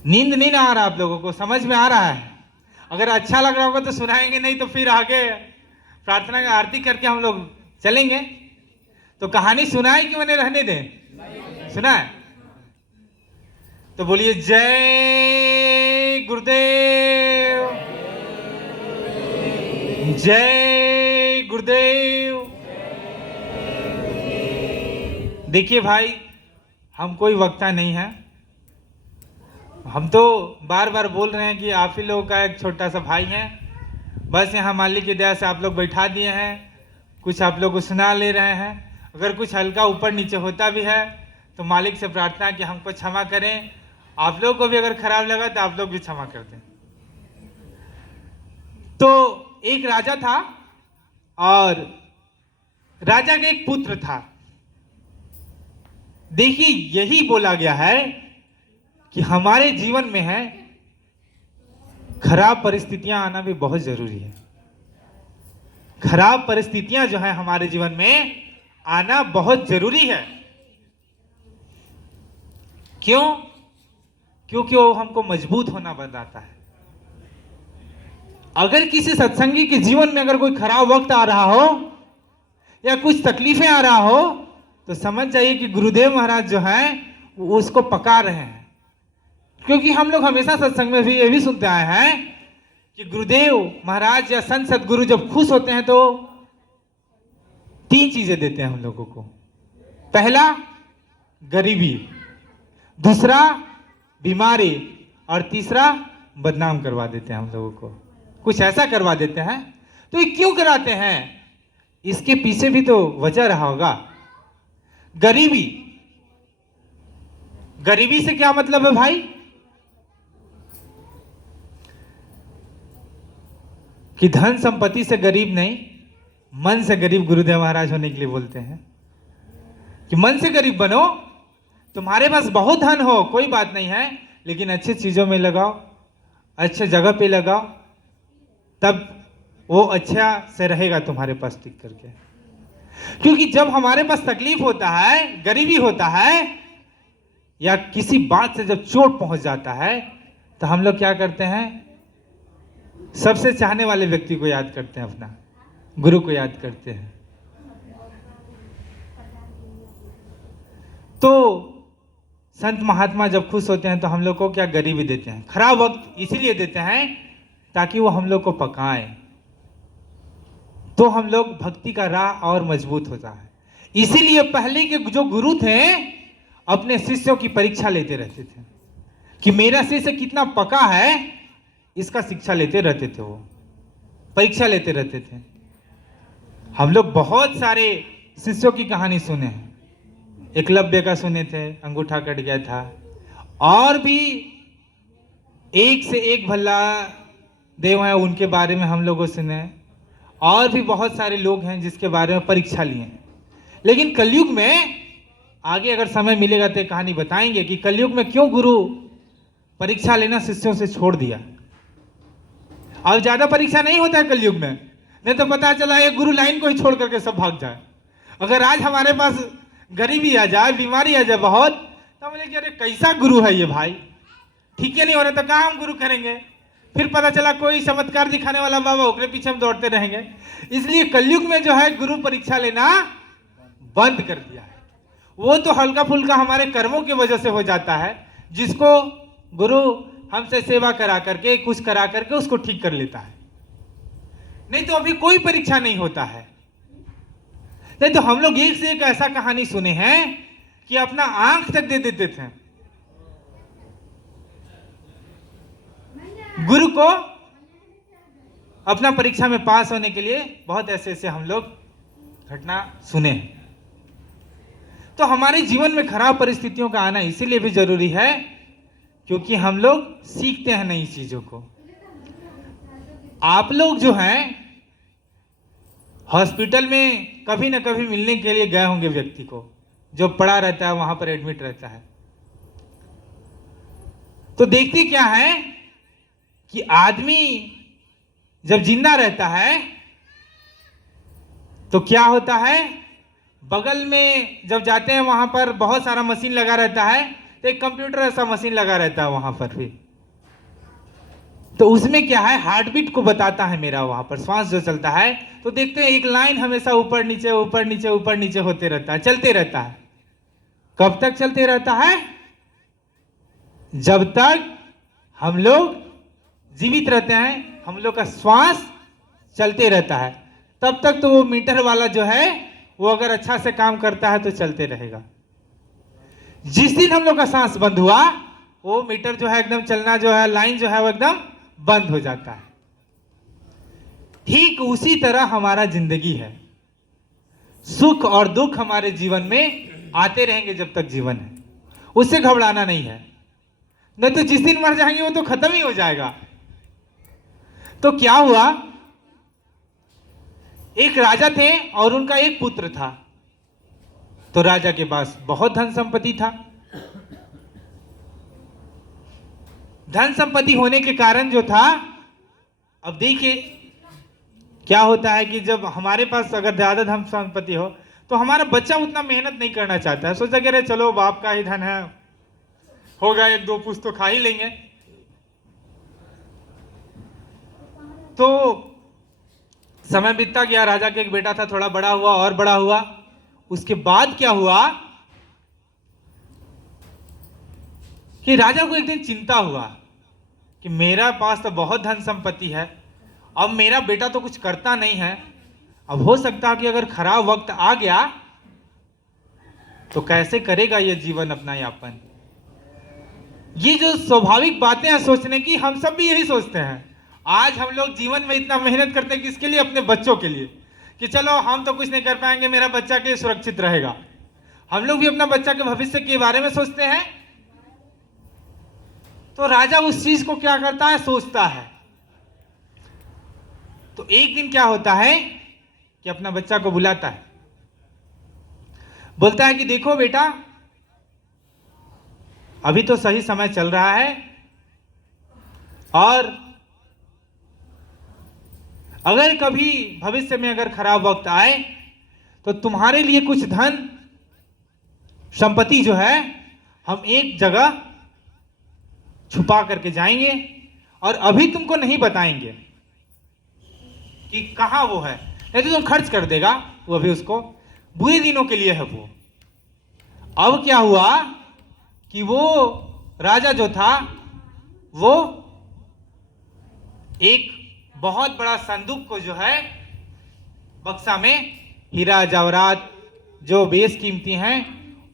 नींद नहीं ना आ रहा आप लोगों को? समझ में आ रहा है? अगर अच्छा लग रहा होगा तो सुनाएंगे, नहीं तो फिर आगे प्रार्थना का आरती करके हम लोग चलेंगे। तो कहानी सुनाए कि मैंने रहने दें? सुनाए तो बोलिए जय गुरुदेव, जय गुरुदेव। देखिए भाई, हम कोई वक्ता नहीं है। हम तो बार बार बोल रहे हैं कि आप ही लोगों का एक छोटा सा भाई है। बस यहाँ मालिक की दया से आप लोग बैठा दिए हैं, कुछ आप लोग को सुना ले रहे हैं। अगर कुछ हल्का ऊपर नीचे होता भी है तो मालिक से प्रार्थना कि हमको क्षमा करें। आप लोग को भी अगर खराब लगा तो आप लोग भी क्षमा कर दें। तो एक राजा था और राजा का एक पुत्र था। देखिए, यही बोला गया है कि हमारे जीवन में है खराब परिस्थितियां आना भी बहुत जरूरी है। खराब परिस्थितियां जो है हमारे जीवन में आना बहुत जरूरी है। क्यों? क्योंकि वो हमको मजबूत होना बताता है। अगर किसी सत्संगी के जीवन में अगर कोई खराब वक्त आ रहा हो या कुछ तकलीफें आ रहा हो तो समझ जाइए कि गुरुदेव महाराज जो हैं वो उसको पका रहे हैं। क्योंकि हम लोग हमेशा सत्संग में भी ये भी सुनते आए हैं कि गुरुदेव महाराज या संत सदगुरु जब खुश होते हैं तो 3 चीजें देते हैं हम लोगों को। पहला गरीबी, दूसरा बीमारी और तीसरा बदनाम करवा देते हैं हम लोगों को। कुछ ऐसा करवा देते हैं। तो ये क्यों कराते हैं? इसके पीछे भी तो वजह रहा होगा। गरीबी, गरीबी से क्या मतलब है भाई? कि धन संपत्ति से गरीब नहीं, मन से गरीब गुरुदेव महाराज होने के लिए बोलते हैं कि मन से गरीब बनो। तुम्हारे पास बहुत धन हो कोई बात नहीं है, लेकिन अच्छी चीजों में लगाओ, अच्छे जगह पे लगाओ, तब वो अच्छा से रहेगा तुम्हारे पास टिक करके। क्योंकि जब हमारे पास तकलीफ होता है, गरीबी होता है या किसी बात से जब चोट पहुंच जाता है तो हम लोग क्या करते हैं? सबसे चाहने वाले व्यक्ति को याद करते हैं, अपना गुरु को याद करते हैं। तो संत महात्मा जब खुश होते हैं तो हम लोग को क्या गरीबी देते हैं, खराब वक्त इसीलिए देते हैं ताकि वो हम लोग को पकाएं, तो हम लोग भक्ति का राह और मजबूत होता है। इसीलिए पहले के जो गुरु थे अपने शिष्यों की परीक्षा लेते रहते थे कि मेरा शिष्य कितना पका है, इसका शिक्षा लेते रहते थे। वो परीक्षा लेते रहते थे। हम लोग बहुत सारे शिष्यों की कहानी सुने हैं। एकलव्य का सुने थे, अंगूठा कट गया था, और भी एक से एक भल्ला देव हैं उनके बारे में हम लोगों सुने, और भी बहुत सारे लोग हैं जिसके बारे में परीक्षा लिए हैं। लेकिन कलयुग में आगे अगर समय मिलेगा तो कहानी बताएंगे कि कलयुग में क्यों गुरु परीक्षा लेना शिष्यों से छोड़ दिया। अब ज्यादा परीक्षा नहीं होता है कलयुग में, नहीं तो पता चला ये गुरु लाइन को ही छोड़ करके सब भाग जाए। अगर आज हमारे पास गरीबी आ जाए, बीमारी आ जाए बहुत, तो बोले कि अरे कैसा गुरु है ये भाई, ठीक है नहीं हो रहा तो कहाँ हम गुरु करेंगे। फिर पता चला कोई चमत्कार दिखाने वाला बाबा, ओकरे पीछे हम दौड़ते रहेंगे। इसलिए कलयुग में जो है गुरु परीक्षा लेना बंद कर दिया है। वो तो हल्का फुल्का हमारे कर्मों की वजह से हो जाता है, जिसको गुरु हमसे सेवा करा करके कुछ करा करके उसको ठीक कर लेता है। नहीं तो अभी कोई परीक्षा नहीं होता है। नहीं तो हम लोग एक से एक ऐसा कहानी सुने हैं कि अपना आंख तक दे देते थे गुरु को अपना परीक्षा में पास होने के लिए। बहुत ऐसे ऐसे हम लोग घटना सुने हैं। तो हमारे जीवन में खराब परिस्थितियों का आना इसीलिए भी जरूरी है क्योंकि हम लोग सीखते हैं नई चीजों को। आप लोग जो हैं हॉस्पिटल में कभी ना कभी मिलने के लिए गए होंगे व्यक्ति को जो पड़ा रहता है, वहां पर एडमिट रहता है। तो देखते क्या है कि आदमी जब जिंदा रहता है तो क्या होता है, बगल में जब जाते हैं वहां पर बहुत सारा मशीन लगा रहता है, तो एक कंप्यूटर ऐसा मशीन लगा रहता है वहां पर भी। तो उसमें क्या है, हार्ट बीट को बताता है मेरा, वहां पर श्वास जो चलता है। तो देखते हैं एक लाइन हमेशा ऊपर नीचे ऊपर नीचे ऊपर नीचे होते रहता है, चलते रहता है। कब तक चलते रहता है? जब तक हम लोग जीवित रहते हैं, हम लोग का श्वास चलते रहता है, तब तक तो वो मीटर वाला जो है वो अगर अच्छा से काम करता है तो चलते रहेगा। जिस दिन हम लोग का सांस बंद हुआ, वो मीटर जो है एकदम चलना जो है, लाइन जो है वो एकदम बंद हो जाता है। ठीक उसी तरह हमारा जिंदगी है। सुख और दुख हमारे जीवन में आते रहेंगे जब तक जीवन है, उससे घबराना नहीं है। नहीं तो जिस दिन मर जाएंगे वो तो खत्म ही हो जाएगा। तो क्या हुआ, एक राजा थे और उनका एक पुत्र था। तो राजा के पास बहुत धन संपत्ति था। धन संपत्ति होने के कारण जो था, अब देखिए क्या होता है कि जब हमारे पास अगर ज्यादा धन संपत्ति हो तो हमारा बच्चा उतना मेहनत नहीं करना चाहता है। सोचा कि चलो बाप का ही धन है, होगा एक दो पुस्त तो खा ही लेंगे। तो समय बीतता गया, राजा के एक बेटा था, थोड़ा बड़ा हुआ और बड़ा हुआ। उसके बाद क्या हुआ कि राजा को एक दिन चिंता हुआ कि मेरा पास तो बहुत धन संपत्ति है, अब मेरा बेटा तो कुछ करता नहीं है, अब हो सकता है कि अगर खराब वक्त आ गया तो कैसे करेगा ये जीवन अपना यापन। ये जो स्वाभाविक बातें हैं सोचने की, हम सब भी यही सोचते हैं। आज हम लोग जीवन में इतना मेहनत करते हैं किसके लिए? अपने बच्चों के लिए, कि चलो हम तो कुछ नहीं कर पाएंगे, मेरा बच्चा के लिए सुरक्षित रहेगा। हम लोग भी अपना बच्चा के भविष्य के बारे में सोचते हैं। तो राजा उस चीज को क्या करता है, सोचता है। तो एक दिन क्या होता है कि अपना बच्चा को बुलाता है, बोलता है कि देखो बेटा, अभी तो सही समय चल रहा है और अगर कभी भविष्य में अगर खराब वक्त आए तो तुम्हारे लिए कुछ धन संपत्ति जो है हम एक जगह छुपा करके जाएंगे और अभी तुमको नहीं बताएंगे कि कहां वो है, नहीं तो तुम खर्च कर देगा वो, अभी उसको बुरे दिनों के लिए है वो। अब क्या हुआ कि वो राजा जो था वो एक बहुत बड़ा संदूक को जो है बक्सा में हीरा जवाहरात जो बेशकीमती हैं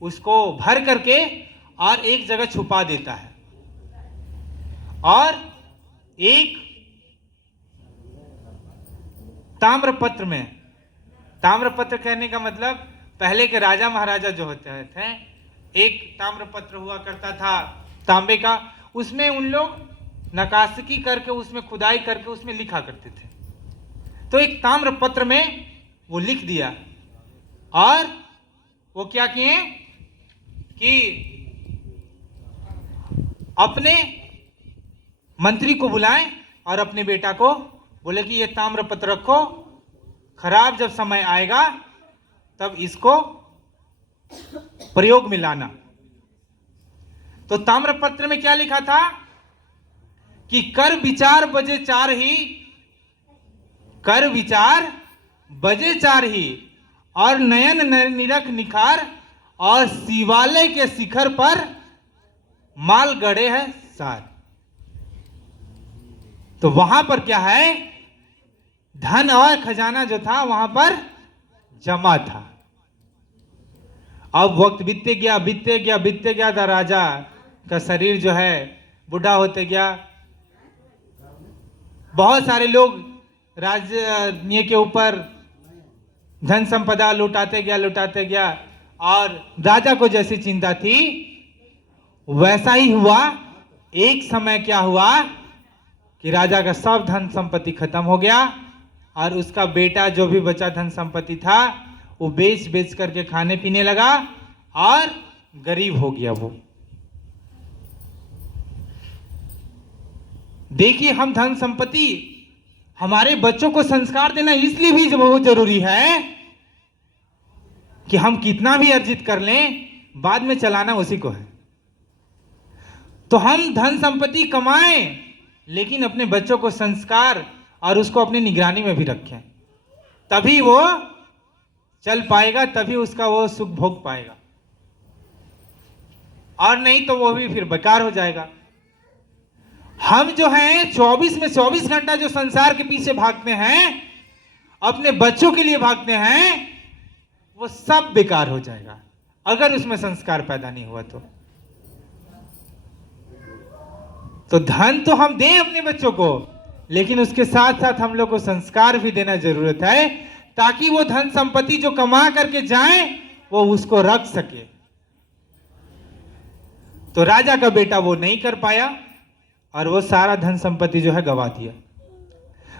उसको भर करके और एक जगह छुपा देता है। और एक ताम्रपत्र में, ताम्रपत्र कहने का मतलब पहले के राजा महाराजा जो होते थे, एक ताम्रपत्र हुआ करता था तांबे का, उसमें उन लोग नक्काशी करके उसमें खुदाई करके उसमें लिखा करते थे। तो एक ताम्रपत्र में वो लिख दिया और वो क्या किए कि अपने मंत्री को बुलाएं और अपने बेटा को बोले कि ये ताम्रपत्र रखो, खराब जब समय आएगा तब इसको प्रयोग में लाना। तो ताम्रपत्र में क्या लिखा था कि कर विचार बजे चार ही, कर विचार बजे चार ही, और नयन निरख निखार, और शिवालय के शिखर पर माल गड़े है सार। तो वहां पर क्या है, धन और खजाना जो था वहां पर जमा था। अब वक्त बीतते गया बीतते गया बीतते गया था, राजा का शरीर जो है बूढ़ा होते गया। बहुत सारे लोग राज्य के ऊपर धन संपदा लुटाते गया, और राजा को जैसी चिंता थी वैसा ही हुआ। एक समय क्या हुआ कि राजा का सब धन संपत्ति खत्म हो गया, और उसका बेटा जो भी बचा धन संपत्ति था वो बेच बेच करके खाने पीने लगा और गरीब हो गया वो। देखिए, हम धन संपत्ति, हमारे बच्चों को संस्कार देना इसलिए भी बहुत जरूरी है कि हम कितना भी अर्जित कर लें, बाद में चलाना उसी को है। तो हम धन संपत्ति कमाएं, लेकिन अपने बच्चों को संस्कार और उसको अपनी निगरानी में भी रखें, तभी वो चल पाएगा, तभी उसका वो सुख भोग पाएगा, और नहीं तो वो भी फिर बेकार हो जाएगा। हम जो हैं 24 में 24 घंटा जो संसार के पीछे भागते हैं, अपने बच्चों के लिए भागते हैं, वो सब बेकार हो जाएगा अगर उसमें संस्कार पैदा नहीं हुआ तो धन तो हम दें अपने बच्चों को, लेकिन उसके साथ साथ हम लोग को संस्कार भी देना जरूरत है, ताकि वो धन संपत्ति जो कमा करके जाए वो उसको रख सके। तो राजा का बेटा वो नहीं कर पाया, और वो सारा धन संपत्ति जो है गवा दिया।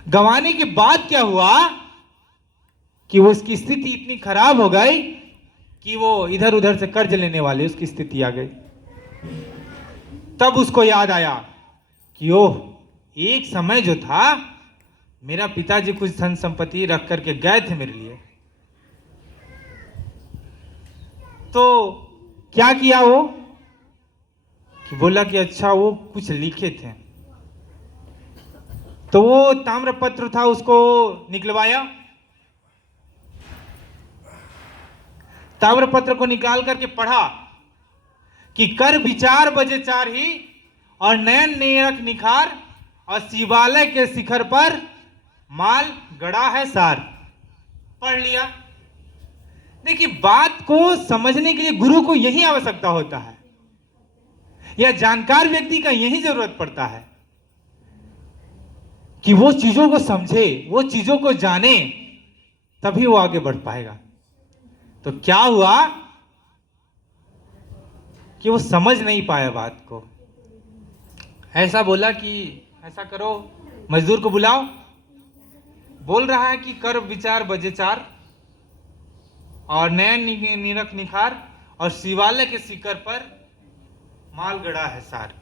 गंवाने के बाद क्या हुआ कि वो उसकी स्थिति इतनी खराब हो गई कि वो इधर उधर से कर्ज लेने वाली उसकी स्थिति आ गई। तब उसको याद आया कि ओह, एक समय जो था मेरा पिताजी कुछ धन संपत्ति रख करके गए थे मेरे लिए। तो क्या किया वो कि बोला कि अच्छा वो कुछ लिखे थे, तो वो ताम्रपत्र था उसको निकलवाया। ताम्रपत्र को निकाल करके पढ़ा कि कर विचार बजे चार ही, और नयन निरख निखार, और शिवालय के शिखर पर माल गड़ा है सार। पढ़ लिया। देखिए, बात को समझने के लिए गुरु को यही आवश्यकता होता है, या जानकार व्यक्ति का यही जरूरत पड़ता है कि वो चीजों को समझे, वो चीजों को जाने, तभी वो आगे बढ़ पाएगा। तो क्या हुआ कि वो समझ नहीं पाया बात को। ऐसा बोला कि ऐसा करो, मजदूर को बुलाओ। बोल रहा है कि कर विचार बजे चार, और नयन निरख निखार, और शिवालय के शिखर पर माल गड़ा है सार।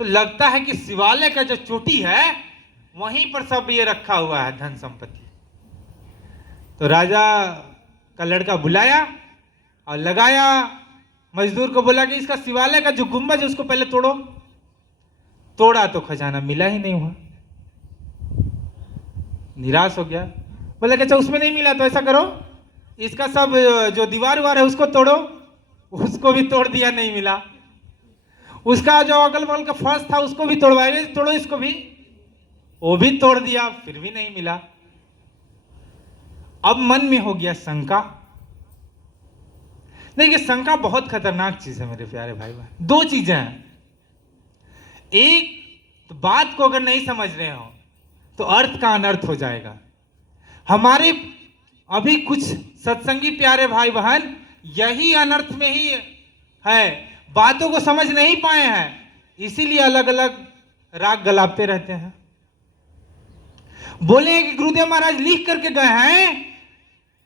तो लगता है कि शिवालय का जो चोटी है वहीं पर सब ये रखा हुआ है धन संपत्ति। तो राजा का लड़का बुलाया और लगाया, मजदूर को बोला कि इसका शिवालय का जो गुंबज है उसको पहले तोड़ो। तोड़ा तो खजाना मिला ही नहीं हुआ। निराश हो गया, बोला कि अच्छा उसमें नहीं मिला तो ऐसा करो, इसका सब जो दीवार है उसको तोड़ो। उसको भी तोड़ दिया, नहीं मिला। उसका जो अगल बगल का फर्श था उसको भी तोड़वाए, तोड़ो इसको भी, वो भी तोड़ दिया, फिर भी नहीं मिला। अब मन में हो गया शंका। देखिए, शंका बहुत खतरनाक चीज है मेरे प्यारे भाई बहन। दो चीजें हैं, एक तो बात को अगर नहीं समझ रहे हो तो अर्थ का अनर्थ हो जाएगा। हमारे अभी कुछ सत्संगी प्यारे भाई बहन यही अनर्थ में ही है, बातों को समझ नहीं पाए हैं, इसीलिए अलग अलग राग गलाते रहते हैं। बोले हैं कि गुरुदेव महाराज लिख करके गए हैं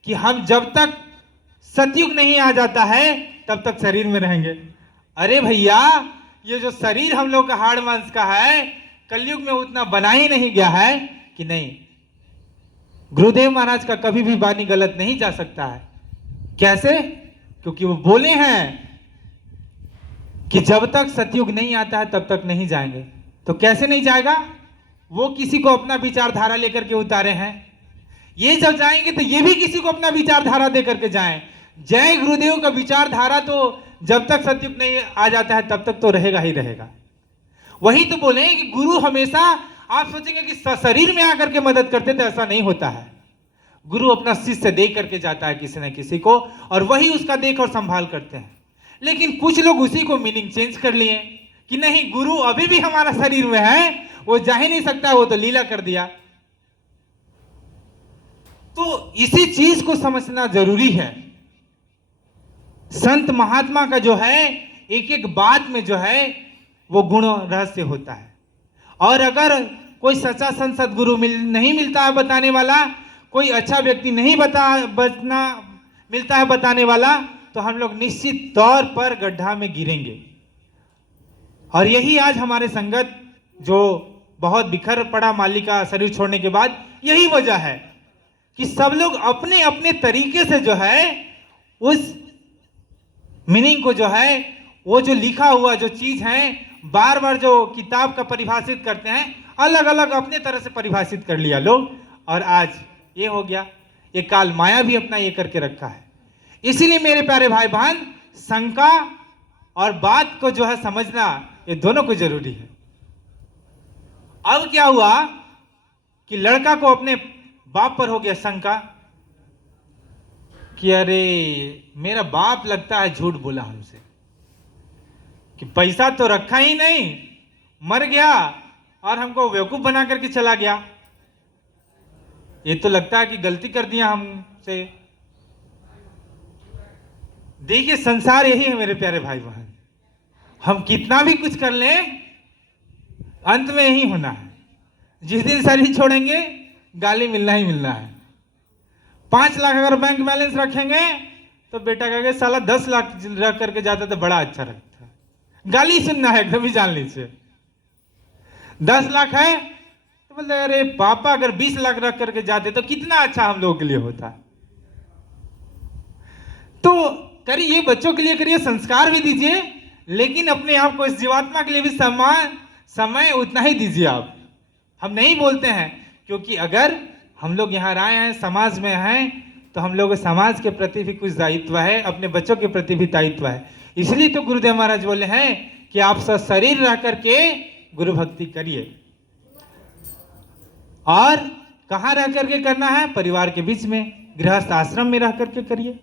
कि हम जब तक सतयुग नहीं आ जाता है तब तक शरीर में रहेंगे। अरे भैया, ये जो शरीर हम लोग का हाड़ मांस का है, कलयुग में उतना बना ही नहीं गया है कि नहीं। गुरुदेव महाराज का कभी भी वाणी गलत नहीं जा सकता है। कैसे? क्योंकि वो बोले हैं कि जब तक सतयुग नहीं आता है तब तक नहीं जाएंगे। तो कैसे नहीं जाएगा? वो किसी को अपना विचारधारा लेकर के उतारे हैं, ये जब जाएंगे तो ये भी किसी को अपना विचारधारा दे करके जाएं। जय गुरुदेव का विचारधारा तो जब तक सतयुग नहीं आ जाता है तब तक तो रहेगा ही रहेगा। वही तो बोले कि गुरु हमेशा, आप सोचेंगे कि शरीर में आकर के मदद करते, तो ऐसा नहीं होता है। गुरु अपना शिष्य दे करके जाता है किसी न किसी को, और वही उसका देख और संभाल करते हैं। लेकिन कुछ लोग उसी को मीनिंग चेंज कर लिए कि नहीं, गुरु अभी भी हमारा शरीर में है, वो जा ही नहीं सकता, वो तो लीला कर दिया। तो इसी चीज को समझना जरूरी है। संत महात्मा का जो है एक एक बात में जो है वो गुण रहस्य होता है। और अगर कोई सच्चा संत सदगुरु नहीं मिलता है बताने वाला, कोई अच्छा व्यक्ति नहीं मिलता है बताने वाला, तो हम लोग निश्चित तौर पर गड्ढा में गिरेंगे। और यही आज हमारे संगत जो बहुत बिखर पड़ा माली का शरीर छोड़ने के बाद, यही वजह है कि सब लोग अपने अपने तरीके से जो है उस मीनिंग को जो है, वो जो लिखा हुआ जो चीज है, बार बार जो किताब का परिभाषित करते हैं, अलग अलग अपने तरह से परिभाषित कर लिया लोग, और आज ये हो गया। ये काल माया भी अपना ये करके रखा है। इसीलिए मेरे प्यारे भाई बहन, शंका और बात को जो है समझना, ये दोनों को जरूरी है। अब क्या हुआ कि लड़का को अपने बाप पर हो गया शंका कि अरे मेरा बाप लगता है झूठ बोला हमसे, कि पैसा तो रखा ही नहीं, मर गया और हमको बेवकूफ बना करके चला गया। ये तो लगता है कि गलती कर दिया हमसे। देखिए संसार यही है मेरे प्यारे भाई बहन, हम कितना भी कुछ कर लें, अंत में यही होना है। जिस दिन शरीर छोड़ेंगे गाली मिलना ही मिलना है। 5 लाख अगर बैंक बैलेंस रखेंगे तो बेटा कहेगा साला 10 लाख रख करके जाता तो बड़ा अच्छा रखता। गाली सुनना है कभी, जान लीजिए। 10 लाख है तो बोलते अरे पापा अगर 20 लाख रख करके जाते तो कितना अच्छा हम लोगों के लिए होता। तो करिए, बच्चों के लिए करिए, संस्कार भी दीजिए, लेकिन अपने आप को इस जीवात्मा के लिए भी समय उतना ही दीजिए आप। हम नहीं बोलते हैं, क्योंकि अगर हम लोग यहाँ आए हैं, समाज में हैं, तो हम लोग समाज के प्रति भी कुछ दायित्व है, अपने बच्चों के प्रति भी दायित्व है। इसलिए तो गुरुदेव महाराज बोले हैं कि आप सब शरीर रह करके गुरु भक्ति करिए। और कहाँ रह करके करना है? परिवार के बीच में, गृहस्थ आश्रम में रह करके करिए।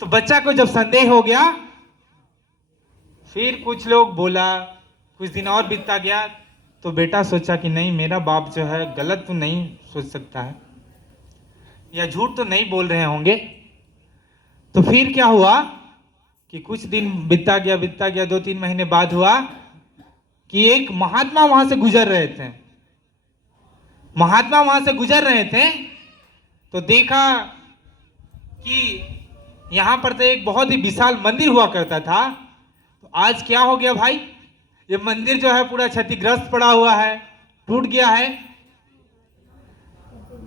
तो बच्चा को जब संदेह हो गया, फिर कुछ लोग बोला, कुछ दिन और बीतता गया, तो बेटा सोचा कि नहीं, मेरा बाप जो है गलत तो नहीं सोच सकता है, या झूठ तो नहीं बोल रहे होंगे। तो फिर क्या हुआ कि कुछ दिन बीतता गया 2-3 महीने बाद हुआ कि एक महात्मा वहां से गुजर रहे थे। महात्मा वहां से गुजर रहे थे तो देखा कि यहां पर तो एक बहुत ही विशाल मंदिर हुआ करता था। तो आज क्या हो गया भाई, ये मंदिर जो है पूरा क्षतिग्रस्त पड़ा हुआ है, टूट गया है।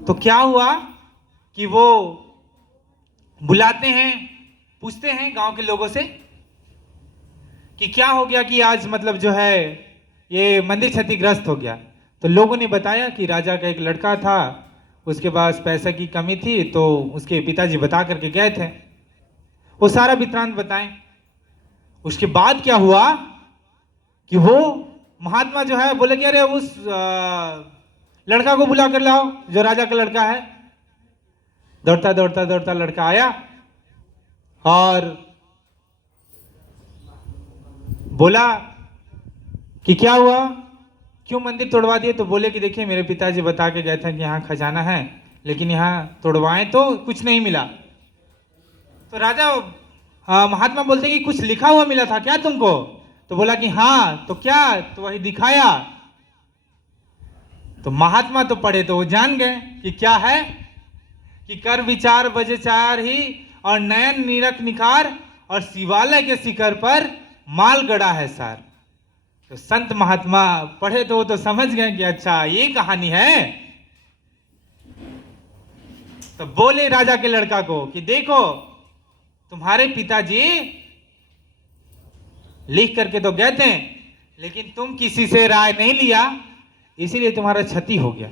तो क्या हुआ कि वो बुलाते हैं, पूछते हैं गांव के लोगों से कि क्या हो गया कि आज मतलब जो है ये मंदिर क्षतिग्रस्त हो गया। तो लोगों ने बताया कि राजा का एक लड़का था, उसके पास पैसे की कमी थी, तो उसके पिताजी बता करके गए थे। वो सारा वृत्तांत बताएं। उसके बाद क्या हुआ कि वो महात्मा जो है बोले कि अरे उस लड़का को बुला कर लाओ जो राजा का लड़का है। दौड़ता लड़का आया और बोला कि क्या हुआ, क्यों मंदिर तोड़वा दिए? तो बोले कि देखिए मेरे पिताजी बता के गए थे कि यहाँ खजाना है, लेकिन यहाँ तोड़वाएं तो कुछ नहीं मिला। तो राजा महात्मा बोलते कि कुछ लिखा हुआ मिला था क्या तुमको? तो बोला कि हाँ। तो क्या? तो वही दिखाया। तो महात्मा तो पढ़े तो वो जान गए कि क्या है, कि कर विचार बजे चार ही, और नयन नीरख निखार, और शिवालय के शिखर पर माल गड़ा है सार। तो संत महात्मा पढ़े तो वो तो समझ गए कि अच्छा ये कहानी है। तो बोले राजा के लड़का को कि देखो तुम्हारे पिताजी लिख करके तो गए थे लेकिन तुम किसी से राय नहीं लिया, इसीलिए तुम्हारा क्षति हो गया।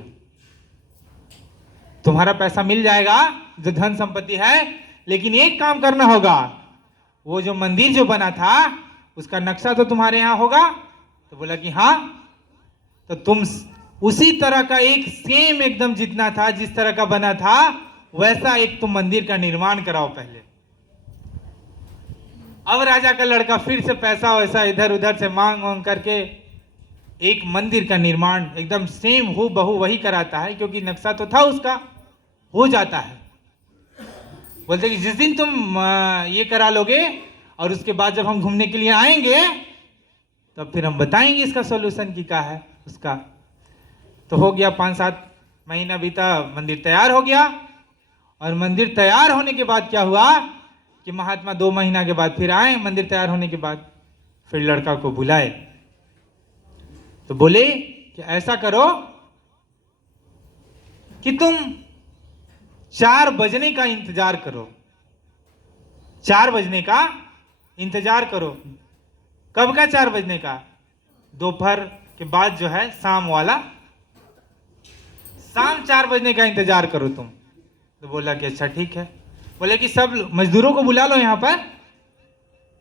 तुम्हारा पैसा मिल जाएगा जो धन संपत्ति है, लेकिन एक काम करना होगा, वो जो मंदिर जो बना था उसका नक्शा तो तुम्हारे यहाँ होगा। तो बोला कि हाँ, तो तुम उसी तरह का एक सेम एकदम जितना था, जिस तरह का बना था वैसा एक तुम मंदिर का निर्माण कराओ पहले। अब राजा का लड़का फिर से पैसा वैसा इधर उधर से मांग मांग करके एक मंदिर का निर्माण एकदम सेम हूबहू बहू वही कराता है, क्योंकि नक्शा तो था उसका, हो जाता है। बोलते कि जिस दिन तुम ये करा लोगे और उसके बाद जब हम घूमने के लिए आएंगे तब फिर हम बताएंगे इसका सॉल्यूशन की क्या है उसका। तो हो गया 5-7 महीना बीता, मंदिर तैयार हो गया। और मंदिर तैयार होने के बाद क्या हुआ कि महात्मा 2 महीना के बाद फिर आए। मंदिर तैयार होने के बाद फिर लड़का को बुलाए, तो बोले कि ऐसा करो कि तुम 4 बजने का इंतजार करो। 4 बजने का इंतजार करो। कब का 4 बजने का? दोपहर के बाद जो है शाम वाला, शाम 4 बजने का इंतजार करो तुम। तो बोला कि अच्छा ठीक है। बोले कि सब मजदूरों को बुला लो यहाँ पर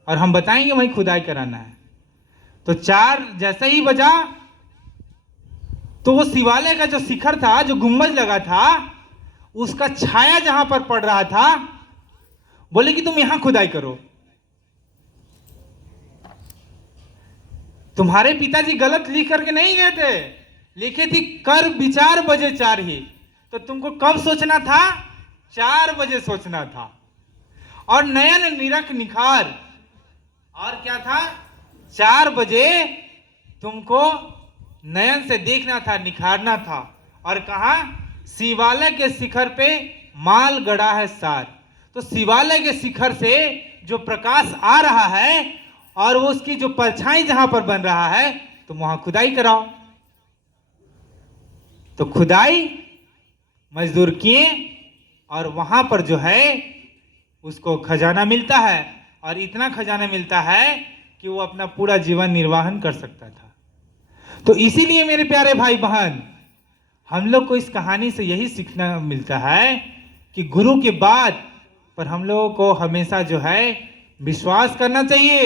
और हम बताएंगे वहीं खुदाई कराना है। तो 4 जैसे ही बजा तो वो शिवालय का जो शिखर था, जो गुम्बज लगा था, उसका छाया जहां पर पड़ रहा था, बोले कि तुम यहां खुदाई करो। तुम्हारे पिताजी गलत लिख करके नहीं गए थे, लिखे थी कर विचार बजे 4 ही। तो तुमको कब सोचना था? 4 बजे सोचना था। और नयन निरख निखार, और क्या था? 4 बजे तुमको नयन से देखना था, निखारना था। और कहा? शिवालय के शिखर पे माल गड़ा है सार। तो शिवालय के शिखर से जो प्रकाश आ रहा है और वो उसकी जो परछाई जहां पर बन रहा है, तुम वहां खुदाई कराओ। तो खुदाई मजदूर किए और वहां पर जो है उसको खजाना मिलता है, और इतना खजाना मिलता है कि वो अपना पूरा जीवन निर्वाहन कर सकता था। तो इसीलिए मेरे प्यारे भाई बहन, हम लोग को इस कहानी से यही सीखना मिलता है कि गुरु के बात पर हम लोगों को हमेशा जो है विश्वास करना चाहिए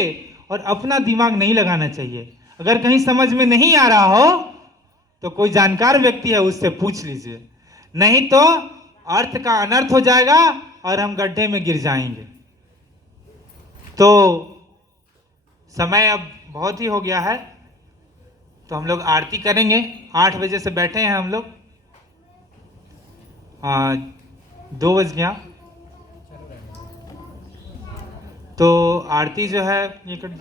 और अपना दिमाग नहीं लगाना चाहिए। अगर कहीं समझ में नहीं आ रहा हो तो कोई जानकार व्यक्ति है उससे पूछ लीजिए, नहीं तो अर्थ का अनर्थ हो जाएगा और हम गड्ढे में गिर जाएंगे। तो समय अब बहुत ही हो गया है, तो हम लोग आरती करेंगे। 8 बजे से बैठे हैं हम लोग, 2 बज गया। तो आरती जो है ये कर